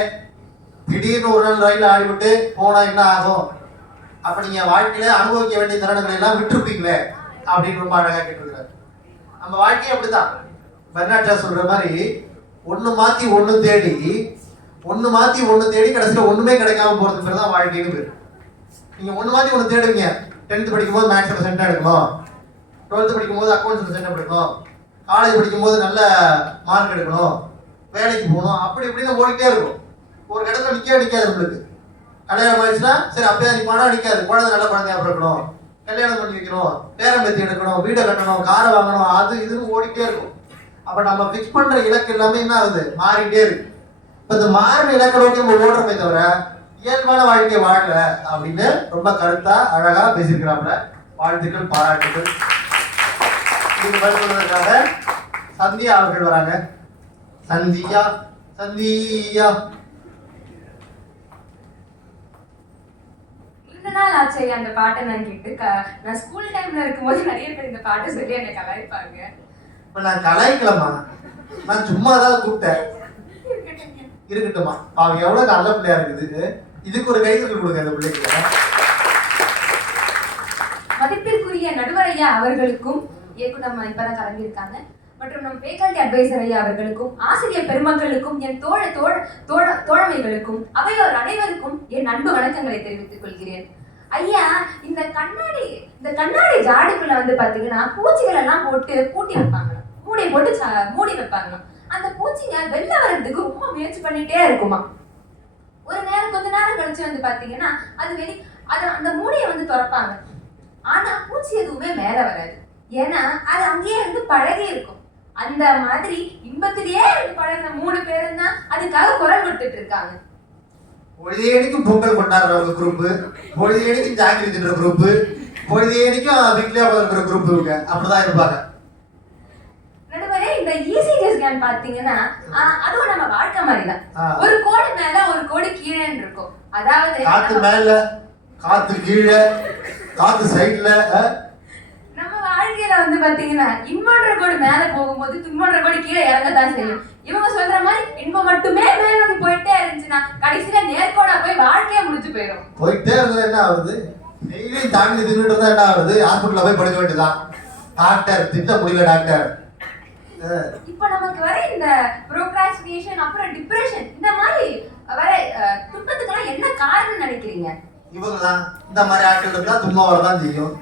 திடீர்னு ஒரு நாள் ரயில் ஆடிவிட்டு போனா என்ன ஆகும்? அப்ப நீங்க வாழ்க்கையில அனுபவிக்க வேண்டிய தருணங்களை எல்லாம் விட்டுருப்பீங்களே அப்படின்னு ரொம்ப அழகா கேட்டிருக்கிறார். நம்ம வாழ்க்கையை அப்படித்தான். பெர்னாட் சொல்ற மாதிரி ஒண்ணு மாத்தி ஒண்ணு தேடி கடைசியில ஒண்ணுமே கிடைக்காம போறது பேர் தான் வாழ்க்கைன்னு பேர். நீங்க ஒண்ணு மாத்தி ஒண்ணு தேடுவீங்க. 10th படிக்கும்போது மேக்ஸ்ல சென்டா எடுக்கணும், 12th படிக்கும்போது அக்கௌண்ட்ஸ்ல சென்டா எடுக்கணும், காலேஜ் படிக்கும்போது நல்ல மார்க் எடுக்கணும், வேலைக்கு போகணும், அப்படி இப்படின்னு ஓடிட்டே இருக்கும். ஒரு இடத்துல நிக்காது நம்மளுக்கு. கல்யாணம் ஆயிடுச்சுன்னா சரி அப்பயே நிப்பானா நிக்காது. குழந்தை நல்ல குழந்தையா இருக்கணும், கல்யாணம் பண்ணி வைக்கணும், பேரம் பேத்தி எடுக்கணும், வீடை கட்டணும், காரை வாங்கணும், அது இதுன்னு ஓடிட்டே இருக்கும். அப்ப நம்ம பிக்ஸ் பண்ற இலக்கு எல்லாமே என்ன ஆகுது? மாறிட்டே இருக்கு. இப்ப இந்த மாறின இலக்கை நோக்கி நம்ம ஓடுறமே தவிர இயல்பான வாழ்க்கையை வாழல அப்படின்னு ரொம்ப கருத்தா அழகா பேசியிருக்கிறாப்ல. வாழ்த்துக்கள், பாராட்டுகள். இது சொல்வதற்காக சந்தியா அவர்கள் வராங்க. சந்தியா இந்த நாள் ஆச்சு அந்த பாட்டை நான் கேட்டு. நான் ஸ்கூல் டைம்ல இருக்கும்போது நிறைய பேர் இந்த பாட்டை சொல்லி என்னை கலாய்ப்பாங்க. இப்ப நான் கலாய்க்கலமா, நான் சும்மா தான் கூப்பிட்டேன். இருக்கட்டுமா, அவங்க எவ்வளவு நல்ல பிள்ளையா இருக்குது. இதுக்கு ஒரு கைதல் கொடுங்க அந்த பிள்ளைக்கு. மதிப்பிற்குரிய நடுவர் ஐயா அவர்களுக்கும், இயக்குனர் இப்பதான் கிளம்பி இருக்காங்க, மற்றும் நம் ஃபேக்கல்டி அட்வைசர் ஐயா அவர்களுக்கும், ஆசிரியர் பெருமக்களுக்கும், என் தோழமைகளுக்கும், அவையோர் அனைவருக்கும் என் அன்பு வணக்கங்களை தெரிவித்துக் கொள்கிறேன். ஐயா, இந்த கண்ணாடி ஜாடிக்குள்ள பாத்தீங்கன்னா பூச்சிகள் எல்லாம் போட்டு பூட்டி வைப்பாங்க, மூடி வைப்பாங்க. அந்த பூச்சிங்க வெளில வர்றதுக்கு ரொம்ப முயற்சி பண்ணிட்டே இருக்குமா. கொஞ்ச நேரம் கழிச்சு பாத்தீங்கன்னா அது அந்த மூடியை திறப்பாங்க. ஆனா பூச்சி எதுவுமே மேல வராது. ஏன்னா அது அங்கேயே பழகி இருக்கும். அந்த மாதிரி இன்பத்திலேயே பழகின 3 பேரும் தான் அதுக்காக குரல் கொடுத்துட்டு இருக்காங்க. பொழுதேனிக்கும் பொங்கல் கொண்டாடுறவங்க குரூப், பொழுதேனிக்கும் ஜாங்கிரி தின்ற குரூப், பொழுதேனிக்கும் வீட்லயே இருக்கிற குரூப், இவங்க அப்படிதான் இருப்பாங்க. நடுவரே, இந்த ECG ஸ்கேன் பாத்தீங்கன்னா அதுவும் நம்ம வாழ்க்கை மாதிரிதான். ஒரு கோடு மேல ஒரு கோடு கீழே இருக்கும். அதாவது காத்து மேல, காத்து கீழே, காத்து சைடுல. நம்ம வாழ்க்கையில பாத்தீங்கன்னா இன்பன்ற கோடு மேல போகும்போது துன்பன்ற கோடு கீழே இறங்கத்தான் செய்யும். இவங்க சொல்ற மாதிரி இன்பம் மட்டுமே மேல நோக்கி போயிட்டே இருந்துச்சுன்னா கடைசியில நேர்கோடா போய் வாழ்க்கையா முடிஞ்சு போயிடும். போயிட்டே இருந்தா என்ன ஆகுது? டெய்லி தாண்டி தின்னுட்டு இருந்தா என்ன ஆகுது? ஹாஸ்பிட்டல்ல போய் படுக்க வேண்டியதான். டாக்டர் திட்ட முடியல டாக்டர். இப்ப நமக்கு வர இந்த ப்ரோக்ராஸ்டினேஷன், அப்புறம் டிப்ரெஷன், இந்த மாதிரி வர துன்பத்துக்கெல்லாம் என்ன காரணம் நினைக்கிறீங்க? இவங்கதான் இந்த மாதிரி ஆட்கள் இருந்தா துன்பம் வரதான் செய்யும்.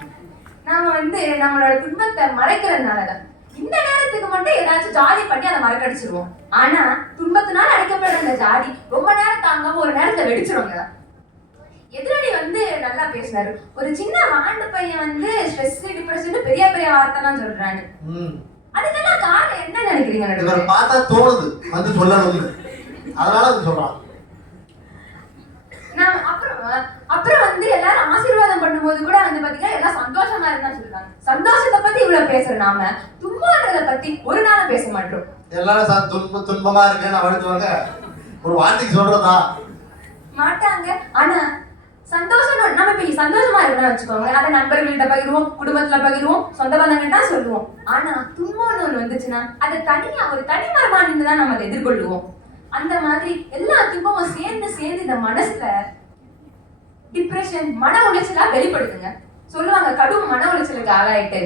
நாம வந்து நம்மளோட துன்பத்தை மறைக்கிறதுனாலதான். இந்த நேரத்துக்கு மட்டும் ஏதாச்சும் ஜாலி பண்ணி அதை மறக்கடிச்சிருவோம். ஆனா துன்பத்தினால அடைக்கப்படுற அந்த ஜாதி ரொம்ப நேரம் தாங்காம ஒரு நேரத்துல வெடிச்சிருவாங்க. எதிரடி வந்து நல்லா பேசினாரு. ஒரு சின்ன வாண்டு பையன் வந்து ஸ்ட்ரெஸ் டிப்ரெஷன் பெரிய பெரிய வார்த்தை எல்லாம் சொல்றாரு. அதுக்கெல்லாம் காரணம் என்ன நினைக்கிறீங்க? இவரை பார்த்தா தோணுது வந்து சொல்லணும், அதனால அது சொல்றான். நான் அப்புறம் வந்து எல்லாரும் ஆசீர்வாதம் பண்ணும்போது கூட வந்து பாத்தீங்கன்னா எல்லாம் சந்தோஷமா இருந்தா சொல்றாங்க. சந்தோஷத்தை பத்தி இவ்வளவு பேசுற நாம துன்பன்றத பத்தி ஒரு நாளும் பேச மாட்டோம். எல்லாரும் துன்பமா இருக்குன்னு அழுத்துவாங்க, ஒரு வார்த்தைக்கு சொல்றதா மாட்டாங்க. ஆனா சந்தோஷம் நம்ம இப்ப சந்தோஷமா இருக்கணும்னு வச்சுக்கோங்க, அதை நண்பர்கள்கிட்ட பகிர்வோம், குடும்பத்துல பகிர்வோம், சொந்த பந்தங்கள்ட்ட சொல்லுவோம். ஆனா துன்பம்னு ஒண்ணு வந்துச்சுன்னா அதை தனியா ஒரு தனிமரமா நின்றுதான் நம்ம அதை எதிர்கொள்ளுவோம். அந்த மாதிரி எல்லா துன்பமும் சேர்ந்து இந்த மனசுல டிப்ரெஷன் மன உளைச்சலா வெளிப்படுதுங்க. சொல்லுவாங்க கடும் மன உளைச்சலுக்கு ஆளாயிட்டு.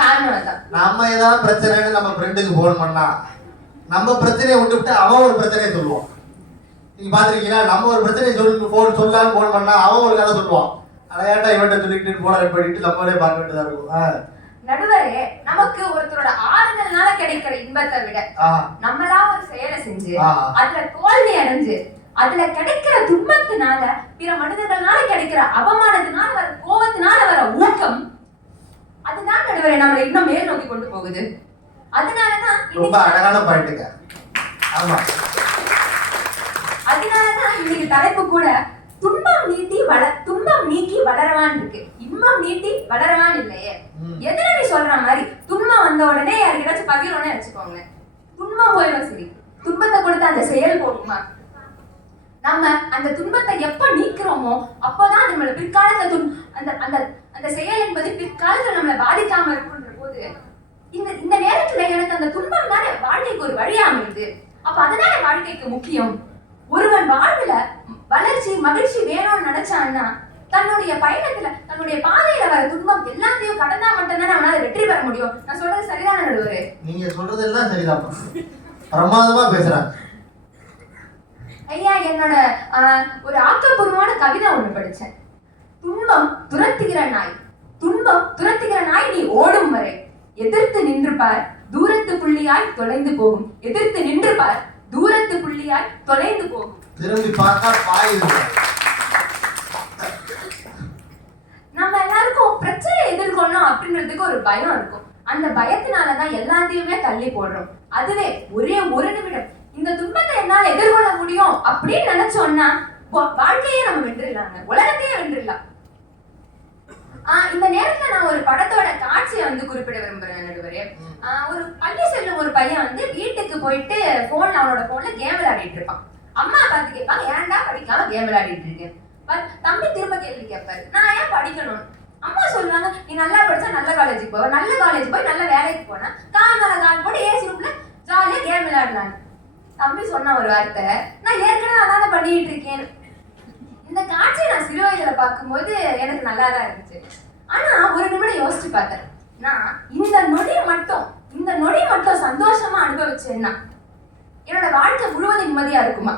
காரணம் அதான். நம்ம ஏதாவது பிரச்சனைன்னு நம்ம ஃப்ரெண்டுக்கு போன் பண்ணா நம்ம பிரச்சனையை விட்டுவிட்டு அவன் ஒரு பிரச்சனையை சொல்லுவான். நீங்க பாத்திருக்கீங்களா? நம்ம ஒரு பிரச்சனையை சொல்லான்னு போன் பண்ணா அவன் ஒரு கதை சொல்லுவான். அதை ஏன்டா இவன்ட்ட சொல்லிட்டு போன பண்ணிட்டு நம்மளே பார்க்க வேண்டியதா இருக்கும். நடுவரே, நமக்கு ஒருத்தரோட ஆறுதல்னால கிடைக்கிற இன்பத்தை விட நம்மளா ஒரு செயலை செஞ்சு அதுல தோல்வி அடைஞ்சு அதுல கிடைக்கிற துன்பத்தினால பிற மனிதர்களால கிடைக்கிற அவமானத்தினால வர கோபத்தினால வர ஊக்கம், அதுதான் நடுவரே நம்மளை இன்னும் மேல் நோக்கி கொண்டு போகுது. அதனாலதான் ரொம்ப அழகான பாயிண்ட்ங்க. ஆமா, அதனாலதான் இன்னைக்கு தலைப்பு கூட துன்பம் நீக்கி வளரவான் இருக்கு. இன்பம் நீட்டி வளரவான் இல்லையே. எதிரடி சொல்ற மாதிரி துன்பம் வந்த உடனே யாருக்கிட்டாச்சும் பகிரோன்னு வச்சுக்கோங்க, துன்பம் போயிடும். சரி, துன்பத்தை கொடுத்து அந்த செயல் போடுமா? நம்ம அந்த துன்பத்தை எப்ப நீக்கிறோமோ அப்பதான் நம்மள பிற்காலத்துல அந்த செயல் என்பது பிற்காலத்துல நம்மளை பாதிக்காம இருக்குன்ற போது இந்த நேரத்துல எனக்கு அந்த துன்பம் தானே வாழ்க்கைக்கு ஒரு வழியா அமையுது. அப்ப அதுதானே வாழ்க்கைக்கு முக்கியம். ஒருவன் வாழ்வுல வளர்ச்சி மகிழ்ச்சி வேணும்னு நினைச்சான்னா தன்னுடைய பயணத்துல தன்னுடைய பாதையில வர துன்பம் எல்லாத்தையும் கடந்தா மட்டும்தான் அவனால வெற்றி பெற முடியும். நான் சொல்றது சரிதான நடுவரே? நீங்க சொல்றது எல்லாம் சரிதான், பிரமாதமா பேசுறாங்க ஐயா. என்னோட ஒரு ஆக்கப்பூர்வமான கவிதை ஒண்ணு படிச்சேன். துன்பம் துரத்துகிற நாய் நீ ஓடும் வரை எதிர்த்து நின்று பார், தூரத்து புள்ளியாய் தொலைந்து போகும். எதிர்த்து நின்று பார், தூரத்து புள்ளியாய் தொலைந்து போகும். திரும்பி பார்த்தா பாயுது. நம்ம எல்லாருக்கும் பிரச்சனை எதிர்கொள்ளணும் அப்படின்றதுக்கு ஒரு பயம் இருக்கும். அந்த பயத்தினாலதான் எல்லாத்தையுமே தள்ளி போடுறோம். அதுவே ஒரே ஒரு நிமிடம் இந்த துன்பத்தை என்னால எதிர்கொள்ள முடியும் அப்படின்னு நினைச்சோம்னா வாழ்க்கையே நம்ம வென்றுடலாங்க, உலகத்தையே வென்றுடலாம். இந்த நேரத்துல நான் ஒரு படத்தோட காட்சியை வந்து குறிப்பிட விரும்புறேன் நடுவரே. ஒரு பள்ளி செல்லும் ஒரு பையன் வந்து வீட்டுக்கு போயிட்டு அவனோட போன்ல கேம் விளையாடிட்டு இருப்பான். அம்மா பார்த்து கேட்பாங்க, ஏன்டா படிக்காம கேம் விளையாடிட்டு இருக்கேன்? தம்பி திரும்ப கேள்வி கேட்பாரு, நான் ஏன் படிக்கணும்? அம்மா சொல்லுவாங்க, நீ நல்லா படிச்சா நல்ல காலேஜுக்கு போவ, நல்ல காலேஜ் போய் நல்ல வேலைக்கு போனா கால் மேல கால் போட்டு ஏசி ரூம்ல ஜாலியா கேம் விளையாடுறாங்க. தம்பி சொன்ன ஒரு வார்த்தை, நான் ஏற்கனவே அதான பண்ணிட்டு இருக்கேன். இந்த காட்சியை நான் சிறு வயதுல பார்க்கும்போது எனக்கு நல்லா தான் இருந்துச்சு. ஆனா ஒரு நிமிடம் யோசிச்சு பார்த்தேன், நான் இந்த நொடி மட்டும் சந்தோஷமா அனுபவிச்சேன்னா என்னோட வாழ்க்கை முழுவதும் நிம்மதியா இருக்குமா?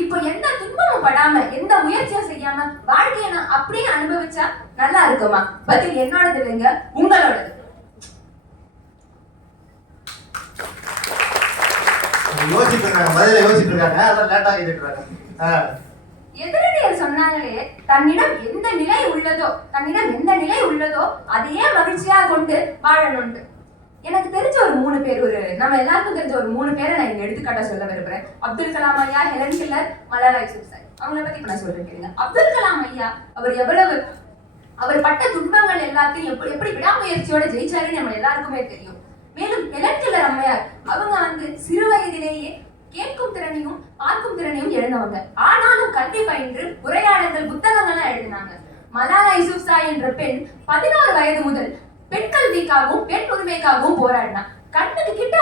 இப்போ எந்த துன்பமும் படாம எந்த முயற்சியும் செய்யாம வாழ்க்கையை நான் அப்படியே அனுபவிச்சா நல்லா இருக்குமா? பதில் என்னோடது இல்லைங்க, உங்களோடது. எதிரடியர் சொன்னாங்களே, தன்னிடம் எந்த நிலை உள்ளதோ அதையே மகிழ்ச்சியா கொண்டு வாழணும்னு. எனக்கு தெரிஞ்ச ஒரு 3 பேர், நம்ம எல்லாருக்கும் தெரிஞ்ச ஒரு 3 பேரை நான் இங்க எடுத்துக்காட்ட சொல்ல விரும்புறேன். அப்துல் கலாம் ஐயா, ஹெலன் கெல்லர், மலாலா யூசுப்சாய். அவங்கள பத்தி இப்ப நான் சொல்றேன். அப்துல் கலாம் ஐயா அவர் பட்ட துன்பங்கள் எல்லாத்தையும் எப்படி விடாமுயற்சியோட ஜெயிச்சாருன்னு நம்ம எல்லாருக்குமே தெரியும். மேலும் ஹெலன் கெல்லர் அம்மையார் அவங்க வந்து சிறு வயதிலேயே கேட்கும் திறனையும் பார்க்கும் திறனையும் எழுந்தவங்க. ஆனாலும் கல்வி பயின்று உரையாடல்கள் புத்தகங்கள்லாம் எழுதினாங்க. மலாலா யூசுப்சாய் என்ற பெண் 11 வயது முதல் பெண் கல்விக்காகவும் பெண் உரிமைக்காகவும் போராடினா. கண்ணு கிட்ட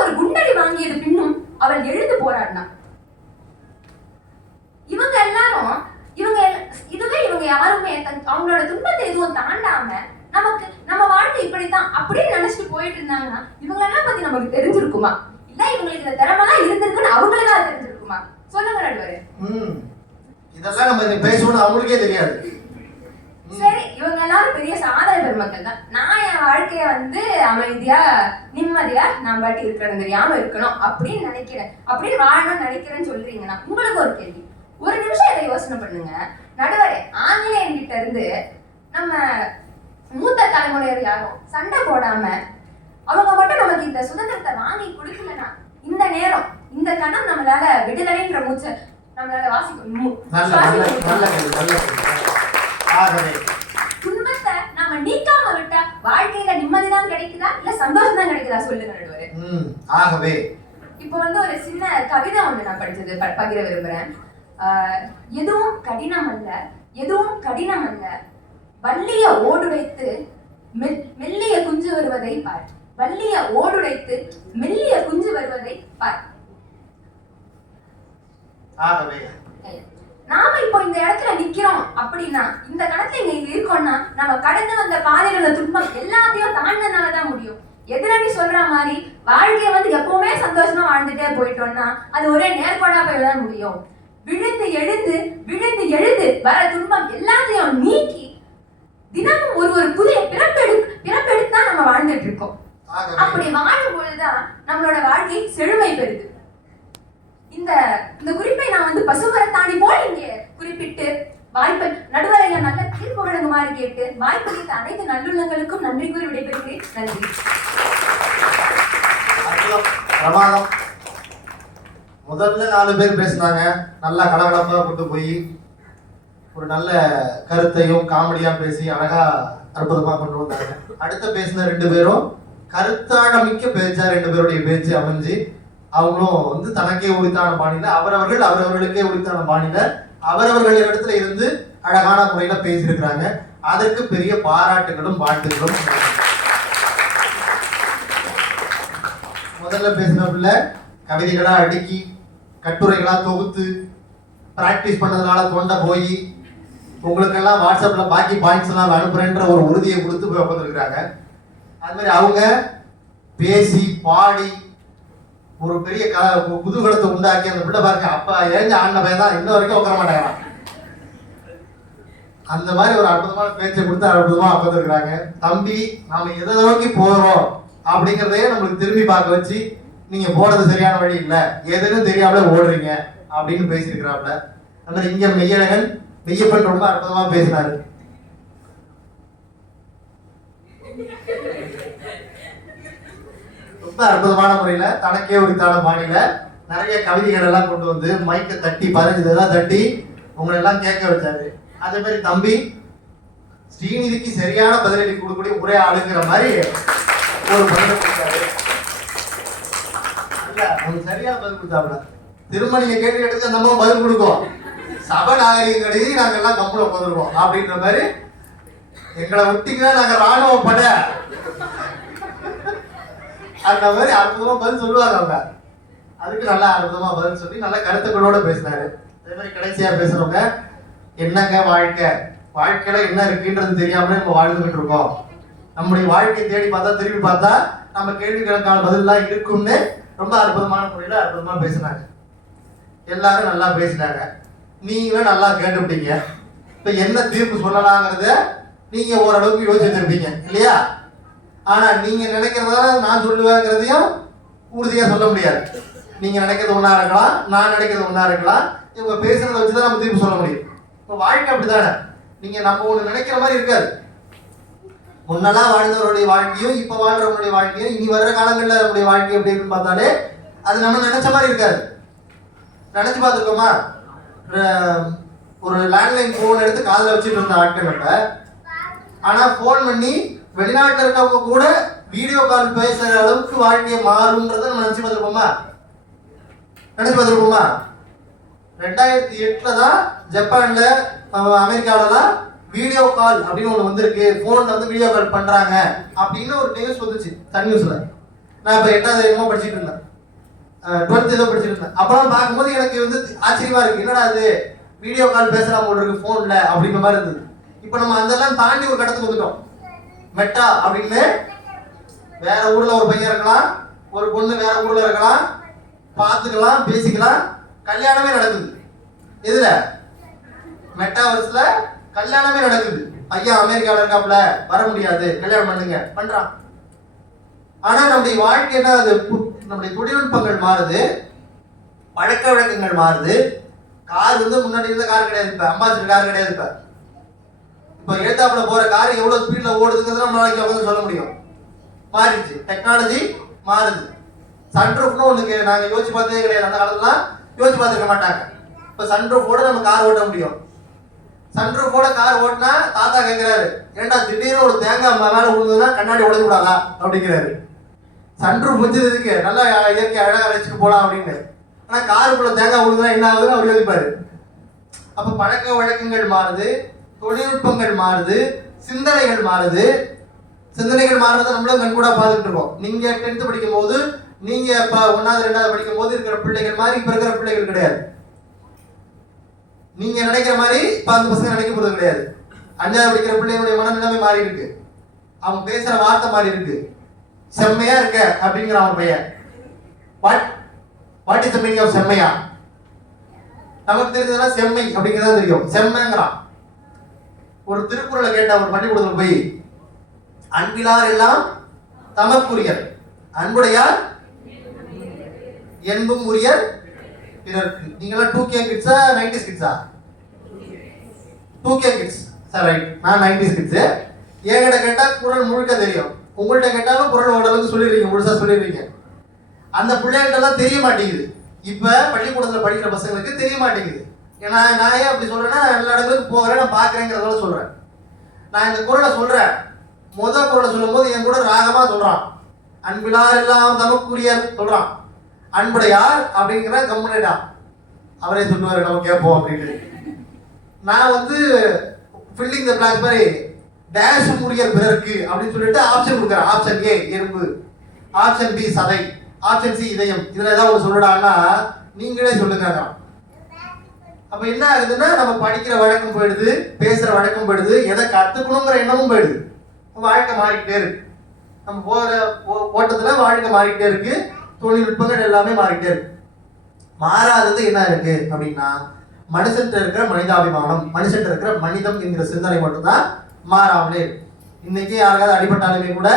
ஒரு குண்டடி வாங்கியது பின்னும் அவள் எழுந்து போராடினா. இவங்க யாருமே அவங்களோட துன்பத்தை எதுவும் தாண்டாம நம்ம வாழ்க்கை இப்படித்தான் அப்படின்னு நினைச்சிட்டு போயிட்டு இருந்தாங்கன்னா இவங்களெல்லாம் பத்தி நமக்கு தெரிஞ்சிருக்குமா? இல்ல இவங்களுக்கு இந்த திறமெல்லாம் இருந்திருக்குன்னு அவங்களுக்காக தெரிஞ்சிருக்குமா? சொல்லுங்க நடுவரே. இதெல்லாம் நம்ம பேசணும்னு அவங்களுக்கே தெரியாது. சரி, இவங்க எல்லாரும் பெரிய சாதனை பெருமக்கள் தான். நான் என் வாழ்க்கைய வந்து அமைதியா நிம்மதியா நான் பாட்டி இருக்கணும், தெரியாம இருக்கணும் அப்படின்னு நினைக்கிறேன், அப்படின்னு வாழணும்னு நினைக்கிறேன்னு சொல்றீங்கன்னா உங்களுக்கு ஒரு கேள்வி. ஒரு நிமிஷம் இதை யோசனை பண்ணுங்க. நடுவரே, ஆங்கிலேயன் கிட்ட இருந்து நம்ம மூத்த தலைமுறையர் யாரும் சண்டை போடாம அவங்க மட்டும் நமக்கு இந்த சுதந்திரத்தை வாங்கி கொடுக்கலன்னா இந்த நேரம் இந்த கணம் நம்மளால விடுதலைன்ற மூச்சை நம்மளால துன்பத்தை நாம நீக்காம விட்டா வாழ்க்கையில நிம்மதிதான் கிடைக்குதா இல்ல சந்தோஷம் தான் கிடைக்குதா சொல்லுங்க நடுவரே. ஆகவே இப்போ வந்து ஒரு சின்ன கவிதை ஒண்ணு நான் படிச்சது பகிர விரும்புறேன். எதுவும் கடினம் அல்ல, எதுவும் கடினம் அல்ல, வள்ளிய ஓடுடைத்து மெல்லிய குஞ்சு வருவதை பார், வள்ளிய ஓடுடைத்து மெல்லிய குஞ்சு வருவதை பார். நாம இப்போ இந்த இடத்துல நிக்கிறோம் அப்படின்னா, இந்த கடத்துல இங்க இருக்கோம்னா நம்ம கடந்து வந்த பாதையில உள்ள துன்பம் எல்லாத்தையும் தாண்டினாலதான் முடியும். எதிரணி சொல்ற மாதிரி வாழ்க்கைய வந்து எப்பவுமே சந்தோஷமா வாழ்ந்துட்டே போயிட்டோம்னா அது ஒரே நேர்கோடா போய்தான் முடியும். விழுந்து எழுந்து விழுந்து எழுந்து வர துன்பம் எல்லாத்தையும் நீக்கி தினமும் ஒரு புதிய பிறப்பெடுத்து நம்ம வாழ்ந்துட்டு இருக்கோம். அப்படி வாழும் பொழுதுதான் நம்மளோட வாழ்க்கை செழுமை பெறுது. இந்த குறிப்பை நான் வந்து பசுமரத்தாணி போல் இங்கே குறிப்பிட்டு வாய்ப்பு நடுவரையா நல்ல தீர்ப்பு வழங்குமாறு கேட்டு வாய்ப்பளித்த அனைத்து நல்லுள்ளங்களுக்கும் நன்றி கூறி விடைபெறுகிறேன். நன்றி. பிரமாதம். முதல்ல 4 பேர் பேசினாங்க, நல்லா கலகலப்பா கொண்டு போய் ஒரு நல்ல கருத்தையும் காமெடியா பேசி அழகா அற்புதமா கொண்டு வந்தாங்க. அடுத்த பேசின 2 பேரும் கருத்தாழமிக்க பேச்சா 2 பேருடைய பேச்சு அமைஞ்சு அவங்களும் வந்து தனக்கே உரித்தான பாணியில அவரவர்களுக்கே உரித்தான பாணியில அவரவர்கள் இடத்துல இருந்து அழகான முறையில பேசியிருக்கிறாங்க. அதற்கு பெரிய பாராட்டுகளும் வாழ்த்துகளும். முதல்ல பேசினப்புல கவிதைகளா அடுக்கி கட்டுரைகளா தொகுத்து பிராக்டிஸ் பண்ணதுனால தொண்டை போய் உங்களுக்கெல்லாம் வாட்ஸ்அப்ல பாக்கி பாயிண்ட்ஸ் எல்லாம் அனுப்புறேன்ற ஒரு உறுதியை கொடுத்து போய் உட்காந்துருக்காங்க. அது மாதிரி அவங்க பேசி பாடி ஒரு பெரிய குதூகலத்தை உண்டாக்கி அந்த பிள்ளை பாருங்க அப்பா ஏஞ்ச ஆண்ட பையன் தான் இன்ன வரைக்கும் உட்கார மாட்டாங்க. அந்த மாதிரி ஒரு அற்புதமான பேச்சை கொடுத்து அற்புதமா உட்காந்துருக்காங்க. தம்பி நாம எதை நோக்கி போறோம் அப்படிங்கிறதையே நம்மளுக்கு திரும்பி பார்க்க வச்சு நீங்க போறது சரியான வழி இல்லை, எதுன்னு தெரியாமலே ஓடுறீங்க அப்படின்னு பேசியிருக்கிறாப்ல. அந்த மாதிரி இங்க மெய்யழகன் மெய்யப்பன் ரொம்ப அற்புதமா பேசினாரு. ரொம்ப அற்புதமான முறையில தனக்கே உரித்தான பாணியில நிறைய கவிதைகள் எல்லாம் கொண்டு வந்து மைக்கை தட்டி 15 இதெல்லாம் தட்டி உங்களை எல்லாம் கேட்க வச்சாரு. அதே மாதிரி தம்பி ஸ்ரீநிதிக்கு சரியான பதிலடி கொடுக்கக்கூடிய ஒரே ஆளுங்கிற மாதிரி ஒரு பதிலை கொடுத்தாரு. இல்ல அவங்க சரியான பதில் கொடுத்தாப்புல. திரும்ப நீங்க கேட்டு எடுத்து நம்ம பதில் கொடுப்போம், சபை நாகரிகம் கருதி நாங்க எல்லாம் கம்பெனி உட்காந்துருக்கோம் அப்படின்ற மாதிரி எங்களை விட்டீங்கன்னா நாங்க ராணுவ பட அந்த மாதிரி அற்புதமா பதில் சொல்லுவாங்க அவங்க. அதுக்கு நல்லா அற்புதமா பதில் சொல்லி நல்ல கருத்துக்களோட பேசினாரு. அதே மாதிரி கடைசியா பேசுறவங்க என்னங்க வாழ்க்கையில என்ன இருக்குன்றது தெரியாமலே நம்ம வாழ்ந்துகிட்டு இருக்கோம். நம்முடைய வாழ்க்கையை தேடி பார்த்தா திரும்பி பார்த்தா நம்ம கேள்விகளுக்கான பதிலாம் இருக்கும்னு ரொம்ப அற்புதமான முறையில அற்புதமா பேசினாங்க. எல்லாரும் நல்லா பேசினாங்க, நீங்களும் நல்லா கேட்டுவிட்டீங்க. இப்ப என்ன தீர்ப்பு சொல்லலாங்கிறத நீங்க ஓரளவுக்கு யோசிச்சு வச்சிருப்பீங்க இல்லையா? ஆனா நீங்க நினைக்கிறதா நான் சொல்லுவேங்கிறதையும் உறுதியா சொல்ல முடியாது. நீங்க நினைக்கிறது ஒண்ணா இருக்கலாம், நான் நினைக்கிறது ஒண்ணா இருக்கலாம். இவங்க பேசுறதை வச்சுதான் நம்ம தீர்ப்பு சொல்ல முடியும். இப்ப வாழ்க்கை அப்படித்தானே, நீங்க நம்ம ஒண்ணு நினைக்கிற மாதிரி இருக்காது. முன்னெல்லாம் வாழ்ந்தவருடைய வாழ்க்கையும் இப்ப வாழ்றவங்களுடைய வாழ்க்கையும் இனி வர்ற காலங்கள்ல நம்முடைய வாழ்க்கை எப்படி இருக்குன்னு பார்த்தாலே அது நம்ம நினைச்ச மாதிரி இருக்காது. நினைச்சு பார்த்துருக்கோமா? ஒரு லேண்ட்லைன் போன் எடுத்து காதில் வச்சுட்டு இருந்த ஆட்கள் நம்ம, ஆனா போன் பண்ணி வெளிநாட்டில் இருக்கவங்க கூட வீடியோ கால் பேசுற அளவுக்கு வாழ்க்கையை மாறும்ன்றத நம்ம நினைச்சு பார்த்துருப்போமா? நினைச்சு பார்த்துருப்போமா? 2008 தான் ஜப்பான்ல அமெரிக்காவிலலாம் வீடியோ கால் அப்படின்னு ஒன்று வந்திருக்கு, போன்ல வந்து வீடியோ கால் பண்றாங்க அப்படின்னு ஒரு நியூஸ் வந்துச்சு சன் நியூஸ்ல. நான் இப்போ 8வது என்னமோ படிச்சுட்டு இருந்தேன், 12th ஏதோ படிச்சுட்டு இருந்தேன். அப்புறம் பார்க்கும்போது எனக்கு வந்து ஆச்சரியமா இருக்கு, என்னடா அது வீடியோ கால் பேசலாம் போல இருக்கு போன்ல அப்படிங்கிற மாதிரி இருந்தது. இப்போ நம்ம அதெல்லாம் தாண்டி ஒரு கட்டத்துக்கு வந்துட்டோம். மெட்டா அப்படின்னு வேற ஊர்ல ஒரு பையன் இருக்கலாம், ஒரு பொண்ணு வேற ஊர்ல இருக்கலாம், பார்த்துக்கலாம், பேசிக்கலாம், கல்யாணமே நடக்குது. எதுல? மெட்டாவர்ஸ்ல கல்யாணமே நடக்குது. ஐயா அமெரிக்காவில் இருக்காப்புல வர முடியாது, கல்யாணம் பண்ணுங்க, பண்றான். ஆனா நம்முடைய வாழ்க்கை என்ன, அது நம்முடைய தொழில்நுட்பங்கள் மாறுது, பழக்க வழக்கங்கள் மாறுது. கார் வந்து முன்னாடி இருந்த கார் கிடையாது, இப்ப அம்பாசிடர் கார் கிடையாது. இப்ப எழுத்தாப்புல போற கார் எவ்வளவு ஸ்பீட்ல ஓடுதுங்கிறது நம்ம நாளைக்கு உட்காந்து சொல்ல முடியும். மாறிடுச்சு, டெக்னாலஜி மாறுது. சன்ரூஃப்னு ஒண்ணுக்கு நாங்க யோசிச்சு பார்த்ததே கிடையாது, அந்த காலத்துலாம் யோசிச்சு பார்த்துருக்க மாட்டாங்க. இப்ப சன்ரூஃபோட நம்ம கார் ஓட்ட முடியும். சன்ரூஃபோட கார் ஓட்டினா தாத்தா கேட்கிறாரு, ஏண்டா திடீர்னு ஒரு தேங்காய் மேல விழுந்ததுன்னா கண்ணாடி உடைஞ்சு விடாதா அப்படிங்கிறாரு. சன்ரூஃப் வச்சதுக்கு நல்லா இயற்கை அழகா வச்சுட்டு போலாம் அப்படின்னு. ஆனா காருக்குள்ள தேங்காய் விழுந்தா என்ன ஆகுதுன்னு அவர் யோசிப்பாரு. அப்ப பழக்க வழக்கங்கள் மாறுது, தொழில்நுட்பங்கள் மாறுது, சிந்தனைகள் மாறுது. சிந்தனைகள் மாறுறதை நம்மளும் கண்கூடா பார்த்துட்டு இருக்கோம். நீங்க 10th படிக்கும் போது, நீங்க இப்ப 1வது 2வது படிக்கும் போது இருக்கிற பிள்ளைகள் மாதிரி இப்ப இருக்கிற பிள்ளைகள் கிடையாது. நீங்க நினைக்கிற மாதிரி இப்ப அந்த பசங்க நினைக்க போறது கிடையாது. 5வது படிக்கிற பிள்ளைகளுடைய மனநிலைமை மாறி இருக்கு, அவங்க பேசுற வார்த்தை மாறி இருக்கு. செம்மையா இருக்க அப்படிங்கிற அவன் பையன். What is the meaning of செம்மையா? நமக்கு தெரிஞ்சதெல்லாம் செம்மை அப்படிங்கிறதா தெரியும். செம்மைங்கிறான். ஒரு திருக்குறளை கேட்ட ஒரு பள்ளிக்கூடத்துல போய், அன்பிலார் எல்லாம் தமக்குரியர், அன்புடையார் என்பும் உரியர் பிறர்க்கு. நீங்களாம் 2K கிட்ஸா 90s கிட்ஸா? 2K kids sir, right. நான் 90s கிட்ஸ். என்கிட்ட கேட்டா குறள் முழுக்க தெரியும், உங்கள்கிட்ட கேட்டாலும் குறள் ஓரளவுக்கு சொல்லிடுறீங்க, முழுசா சொல்லிடுறீங்க. அந்த பிள்ளைகிட்டலாம் தெரிய மாட்டேங்குது. இப்ப பள்ளிக்கூடத்துல படிக்கிற பசங்களுக்கு தெரிய மாட்டேங்குது. ஏன்னா நான் ஏன் அப்படி சொல்றேன்னா, எல்லா இடத்துக்கும் போகிறேன், நான் பாக்குறேங்கிறதால சொல்றேன். நான் இந்த குறளை சொல்றேன், முதல் குறளை சொல்லும் போது என் கூட ராகமா சொல்றான், அன்பிலார் எல்லாம் தமக்குரியர் சொல்றான். அன்புடையார் அப்படிங்கிற கம்முனடா அவரே சொல்லுவாரு, நம்ம கேட்போம் அப்படின்னு. நான் வந்து ஃபில்லிங் த பிளாங்க்ஸ் மாதிரி டேஷ் உரியர் பிறருக்கு அப்படின்னு சொல்லிட்டு ஆப்ஷன் கொடுக்குறேன். ஆப்ஷன் ஏ எறும்பு, ஆப்ஷன் பி சதை, ஆப்ஷன் சி இதயம். இதுல ஏதாவது ஒன்று சொல்லுடான்னா நீங்களே சொல்லுங்க. அப்ப என்ன ஆகுதுன்னா, நம்ம படிக்கிற வழக்கம் போயிடுது, பேசுற வழக்கம் போயிடுது, எதை கத்துக்கணுங்கிற எண்ணமும் போயிடுது. வாழ்க்கை மாறிக்கிட்டே இருக்கு. நம்ம போற ஓட்டத்துல வாழ்க்கை மாறிக்கிட்டே இருக்கு, தொழில்நுட்பங்கள் எல்லாமே மாறிக்கிட்டே இருக்கு. மாறாதது என்ன இருக்கு அப்படின்னா, மனுஷன்ட்ட இருக்கிற மனிதாபிமானம், மனுஷன்ட்ட இருக்கிற மனிதம் என்கிற சிந்தனை மட்டும்தான் மாறாமலே இருக்கு. இன்னைக்கு யாருக்காவது அடிபட்டாலுமே கூட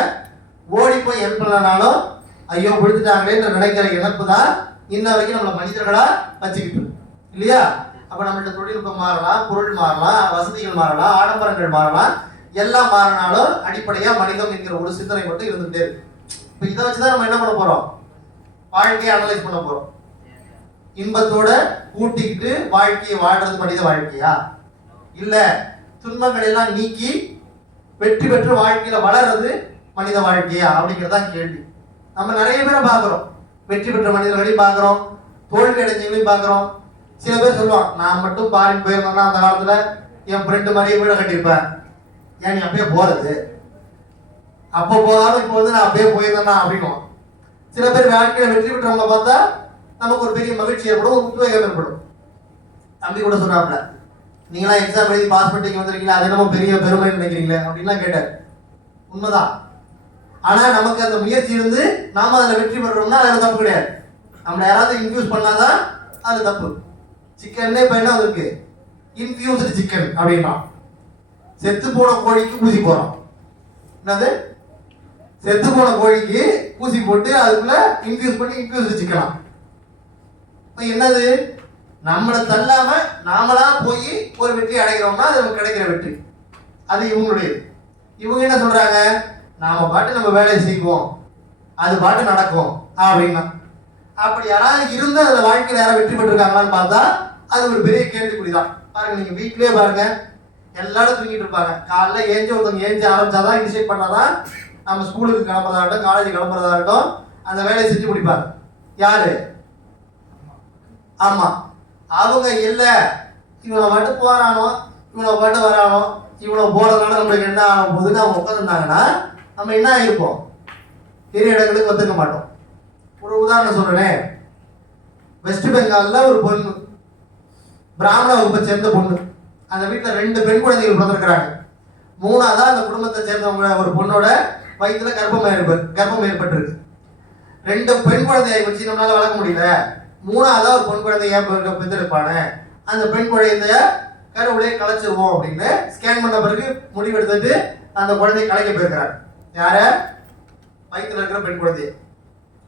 ஓடி போய் ஹெல்ப் பண்ணனாலும் ஐயோ பிடிச்சிட்டாங்களேன்ற நினைக்கிற இழப்பு தான் இன்ன வரைக்கும் நம்மள மனிதர்களா வச்சுக்கிட்டு இருக்கு இல்லையா? அப்ப நம்மள்ட்ட தொழில்நுட்பம் மாறலாம், பொருள் மாறலாம், வசதிகள் மாறலாம், ஆடம்பரங்கள் மாறலாம், எல்லாம் மாறினாலும் அடிப்படையா மனிதம் என்கிற ஒரு சிந்தனை மட்டும் இருந்துகிட்டே இருக்கு. இப்ப இதை வச்சுதான் நம்ம என்ன பண்ண போறோம்? வாழ்க்கையை அனலைஸ் பண்ண போறோம். இன்பத்தோட கூட்டிக்கிட்டு வாழ்க்கையை வாழ்றது மனித வாழ்க்கையா, இல்ல துன்பங்கள் எல்லாம் நீக்கி வெற்றி பெற்று வாழ்க்கையில வளர்றது மனித வாழ்க்கையா அப்படிங்கிறதான் கேள்வி. நம்ம நிறைய பேரை பார்க்கிறோம், வெற்றி பெற்ற மனிதர்களையும் பார்க்கிறோம், தோல்வி அடைஞ்சவங்களையும் பார்க்கிறோம். சில பேர் சொல்லுவான், நான் மட்டும் பாரின் போயிருந்தேன்னா அந்த காலத்துல என் ஃப்ரெண்டு மாதிரியே வீட கட்டியிருப்பேன். ஏன் நீ அப்படியே போறது? அப்போ போகாம இப்போ வந்து நான் அப்படியே போயிருந்தேன்னா அப்படின்னுவான். சில பேர் வாழ்க்கையில வெற்றி பெற்றவங்க பார்த்தா நமக்கு ஒரு பெரிய மகிழ்ச்சி ஏற்படும், ஒரு உத்வேகம் ஏற்படும். தம்பி கூட சொன்னாப்ல, நீங்களாம் எக்ஸாம் எழுதி பாஸ் பண்ணிட்டு வந்திருக்கீங்களா, அது என்னமோ பெரிய பெருமை நினைக்கிறீங்களே அப்படின்லாம் கேட்டார். உண்மைதான். ஆனா நமக்கு அந்த முயற்சி இருந்து நாம அதில் வெற்றி பெறோம்னா அதில் தப்பு கிடையாது. நம்மளை யாராவது இன்ஃபியூஸ் பண்ணாதான் அது தப்பு. சிக்கன்ல இப்ப என்ன இருக்கு, இன்ஃபியூஸ்டு சிக்கன் அப்படின்னா செத்து போன கோழிக்கு ஊசி போறோம். என்னது? செத்து போன கோழிக்கு ஊசி போட்டு அதுக்குள்ள இன்ஃபியூஸ் பண்ணி இன்ஃபியூஸ்டு சிக்கலாம். என்னது? நம்மளை தள்ளாம நாமளா போய் ஒரு வெற்றி அடைகிறோம்னா அது நமக்கு கிடைக்கிற வெற்றி. அது இவங்களுடையது. இவங்க என்ன சொல்றாங்க, நாம பாட்டு நம்ம வேலையை செய்வோம், அது பாட்டு நடக்கும் அப்படின்னா. அப்படி யாராவது இருந்து அந்த வாழ்க்கையில யாராவது வெற்றி பெற்றிருக்காங்களான்னு பார்த்தா அது ஒரு பெரிய கேள்விக்குறிதான். பாருங்க, நீங்க வீட்லயே பாருங்க, எல்லாரும் தூங்கிட்டு இருப்பாங்க. காலைல ஏஞ்சி ஒருத்தவங்க ஏஞ்சி ஆரம்பிச்சாதான், இனிஷியேட் பண்ணாதான் நம்ம ஸ்கூலுக்கு கிளம்புறதாகட்டும், காலேஜ் கிளம்புறதாகட்டும் அந்த வேலையை செஞ்சு முடிப்பாங்க. யாரு? ஆமா, அவங்க இல்ல இவனை மட்டும் போறானோ, இவனை மட்டும் வரானோ, இவனை போறதுனால நம்மளுக்கு என்ன ஆகும் போதுன்னு அவங்க உட்காந்துருந்தாங்கன்னா நம்ம என்ன ஆயிருப்போம்? பெரிய இடங்களுக்கு வந்துக்க மாட்டோம். ஒரு உதாரணம் சொல்றேன். வெஸ்ட் பெங்கால்ல ஒரு பொண்ணு, பிராமண வகுப்பை சேர்ந்த பொண்ணு, அந்த வீட்டுல 2 பெண் குழந்தைகள் பிறந்திருக்கிறாங்க. 3ஆவதா அந்த குடும்பத்தை சேர்ந்தவங்க ஒரு பொண்ணோட வயிற்றுல கர்ப்பம் ஏற்பட்டிருக்கு. 2 பெண் குழந்தையை வச்சு நம்மளால வளர்க்க முடியல, 3ஆவதா ஒரு பெண் குழந்தைய பெற்றெடுப்பானே, அந்த பெண் குழந்தைய கருவிலே கலைச்சிருவோம் அப்படின்னு ஸ்கேன் பண்ண பிறகு முடிவு எடுத்துட்டு அந்த குழந்தையை கலைக்க போயிருக்கிறாங்க. யார? வயிற்றுல இருக்கிற பெண் குழந்தை.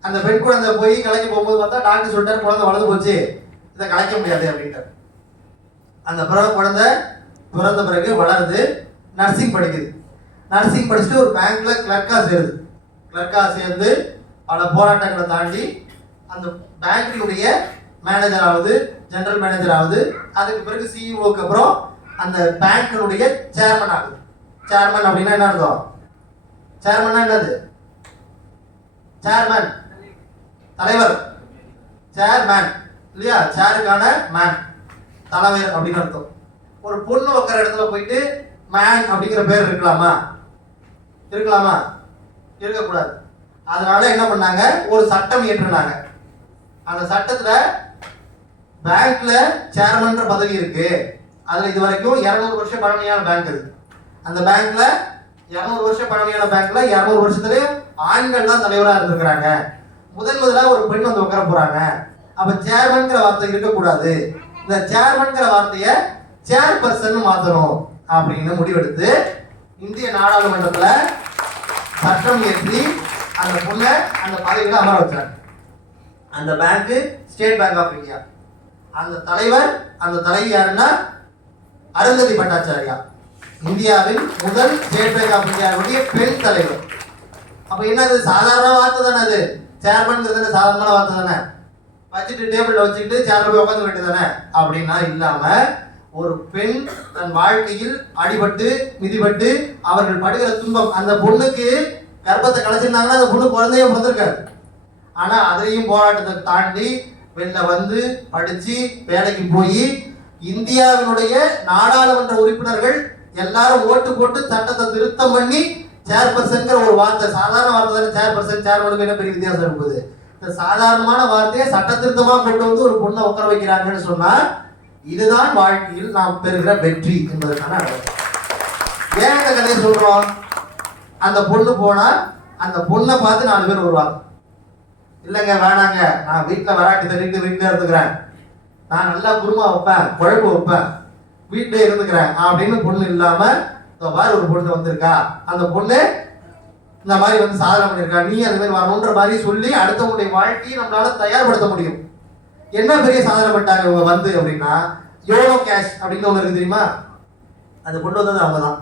அந்த பெண் குழந்தை போய் கலைக்க போகும்போது பார்த்தா டாக்டர் சொல்லிட்டாரு குழந்தை வளர்ந்து போச்சு, இதை கலைக்க முடியாது அப்படின்ட்டார். அந்த பிறகு குழந்தை பிறந்த பிறகு வளருது, நர்சிங் படிக்குது. நர்சிங் படிச்சுட்டு ஒரு பேங்க்ல கிளர்க்கா சேருது. கிளர்க்கா சேர்ந்து பல போராட்டங்களை தாண்டி அந்த பேங்கினுடைய மேனேஜர் ஆகுது, ஜெனரல் மேனேஜர் ஆகுது. அதுக்கு பிறகு சிஇஓக்கு அப்புறம் அந்த பேங்கினுடைய சேர்மன் ஆகுது. சேர்மன் அப்படின்னா என்ன அர்த்தம்? சேர்மன்னா என்னது? சேர்மன் தலைவர், சேர்மேன் இல்லையா? சேருக்கான மேன் தலைவர் அப்படின்னு அர்த்தம். ஒரு பொண்ணு உட்கார இடத்துல போயிட்டு மேன் அப்படிங்கிற பேர் இருக்கலாமா? இருக்கலாமா? இருக்கக்கூடாது. அதனால என்ன பண்ணாங்க, ஒரு சட்டம் இயற்றினாங்க. அந்த சட்டத்துல பேங்க்ல சேர்மன்ற பதவி இருக்கு. அதுல இது வரைக்கும் 200 வருஷம் பழமையான பேங்க் இருக்கு. அந்த பேங்க்ல 200 வருஷம் பழமையான பேங்க்ல 200 வருஷத்துல ஆண்கள் தான் தலைவரா இருந்திருக்கிறாங்க. முதல்ல ஒரு பெண் வந்து உட்கார போறாங்க. அப்ப சேர்மன்ங்கிற வார்த்தை இருக்கக்கூடாது, இந்த சேர்மன்ங்கிற வார்த்தைய சேர்பர்சன் மாத்தணும் அப்படின்னு முடிவெடுத்து இந்திய நாடாளுமன்றத்துல சட்டம் இயற்றி அந்த பொண்ணை அந்த பதவியில அமர வச்சாங்க. அந்த bank state bank of India. அந்த தலைவர், அந்த தலைவி யாருன்னா அருந்ததி பட்டாச்சாரியா, இந்தியாவின் முதல் ஸ்டேட் பேங்க் ஆஃப் இந்தியாவுடைய பெண் தலைவர். அப்ப என்னது, சாதாரண வார்த்தை தானே அது? சேர்மன்ங்கிறது சாதாரண வார்த்தை தானே? வச்சுட்டு டேபிள்ல வச்சுட்டு சேர்ல போய் உட்காந்து வேண்டியது தானே? அப்படின்னா இல்லாம ஒரு பெண் தன் வாழ்க்கையில் அடிபட்டு மிதிபட்டு அவர்கள் படுகிற துன்பம், அந்த பொண்ணுக்கு கர்ப்பத்தை கலைச்சிருந்தாங்கன்னா அந்த பொண்ணு குழந்தைய பிறந்திருக்காரு. ஆனா அதையும் போராட்டத்தை தாண்டி வெளில வந்து படிச்சு வேலைக்கு போய் இந்தியாவினுடைய நாடாளுமன்ற உறுப்பினர்கள் எல்லாரும் ஓட்டு போட்டு சட்டத்தை திருத்தம் பண்ணி சேர்பர்சன்கிற ஒரு வார்த்தை, சாதாரண வார்த்தை தானே சேர்பர்சன், சேர்மனுக்கு என்ன பெரிய வித்தியாசம் இருக்குது? இந்த சாதாரணமான வார்த்தையை சட்ட திருத்தமா கொண்டு வந்து ஒரு பொண்ணை உட்கார வைக்கிறாங்கன்னு சொன்னா இதுதான் வாழ்க்கையில் நாம் பெறுகிற வெற்றி என்பதற்கான அர்த்தம். ஏன் இந்த கதையை சொல்றோம்? அந்த பொண்ணு போனா அந்த பொண்ணை பார்த்து 4 பேர் வருவாங்க. இல்லைங்க வேணாங்க, நான் வீட்டில் வராட்டி தள்ளிட்டு வீட்டில் இருந்துக்கிறேன், நான் நல்லா குருமா வைப்பேன், குழம்பு வைப்பேன், வீட்டிலே இருந்துக்கிறேன் அப்படின்னு பொண்ணு இல்லாம இந்த மாதிரி ஒரு பொண்ணு வந்திருக்கா, அந்த பொண்ணு இந்த மாதிரி வந்து சாதனை பண்ணியிருக்கா, நீ அந்த மாதிரி வரணுன்ற மாதிரி சொல்லி அடுத்தவங்களுடைய வாழ்க்கையை நம்மளால தயார்படுத்த முடியும். என்ன பெரிய சாதனை பண்ணிட்டாங்க இவங்க வந்து அப்படின்னா, யோனோ கேஷ் அப்படின்னு ஒன்று இருக்கு தெரியுமா? அது கொண்டு வந்தது அவங்க தான்.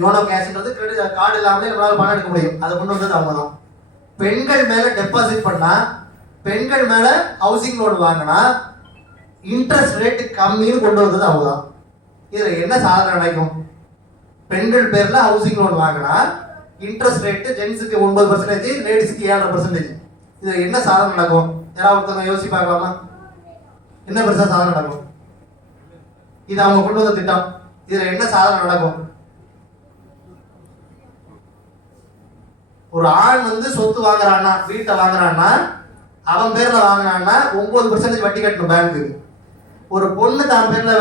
யோனோ கேஷ்ன்றது கிரெடிட் கார்டு இல்லாமலே நம்மளால பணம் எடுக்க முடியும், அதை கொண்டு வந்தது அவங்க தான். பெண்கள் மேல டெபாசிட் பண்ணா, பெண்கள் மேல ஹவுசிங் லோன் வாங்கினா இன்ட்ரெஸ்ட் ரேட் கம்மின்னு கொண்டு வந்தது அவங்க தான். இதுல என்ன சாதனை நடக்கும்? பெண்கள் பேர்ல ஹவுசிங் லோன் வாங்கினா இன்ட்ரெஸ்ட் ரேட் ஜென்ஸுக்கு 9%, லேடிஸ்க்கு 7.5%. இதுல என்ன சாதனை நடக்கும்? யாராவது ஒருத்தவங்க யோசிச்சு பார்க்கலாமா? என்ன பெருசா சாதனை நடக்கும்? இது அவங்க கொண்டு வந்த திட்டம். இதுல என்ன சாதனை நடக்கும்? ஒரு ஆண் வந்து சொத்து வாங்குறான்னா, வீட்டை வாங்குறான்னா, அவன் பேர்ல வாங்கினான்னா 9% வட்டி கட்டணும் பேங்க்கு. ஒரு பொண்ணு தான் பேர்ல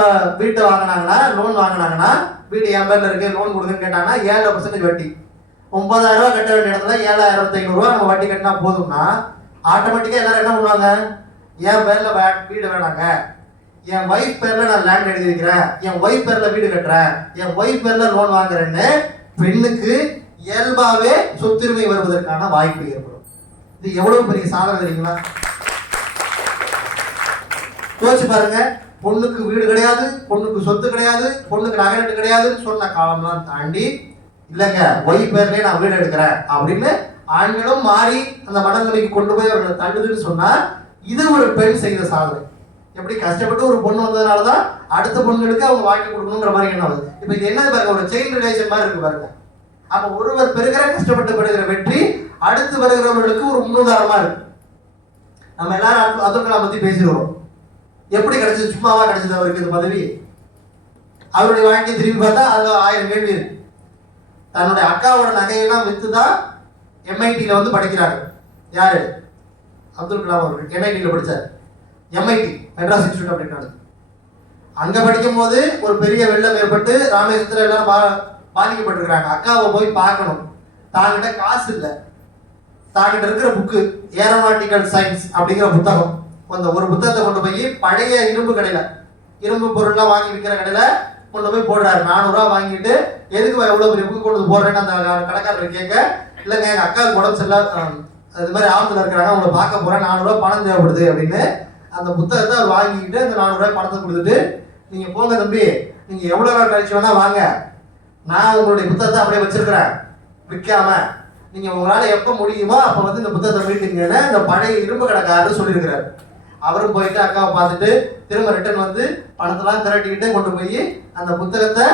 வீட்டை வாங்கினாங்கன்னா, லோன் வாங்கினாங்கன்னா, வீடு என் பேர்ல இருக்கு லோன் கொடுங்கன்னு கேட்டாங்கன்னா 7% வட்டி. 9,000 ரூபாய் கட்ட வேண்டிய இடத்துல 7,500 ரூபாய் நம்ம வட்டி கட்டினா போதும்னா ஆட்டோமேட்டிக்கா எல்லாரும் என்ன பண்ணுவாங்க? என் பேர்ல வீடு வேணாங்க, என் ஒய்ஃப் பேர்ல நான் லேண்ட் எழுதி வைக்கிறேன், என் ஒய்ஃப் பேர்ல வீடு கட்டுறேன், என் ஒய்ஃப் பேர்ல லோன் வாங்குறேன்னு பெண்ணுக்கு இயல்பாவே சொத்துரிமை வருவதற்கான வாய்ப்பு ஏற்படும். இது எவ்வளவு பெரிய சாதனை தெரியுங்களா? யோசிச்சு பாருங்க. பொண்ணுக்கு வீடு கிடையாது, பொண்ணுக்கு சொத்து கிடையாது, பொண்ணுக்கு நகை கிடையாதுன்னு சொன்ன காலம்லாம் தாண்டி இல்லைங்க ஒய் பேர்லயே நான் வீடு எடுக்கிறேன் அப்படின்னு ஆண்களும் மாறி அந்த மனநிலைக்கு கொண்டு போய் அவர்களை தள்ளுதுன்னு சொன்னா இது ஒரு பெண் செய்த சாதனை. எப்படி கஷ்டப்பட்டு ஒரு பொண்ணு வந்ததுனாலதான் அடுத்த பொண்ணுகளுக்கு அவங்க வாழ்க்கை கொடுக்கணுங்கிற மாதிரி என்ன ஆகுது. இப்ப இது என்ன பாருங்க, ஒரு செயின் ரிலேஷன் மாதிரி இருக்கு பாருங்க. அப்ப ஒருவர் பெறுகிற கஷ்டப்பட்டு பெறுகிற வெற்றி அடுத்து வருகிறவர்களுக்கு ஒரு முன்னுதாரணமா இருக்கு. நம்ம எல்லாரும் அப்துல் கலாம் பத்தி பேசிடுவோம். எப்படி கிடைச்சது? சும்மாவா கிடைச்சது அவருக்கு இந்த பதவி? அவருடைய வாழ்க்கையை திரும்பி பார்த்தா அதுல 1000 கேள்வி இருக்கு. தன்னுடைய அக்காவோட நகையெல்லாம் வித்துதான் MIT-ல வந்து படிக்கிறாங்க. யாரு? அப்துல் கலாம் அவர்கள் MIT-ல படிச்சார். MIT மெட்ராஸ் இன்ஸ்டிடியூட் அப்படின்னு. அங்க படிக்கும் போது ஒரு பெரிய வெள்ளம் ஏற்பட்டு ராமேஸ்வரத்துல எல்லாரும் பாதிக்கப்பட்டிருக்கிறாங்க. அக்காவை போய் பார்க்கணும், தாங்கிட்ட காசு இல்லை, தாங்கிட்ட இருக்கிற புக்கு ஏரோநாட்டிக்கல் சயின்ஸ் அப்படிங்கிற புத்தகம், அந்த ஒரு புத்தகத்தை கொண்டு போய் பழைய இரும்பு கடையில இரும்பு பொருள்லாம் வாங்கி விற்கிற கடையில கொண்டு போய் போடுறாரு. 400 ரூபா வாங்கிட்டு எதுக்கு எவ்வளவு பெரிய புக்கு கொண்டு போடுறேன்னு அந்த கடைக்காரர் கேட்க, இல்லைங்க எங்க அக்காவுக்கு உடம்பு சரியில்லை, அது மாதிரி ஆபத்துல இருக்கிறாங்க, அவங்களை பார்க்க போறேன், 400 ரூபா பணம் தேவைப்படுது அப்படின்னு அந்த புத்தகத்தை அவர் வாங்கிக்கிட்டு அந்த 400 ரூபாய் பணத்தை கொடுத்துட்டு, நீங்க போங்க தம்பி, நீங்க எவ்வளவு நாள் கழிச்சு வேணா வாங்க, நான் உங்களுடைய புத்தகத்தை அப்படியே வச்சிருக்கிறேன் விற்காம, நீங்க உங்களால எப்ப முடியுமோ அப்ப வந்து இந்த புத்தகத்தை மீட்டுங்கன்னு அந்த பழைய இரும்பு கடைக்காரர் சொல்லியிருக்கிறாரு. அவரும் போயிட்டு அக்காவை பார்த்துட்டு திரும்ப ரிட்டர்ன் வந்து பணத்தெல்லாம் திரட்டிக்கிட்டு கொண்டு போய் அந்த புத்தகத்தை,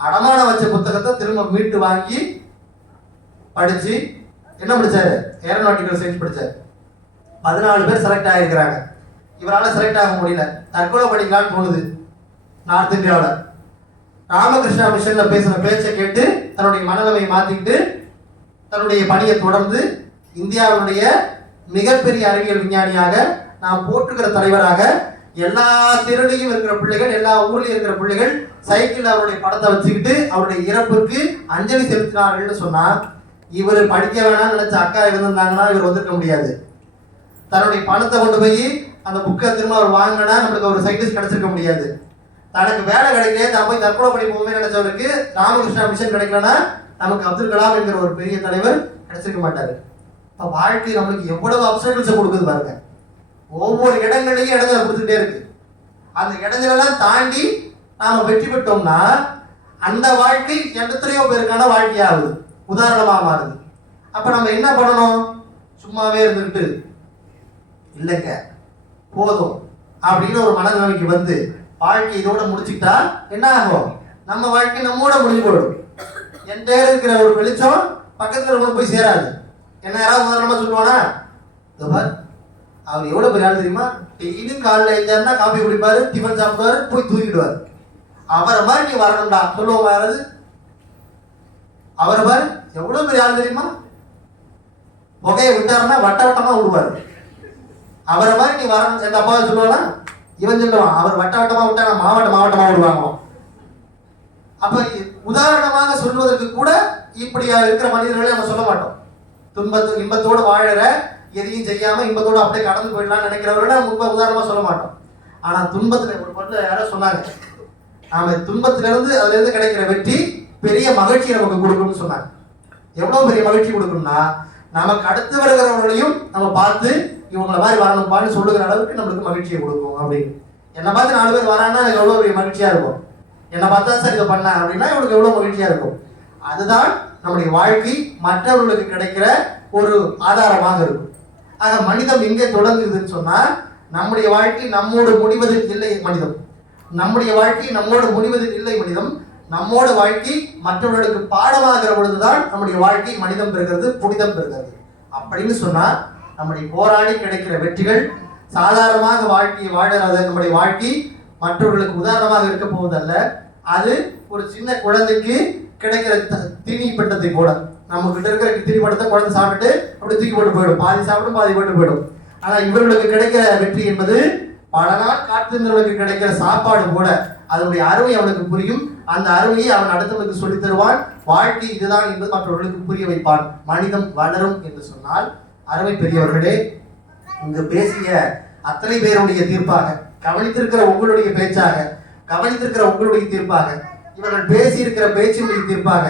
அடமான வச்ச புத்தகத்தை திரும்ப மீட்டு வாங்கி படிச்சு என்ன படிச்சாரு? Aeronautical science படிச்சாரு. 14 பேர் செலக்ட் ஆகிருக்கிறாங்க. இவரால் செலக்ட் ஆக முடியல. தற்கொலை படிக்கலான்னு தோணுது. நார்த் இந்தியாவில் ராமகிருஷ்ணா மிஷன்ல பேசின பேச்சை கேட்டு தன்னுடைய மனநிலைமையை மாத்திக்கிட்டு தன்னுடைய பணியை தொடர்ந்து இந்தியாவுடைய மிகப்பெரிய அறிவியல் விஞ்ஞானியாக, நாம் போற்றுகிற தலைவராக, எல்லா தெருலையும் இருக்கிற பிள்ளைகள், எல்லா ஊர்லயும் இருக்கிற பிள்ளைகள் சைக்கிள் அவருடைய படத்தை வச்சுக்கிட்டு அவருடைய இறப்புக்கு அஞ்சலி செலுத்தினார்கள் சொன்னா, இவர் படிக்க வேணாம்னு நினைச்ச அக்கா இருந்திருந்தாங்கன்னா இவர் வந்திருக்க முடியாது. தன்னுடைய பணத்தை கொண்டு போய் அந்த புக்கை திரும்ப அவர் வாங்கினா நம்மளுக்கு ஒரு சயின்டிஸ்ட் கிடைச்சிருக்க முடியாது. தனக்கு வேலை கிடைக்கல, தான் போய் தற்கொலை படிப்போமே நினைச்சவருக்கு ராமகிருஷ்ணா மிஷன் கிடைக்கலன்னா நமக்கு அப்துல் கலாம் என்கிற ஒரு பெரிய தலைவர் கிடைச்சிருக்க மாட்டாரு. இப்போ வாழ்க்கை நம்மளுக்கு எவ்வளவு அப்சர்வன்ஸை கொடுக்குது பாருங்க. ஒவ்வொரு இடங்களையும் இடங்களை கொடுத்துட்டே இருக்கு. அந்த இடங்களெல்லாம் தாண்டி நாம வெற்றி பெற்றோம்னா அந்த வாழ்க்கை எத்தனையோ பேருக்கான வாழ்க்கையாகுது, உதாரணமாக மாறுது. அப்ப நம்ம என்ன பண்ணணும்? சும்மாவே இருந்துக்கிட்டு இல்லைங்க போதும் அப்படின்னு ஒரு மனநிலைமைக்கு வந்து வாழ்க்கை இதோட முடிச்சுக்கிட்டா என்ன ஆகும்? நம்ம வாழ்க்கை நம்மோட முடிஞ்சு போயிடும். என்கிட்ட இருக்கிற ஒரு வெளிச்சம் பக்கத்துல கொண்டு போய் சேராது. என்ன யாராவது உதாரணமா சொல்லுவானா, அவர் எவ்வளவு பெரிய ஆள் தெரியுமா, டெய்லியும் காலையில் எழுந்தாருன்னா காஃபி குடிப்பாரு, டிஃபன் சாப்பிடுவாரு, போய் தூக்கிடுவாரு, அவரை மாதிரி நீ வரணும்டா சொல்லுவோம் யாராவது? அவரை மாதிரி எவ்வளவு பெரிய ஆள் தெரியுமா, புகையை விட்டாருன்னா வட்ட வட்டமா விடுவாரு, அவரை மாதிரி நீ வரணும் எந்த அப்பாவை சொல்லுவானா? இவன் சொல்லுவான், அவர் வட்ட வட்டமா விட்டா நான் மாவட்டமா விடுவாங்க. அப்ப உதாரணமாக சொல்வதற்கு கூட இப்படியா இருக்கிற மனிதர்களை நம்ம சொல்ல மாட்டோம். இன்பத்தோடு வாழற, எதையும் செய்யாம இன்பத்தோடு அப்படியே கடந்து போயிடலாம் நினைக்கிறவர்களை நம்ம உதாரணமா சொல்ல மாட்டோம். ஆனா துன்பத்துல ஒரு பொருள் யாரோ சொன்னாங்க, நாம துன்பத்தில இருந்து அதுல இருந்து கிடைக்கிற வெற்றி பெரிய மகிழ்ச்சி நமக்கு கொடுக்கும்னு சொன்னாங்க. எவ்வளவு பெரிய மகிழ்ச்சி கொடுக்கும்னா, நமக்கு அடுத்து வருகிறவர்களையும் நம்ம பார்த்து இவங்களை மாதிரி வரணும்பான்னு சொல்லுகிற அளவுக்கு நம்மளுக்கு மகிழ்ச்சியை கொடுக்கும். அப்படின்னு என்னை பார்த்து 4 பேர் வரான்னா எனக்கு எவ்வளவு பெரிய மகிழ்ச்சியா இருக்கும். என்னை பார்த்தா சார் இதை பண்ண அப்படின்னா இவனுக்கு எவ்வளவு மகிழ்ச்சியா இருக்கும். அதுதான் நம்முடைய வாழ்க்கை மற்றவர்களுக்கு கிடைக்கிற ஒரு ஆதாரமாக இருக்கும். ஆக மனிதம் எங்கே தொடங்குதுன்னு சொன்னா, நம்முடைய வாழ்க்கை நம்மோடு முடிவதில் இல்லை மனிதம். நம்முடைய வாழ்க்கை நம்மோடு முடிவதில் இல்லை மனிதம். நம்மோட வாழ்க்கை மற்றவர்களுக்கு பாடமாகிற பொழுதுதான் நம்முடைய வாழ்க்கை மனிதம் பெறுகிறது, புனிதம் பெறுகிறது. அப்படின்னு சொன்னா நம்முடைய போராடி கிடைக்கிற வெற்றிகள் சாதாரணமாக வாழ்க்கையை வாழறது. நம்முடைய வாழ்க்கை மற்றவர்களுக்கு உதாரணமாக இருக்க போவதல்ல. அது ஒரு சின்ன குழந்தைக்கு கிடைக்கிற தீனி பட்டத்தை போல, நம்ம கிட்ட இருக்கிற தீனி பட்டத்தை குழந்தை சாப்பிட்டு அப்படி தூக்கி போட்டு போயிடும், பாதி சாப்பிடும் பாதி போட்டு போயிடும். ஆனா இவர்களுக்கு கிடைக்கிற வெற்றி என்பது பல நாள் காத்திருந்தவர்களுக்கு கிடைக்கிற சாப்பாடு போல. அதனுடைய அருமை அவனுக்கு புரியும். அந்த அருமையை அவன் அடுத்தவனுக்கு சொல்லித் தருவான். வாழ்க்கை இதுதான் என்பது மற்றவர்களுக்கு புரிய வைப்பான். மனிதம் வளரும் என்று சொன்னால், அருமை பெரியவர்களே, இங்கு பேசிய அத்தனை பேருடைய தீர்ப்பாக, கவனித்திருக்கிற உங்களுடைய பேச்சாக, கவனித்திருக்கிற உங்களுடைய தீர்ப்பாக, இவர்கள் பேசியிருக்கிற பேச்சினுடைய தீர்ப்பாக,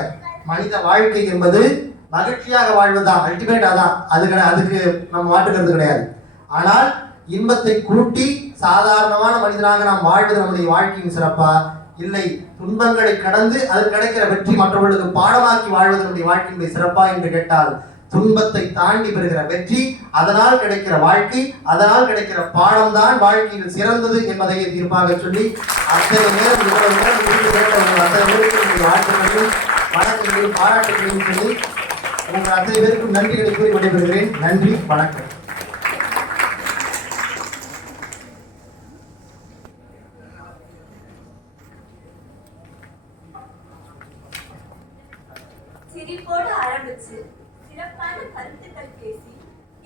மனித வாழ்க்கை என்பது மகிழ்ச்சியாக வாழ்வதுதான், அல்டிமேட்டா தான். அதுக்கு நம்ம மாற்றுக்கிறது கிடையாது. ஆனால் இன்பத்தை கூட்டி சாதாரணமான மனிதனாக நாம் வாழ்வது நம்முடைய வாழ்க்கையின் சிறப்பா, இல்லை துன்பங்களை கடந்து அது கிடைக்கிற வெற்றி மற்றவர்களுக்கு பாடமாக்கி வாழ்வது நம்முடைய வாழ்க்கையினுடைய சிறப்பா என்று கேட்டால், துன்பத்தை தாண்டி பெறுகிற வெற்றி, அதனால் கிடைக்கிற வாழ்க்கை, அதனால் கிடைக்கிற பாடம் தான் வாழ்க்கையில் சிறந்தது என்பதை தீர்ப்பாக சொல்லி, அத்தனை நேரம் வாழ்த்துக்களையும் வணக்கங்களையும் பாராட்டுகளையும் சொல்லி உங்கள் அத்தனை பேருக்கும் நன்றிகளை கூறி விடைபெறுகிறேன். நன்றி, வணக்கம். சிரிப்போடு ஆரம்பிச்சு சிறப்பான கருத்துக்கள் பேசி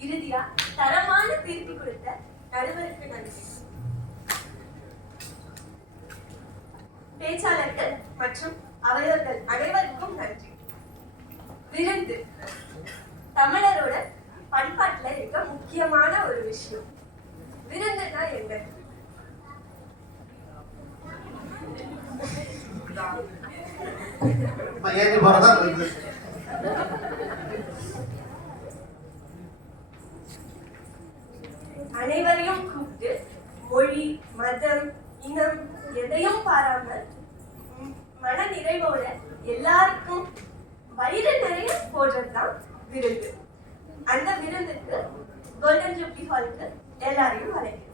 இறுதியா தரமான தீர்ப்பு கொடுத்த நடுவருக்கு நன்றி. பேச்சாளர்கள் மற்றும் அவர்கள் அனைவருக்கும் நன்றி. விருந்து தமிழரோட பண்பாட்டுல இருக்க முக்கியமான ஒரு விஷயம். விருந்துனா என்ன? ஏற்றி போறதா இருக்கு. அனைவரையும் கூப்பிட்டு மொழி, மதம், இனம் எதையும் பாராமல் மன நிறைவோட எல்லாருக்கும் வயிறு நிறைய போடுறதுதான் விருந்து. அந்த விருந்துக்கு கோல்டன் ஜூப்ளி ஹாலுக்கு எல்லாரையும் அழைக்கிறேன்.